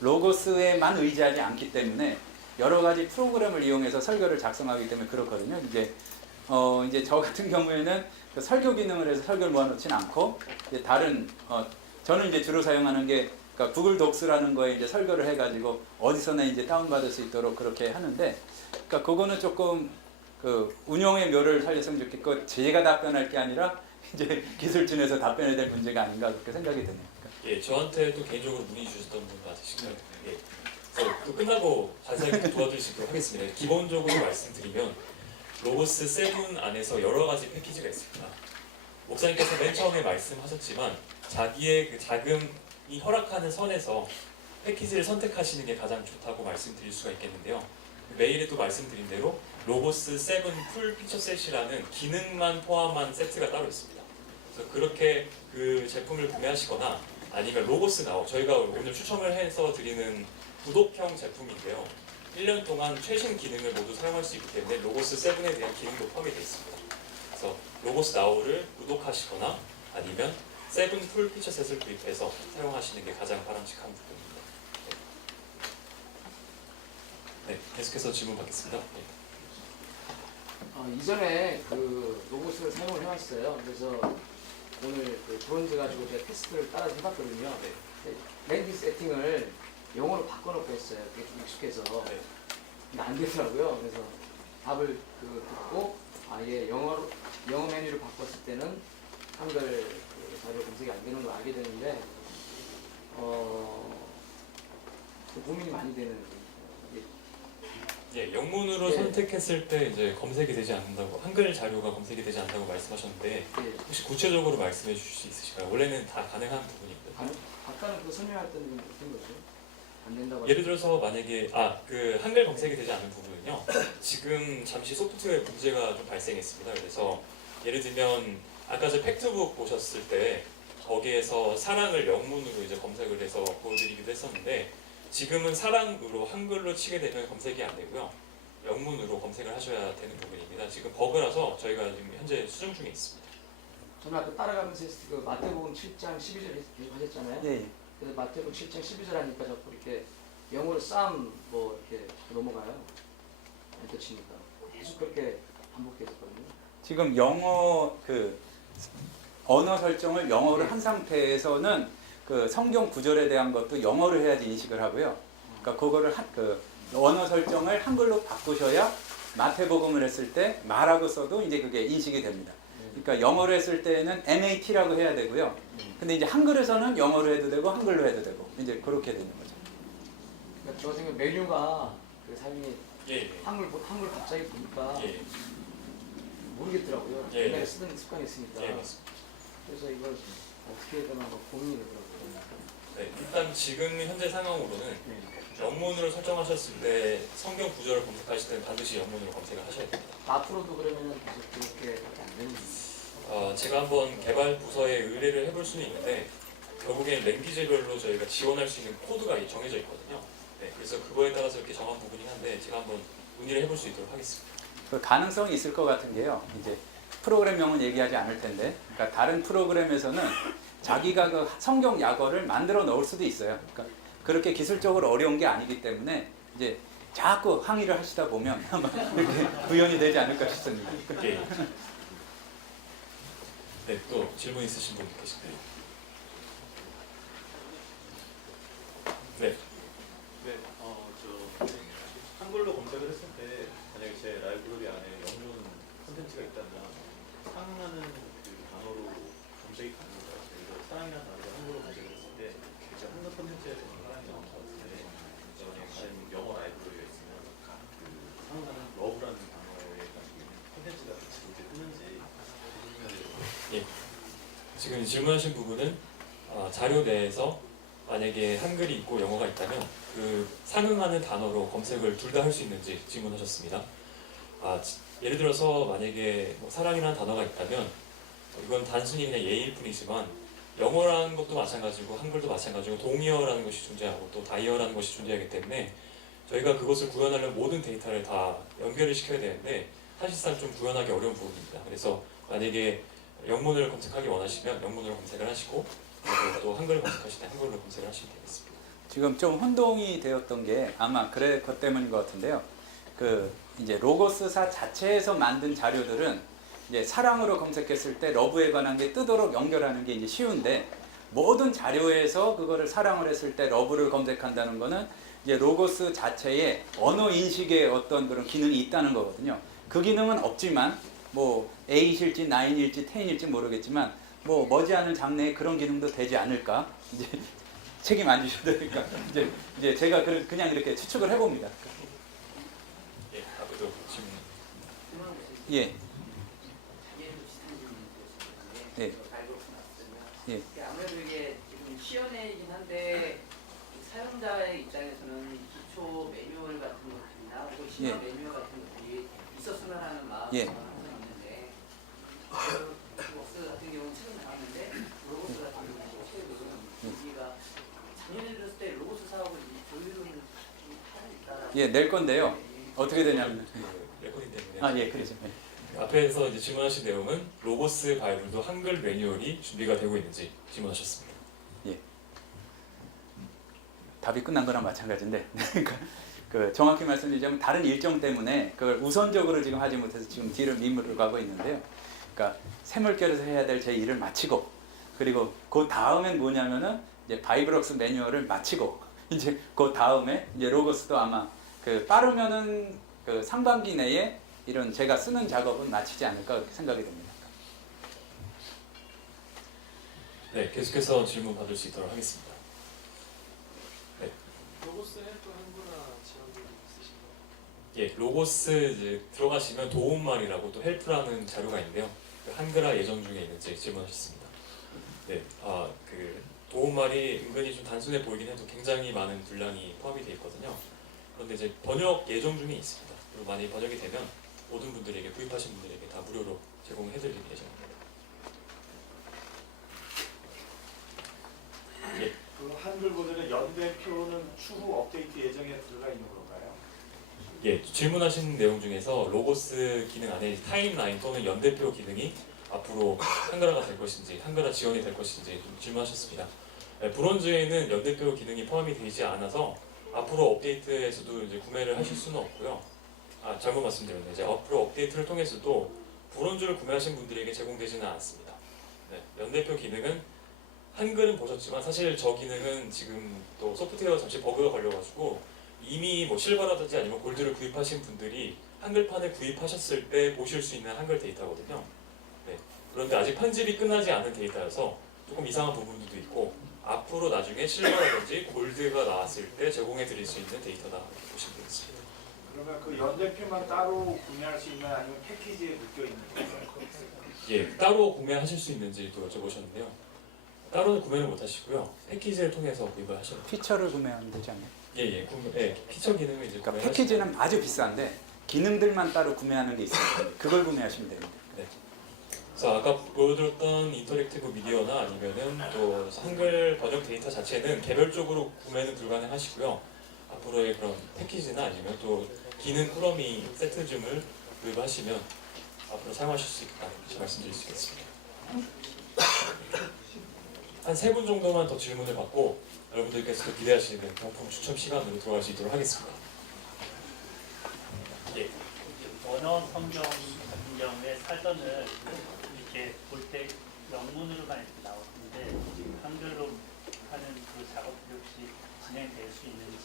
로고스에만 의지하지 않기 때문에 여러 가지 프로그램을 이용해서 설교를 작성하기 때문에 그렇거든요. 이제 저 같은 경우에는 그 설교 기능을 해서 설교를 모아놓지는 않고 이제 다른 저는 이제 주로 사용하는 게 그러니까 구글 독스라는 거에 이제 설교를 해가지고 어디서나 이제 다운받을 수 있도록 그렇게 하는데, 그러니까 그거는 조금 그 운영의 묘를 살렸으면 좋겠고, 제가 답변할 게 아니라 이제 기술진에서 답변해야 될 문제가 아닌가 그렇게 생각이 드네요. 예, 저한테 또 개인적으로 문의 주셨던 분 맞으신가요? 예. 그래서 또 끝나고 자세하게 도와드릴 수 있도록 하겠습니다. 기본적으로 말씀드리면 로고스 7 안에서 여러 가지 패키지가 있습니다. 목사님께서 맨 처음에 말씀하셨지만 자기의 그 자금이 허락하는 선에서 패키지를 선택하시는 게 가장 좋다고 말씀드릴 수가 있겠는데요. 메일에도 말씀드린 대로 로고스 7 풀 피처 셋이라는 기능만 포함한 세트가 따로 있습니다. 그래서 그렇게 그 제품을 구매하시거나 아니면 로고스 나우, 저희가 오늘 추첨을 해서 드리는 구독형 제품인데요. 1년 동안 최신 기능을 모두 사용할 수 있기 때문에 로고스 7에 대한 기능도 포함이 되어 있습니다. 그래서 로고스 나우를 구독하시거나 아니면 7 풀 피처 셋을 구입해서 사용하시는 게 가장 바람직한 부분입니다. 네, 계속해서 질문 받겠습니다. 네. 이전에 그 로고스를 사용을 해왔어요. 그래서 오늘 그 브론즈 가지고 제가 테스트를 따라서 해봤거든요. 랜디 세팅을 영어로 바꿔놓고 했어요. 그게 좀 익숙해서. 네. 근데 안 되더라고요. 그래서 답을 듣고 아예 영어 메뉴를 바꿨을 때는 한글 그 자료 검색이 안 되는 걸 알게 되는데 그 고민이 많이 되는 예, 영문으로 예. 선택했을 때 이제 검색이 되지 않는다고, 한글 자료가 검색이 되지 않는다고 말씀하셨는데 예. 혹시 구체적으로 말씀해 주실 수 있으실까요? 원래는 다 가능한 부분입니다. 아까는 그 설명할 때는 좀 어떤 거죠? 안 된다고 예를 들어서 만약에 그 한글 검색이 되지 않는 부분은요, 지금 잠시 소프트웨어 문제가 좀 발생했습니다. 그래서 예를 들면 아까 저 팩트북 보셨을 때 거기에서 사랑을 영문으로 이제 검색을 해서 보여드리기도 했었는데, 지금은 사랑으로 한글로 치게 되면 검색이 안 되고요, 영문으로 검색을 하셔야 되는 부분입니다. 지금 버그라서 저희가 지금 현재 수정 중에 있습니다. 저는 아까 따라가면서 그 마태복음 7장 12절 계속 하셨잖아요. 네. 그래서 마태복음 7장 12절 하니까 자꾸 이렇게 영어로 쌈 뭐 이렇게 자꾸 넘어가요. 엔터 치니까 계속 그렇게 반복됐었거든요. 지금 영어 그 언어 설정을 영어로 한 상태에서는 그 성경 구절에 대한 것도 영어로 해야지 인식을 하고요. 그러니까 그거를 그 언어 설정을 한글로 바꾸셔야 마태복음을 했을 때 말하고 써도 이제 그게 인식이 됩니다. 그러니까 영어로 했을 때는 MAT라고 해야 되고요. 근데 이제 한글에서는 영어로 해도 되고 한글로 해도 되고 이제 그렇게 되는 거죠. 그러니까 저 생각 메뉴가 그 사람이 예, 한글 갑자기 보니까 예, 모르겠더라고요. 예. 옛날에 쓰던 습관이 있으니까. 예, 맞습니다. 그래서 이걸 어떻게 해야 되나 막 고민이 되더라고요. 네, 일단 지금 현재 상황으로는 네. 영문으로 설정하셨을 때 성경 구절을 검색하실 때는 반드시 영문으로 검색을 하셔야 됩니다. 앞으로도 그러면은 계속 그렇게 안 되는 거예요. 제가 한번 개발 부서에 의뢰를 해볼 수는 있는데 결국엔 랭귀지별로 저희가 지원할 수 있는 코드가 정해져 있거든요. 네, 그래서 그거에 따라서 이렇게 정한 부분이긴 한데 제가 한번 문의를 해볼 수 있도록 하겠습니다. 그 가능성이 있을 것 같은 게요. 이제 프로그램명은 얘기하지 않을 텐데, 그러니까 다른 프로그램에서는 자기가 그 성경 약어를 만들어 넣을 수도 있어요. 그러니까 그렇게 기술적으로 어려운 게 아니기 때문에 이제 자꾸 항의를 하시다 보면 아마 이렇게 구현이 되지 않을까 싶습니다. 예. 네, 또 질문 있으신 분 계신가요? 네. 네, 한글로 검색을 했을 때 만약에 제 라이브러리 안에 영문 콘텐츠가 있다면 사랑하는 그 단어로 검색이 가능한가요? 예를 들어 사랑이라는 단어를 한글로 검색을 했을 때 제 한글 콘텐츠에 대한 사랑이 나온 것 같은데 만약에 다른 영어 라이브러리가 있으면 그 사랑하는 러브라는 단어에 가지고 있는 콘텐츠가 같이 이제 뜨는지 지금 질문하신 부분은 자료 내에서 만약에 한글이 있고 영어가 있다면 그 상응하는 단어로 검색을 둘 다 할 수 있는지 질문하셨습니다. 예를 들어서 만약에 뭐 사랑이라는 단어가 있다면 이건 단순히 그냥 예일 뿐이지만 영어라는 것도 마찬가지고 한글도 마찬가지고 동의어라는 것이 존재하고 또 다이어라는 것이 존재하기 때문에 저희가 그것을 구현하려면 모든 데이터를 다 연결을 시켜야 되는데 사실상 좀 구현하기 어려운 부분입니다. 그래서 만약에 영문을 검색하기 원하시면 영문으로 검색을 하시고 그리고 또 한글을 검색하실 때 한글로 검색을 하시면 되겠습니다. 지금 좀 혼동이 되었던 게 아마 그것 때문인 것 같은데요. 그 이제 로고스사 자체에서 만든 자료들은 이제 사랑으로 검색했을 때 러브에 관한 게 뜨도록 연결하는 게 이제 쉬운데, 모든 자료에서 그거를 사랑을 했을 때 러브를 검색한다는 거는 이제 로고스 자체에 언어 인식의 어떤 그런 기능이 있다는 거거든요. 그 기능은 없지만 뭐 8일지 9일지 10일지 모르겠지만 뭐 머지않은 장래에 그런 기능도 되지 않을까 이제 책임 안 주셔도 되니까 이제 제가 그냥 이렇게 추측을 해봅니다. 예, 아무도 질문. 예. 예. 예. 아무래도 이게 지금 시연회이긴 한데 사용자의 입장에서는 기초 매뉴얼 같은 것들이나 혹은 심화 예. 매뉴얼 같은 것들이 있었으면 하는 마음이 예. 항상 있는데 로고스 같은 경우는 최근 나왔는데 로고스 같은 경우는 최근 우리가 작년에 들었을 때 로고스 사업을 조율을 좀 하고 있다. 예, 낼 건데요. 어떻게 되냐면 레코딩 때문에. 아, 예, 그러죠. 예. 앞에서 이제 질문하신 내용은 로고스 바이블도 한글 매뉴얼이 준비가 되고 있는지 질문하셨습니다. 답이 끝난 거랑 마찬가지인데 그러니까 그 정확히 말씀드리자면 다른 일정 때문에 그걸 우선적으로 지금 하지 못해서 지금 뒤를 미루고 가고 있는데요. 그러니까 새물결에서 해야 될 제 일을 마치고 그리고 그 다음엔 뭐냐면은 이제 바이브럭스 매뉴얼을 마치고 이제 그 다음에 이제 로고스도 아마 그 빠르면은 그 상반기 내에 이런 제가 쓰는 작업은 마치지 않을까 그렇게 생각이 됩니다. 네, 계속해서 질문 받을 수 있도록 하겠습니다. 로고스 헬프 한국어 지원들이 있으신가요? 예, 로고스 이제 들어가시면 도움말이라고 또 헬프라는 자료가 있는데요. 그 한글화 예정 중에 있는지 질문하셨습니다. 네, 그 도움말이 은근히 좀 단순해 보이긴 해도 굉장히 많은 분량이 포함이 되어 있거든요. 그런데 이제 번역 예정 중에 있습니다. 그리고 많이 번역이 되면 모든 분들에게 구입하신 분들에게 다 무료로 제공해드릴 예정입니다. 예. 그 한글 버전의 연대표는 추후 업데이트 예정에 들어가 있는 건가요? 예, 질문하신 내용 중에서 로고스 기능 안에 타임라인 또는 연대표 기능이 앞으로 한글화가 될 것인지, 한글화 지원이 될 것인지 좀 질문하셨습니다. 예, 브론즈에는 연대표 기능이 포함이 되지 않아서 앞으로 업데이트에서도 이제 구매를 하실 수는 없고요. 잘못 말씀드렸네요. 이제 앞으로 업데이트를 통해서도 브론즈를 구매하신 분들에게 제공되지는 않습니다. 네, 연대표 기능은 한글은 보셨지만 사실 저 기능은 지금 또 소프트웨어 잠시 버그가 걸려가지고 이미 뭐 실버라든지 아니면 골드를 구입하신 분들이 한글판을 구입하셨을 때 보실 수 있는 한글 데이터거든요. 네. 그런데 아직 편집이 끝나지 않은 데이터여서 조금 이상한 부분도 있고 앞으로 나중에 실버라든지 골드가 나왔을 때 제공해 드릴 수 있는 데이터다 이렇게 보시면 되겠습니다. 그러면 그 연대표만 따로 구매할 수 있나요? 아니면 패키지에 묶여 있는 건가요? 예, 따로 구매하실 수 있는지도 여쭤보셨는데요. 따로는 구매를 못 하시고요. 패키지를 통해서 구입을 하셔야 돼요. 피처를 구매하면 되지 않나요? 예, 피처 기능을 이제 그러니까 구매하시면 패키지는 아주 비싼데 기능들만 따로 구매하는 게 있어요. 그걸 구매하시면 됩니다. 그래서 아까 보여드렸던 인터랙티브 미디어나 아니면은 또 한글 번역 데이터 자체는 개별적으로 구매는 불가능하시고요. 앞으로의 그런 패키지나 아니면 또 기능 꾸러미 세트줌을 구입하시면 앞으로 사용하실 수 있다 이렇게 말씀드릴 수 있겠습니다. 한 3분 정도만 더 질문을 받고 여러분들께서도 기대하시는 경품 추첨 시간으로 들어갈 수 있도록 하겠습니다. 예. 원어 성경 같은 경우에 사전을 이렇게 볼 때 영문으로만 이렇게 나오는데 한글로 하는 그 작업들이 혹시 진행될 수 있는지.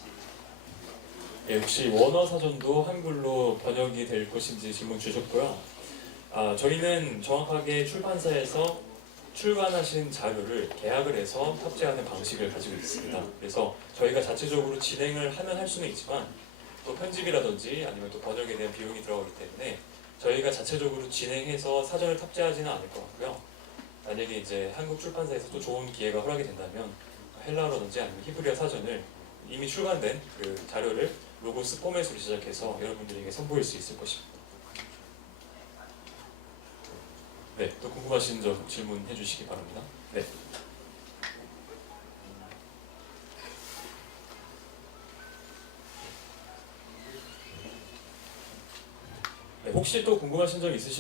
예, 혹시 원어 사전도 한글로 번역이 될 것인지 질문 주셨고요. 저희는 정확하게 출판사에서 출간하신 자료를 계약을 해서 탑재하는 방식을 가지고 있습니다. 그래서 저희가 자체적으로 진행을 하면 할 수는 있지만 또 편집이라든지 아니면 또 번역에 대한 비용이 들어가기 때문에 저희가 자체적으로 진행해서 사전을 탑재하지는 않을 것 같고요. 만약에 이제 한국 출판사에서 또 좋은 기회가 허락이 된다면 헬라어라든지 아니면 히브리어 사전을 이미 출간된 그 자료를 로고스 포맷으로 제작해서 여러분들에게 선보일 수 있을 것입니다. 네, 또 궁금하신 점 질문해 주시기 바랍니다. 네. 네, 혹시 또 궁금하신 점 있으시면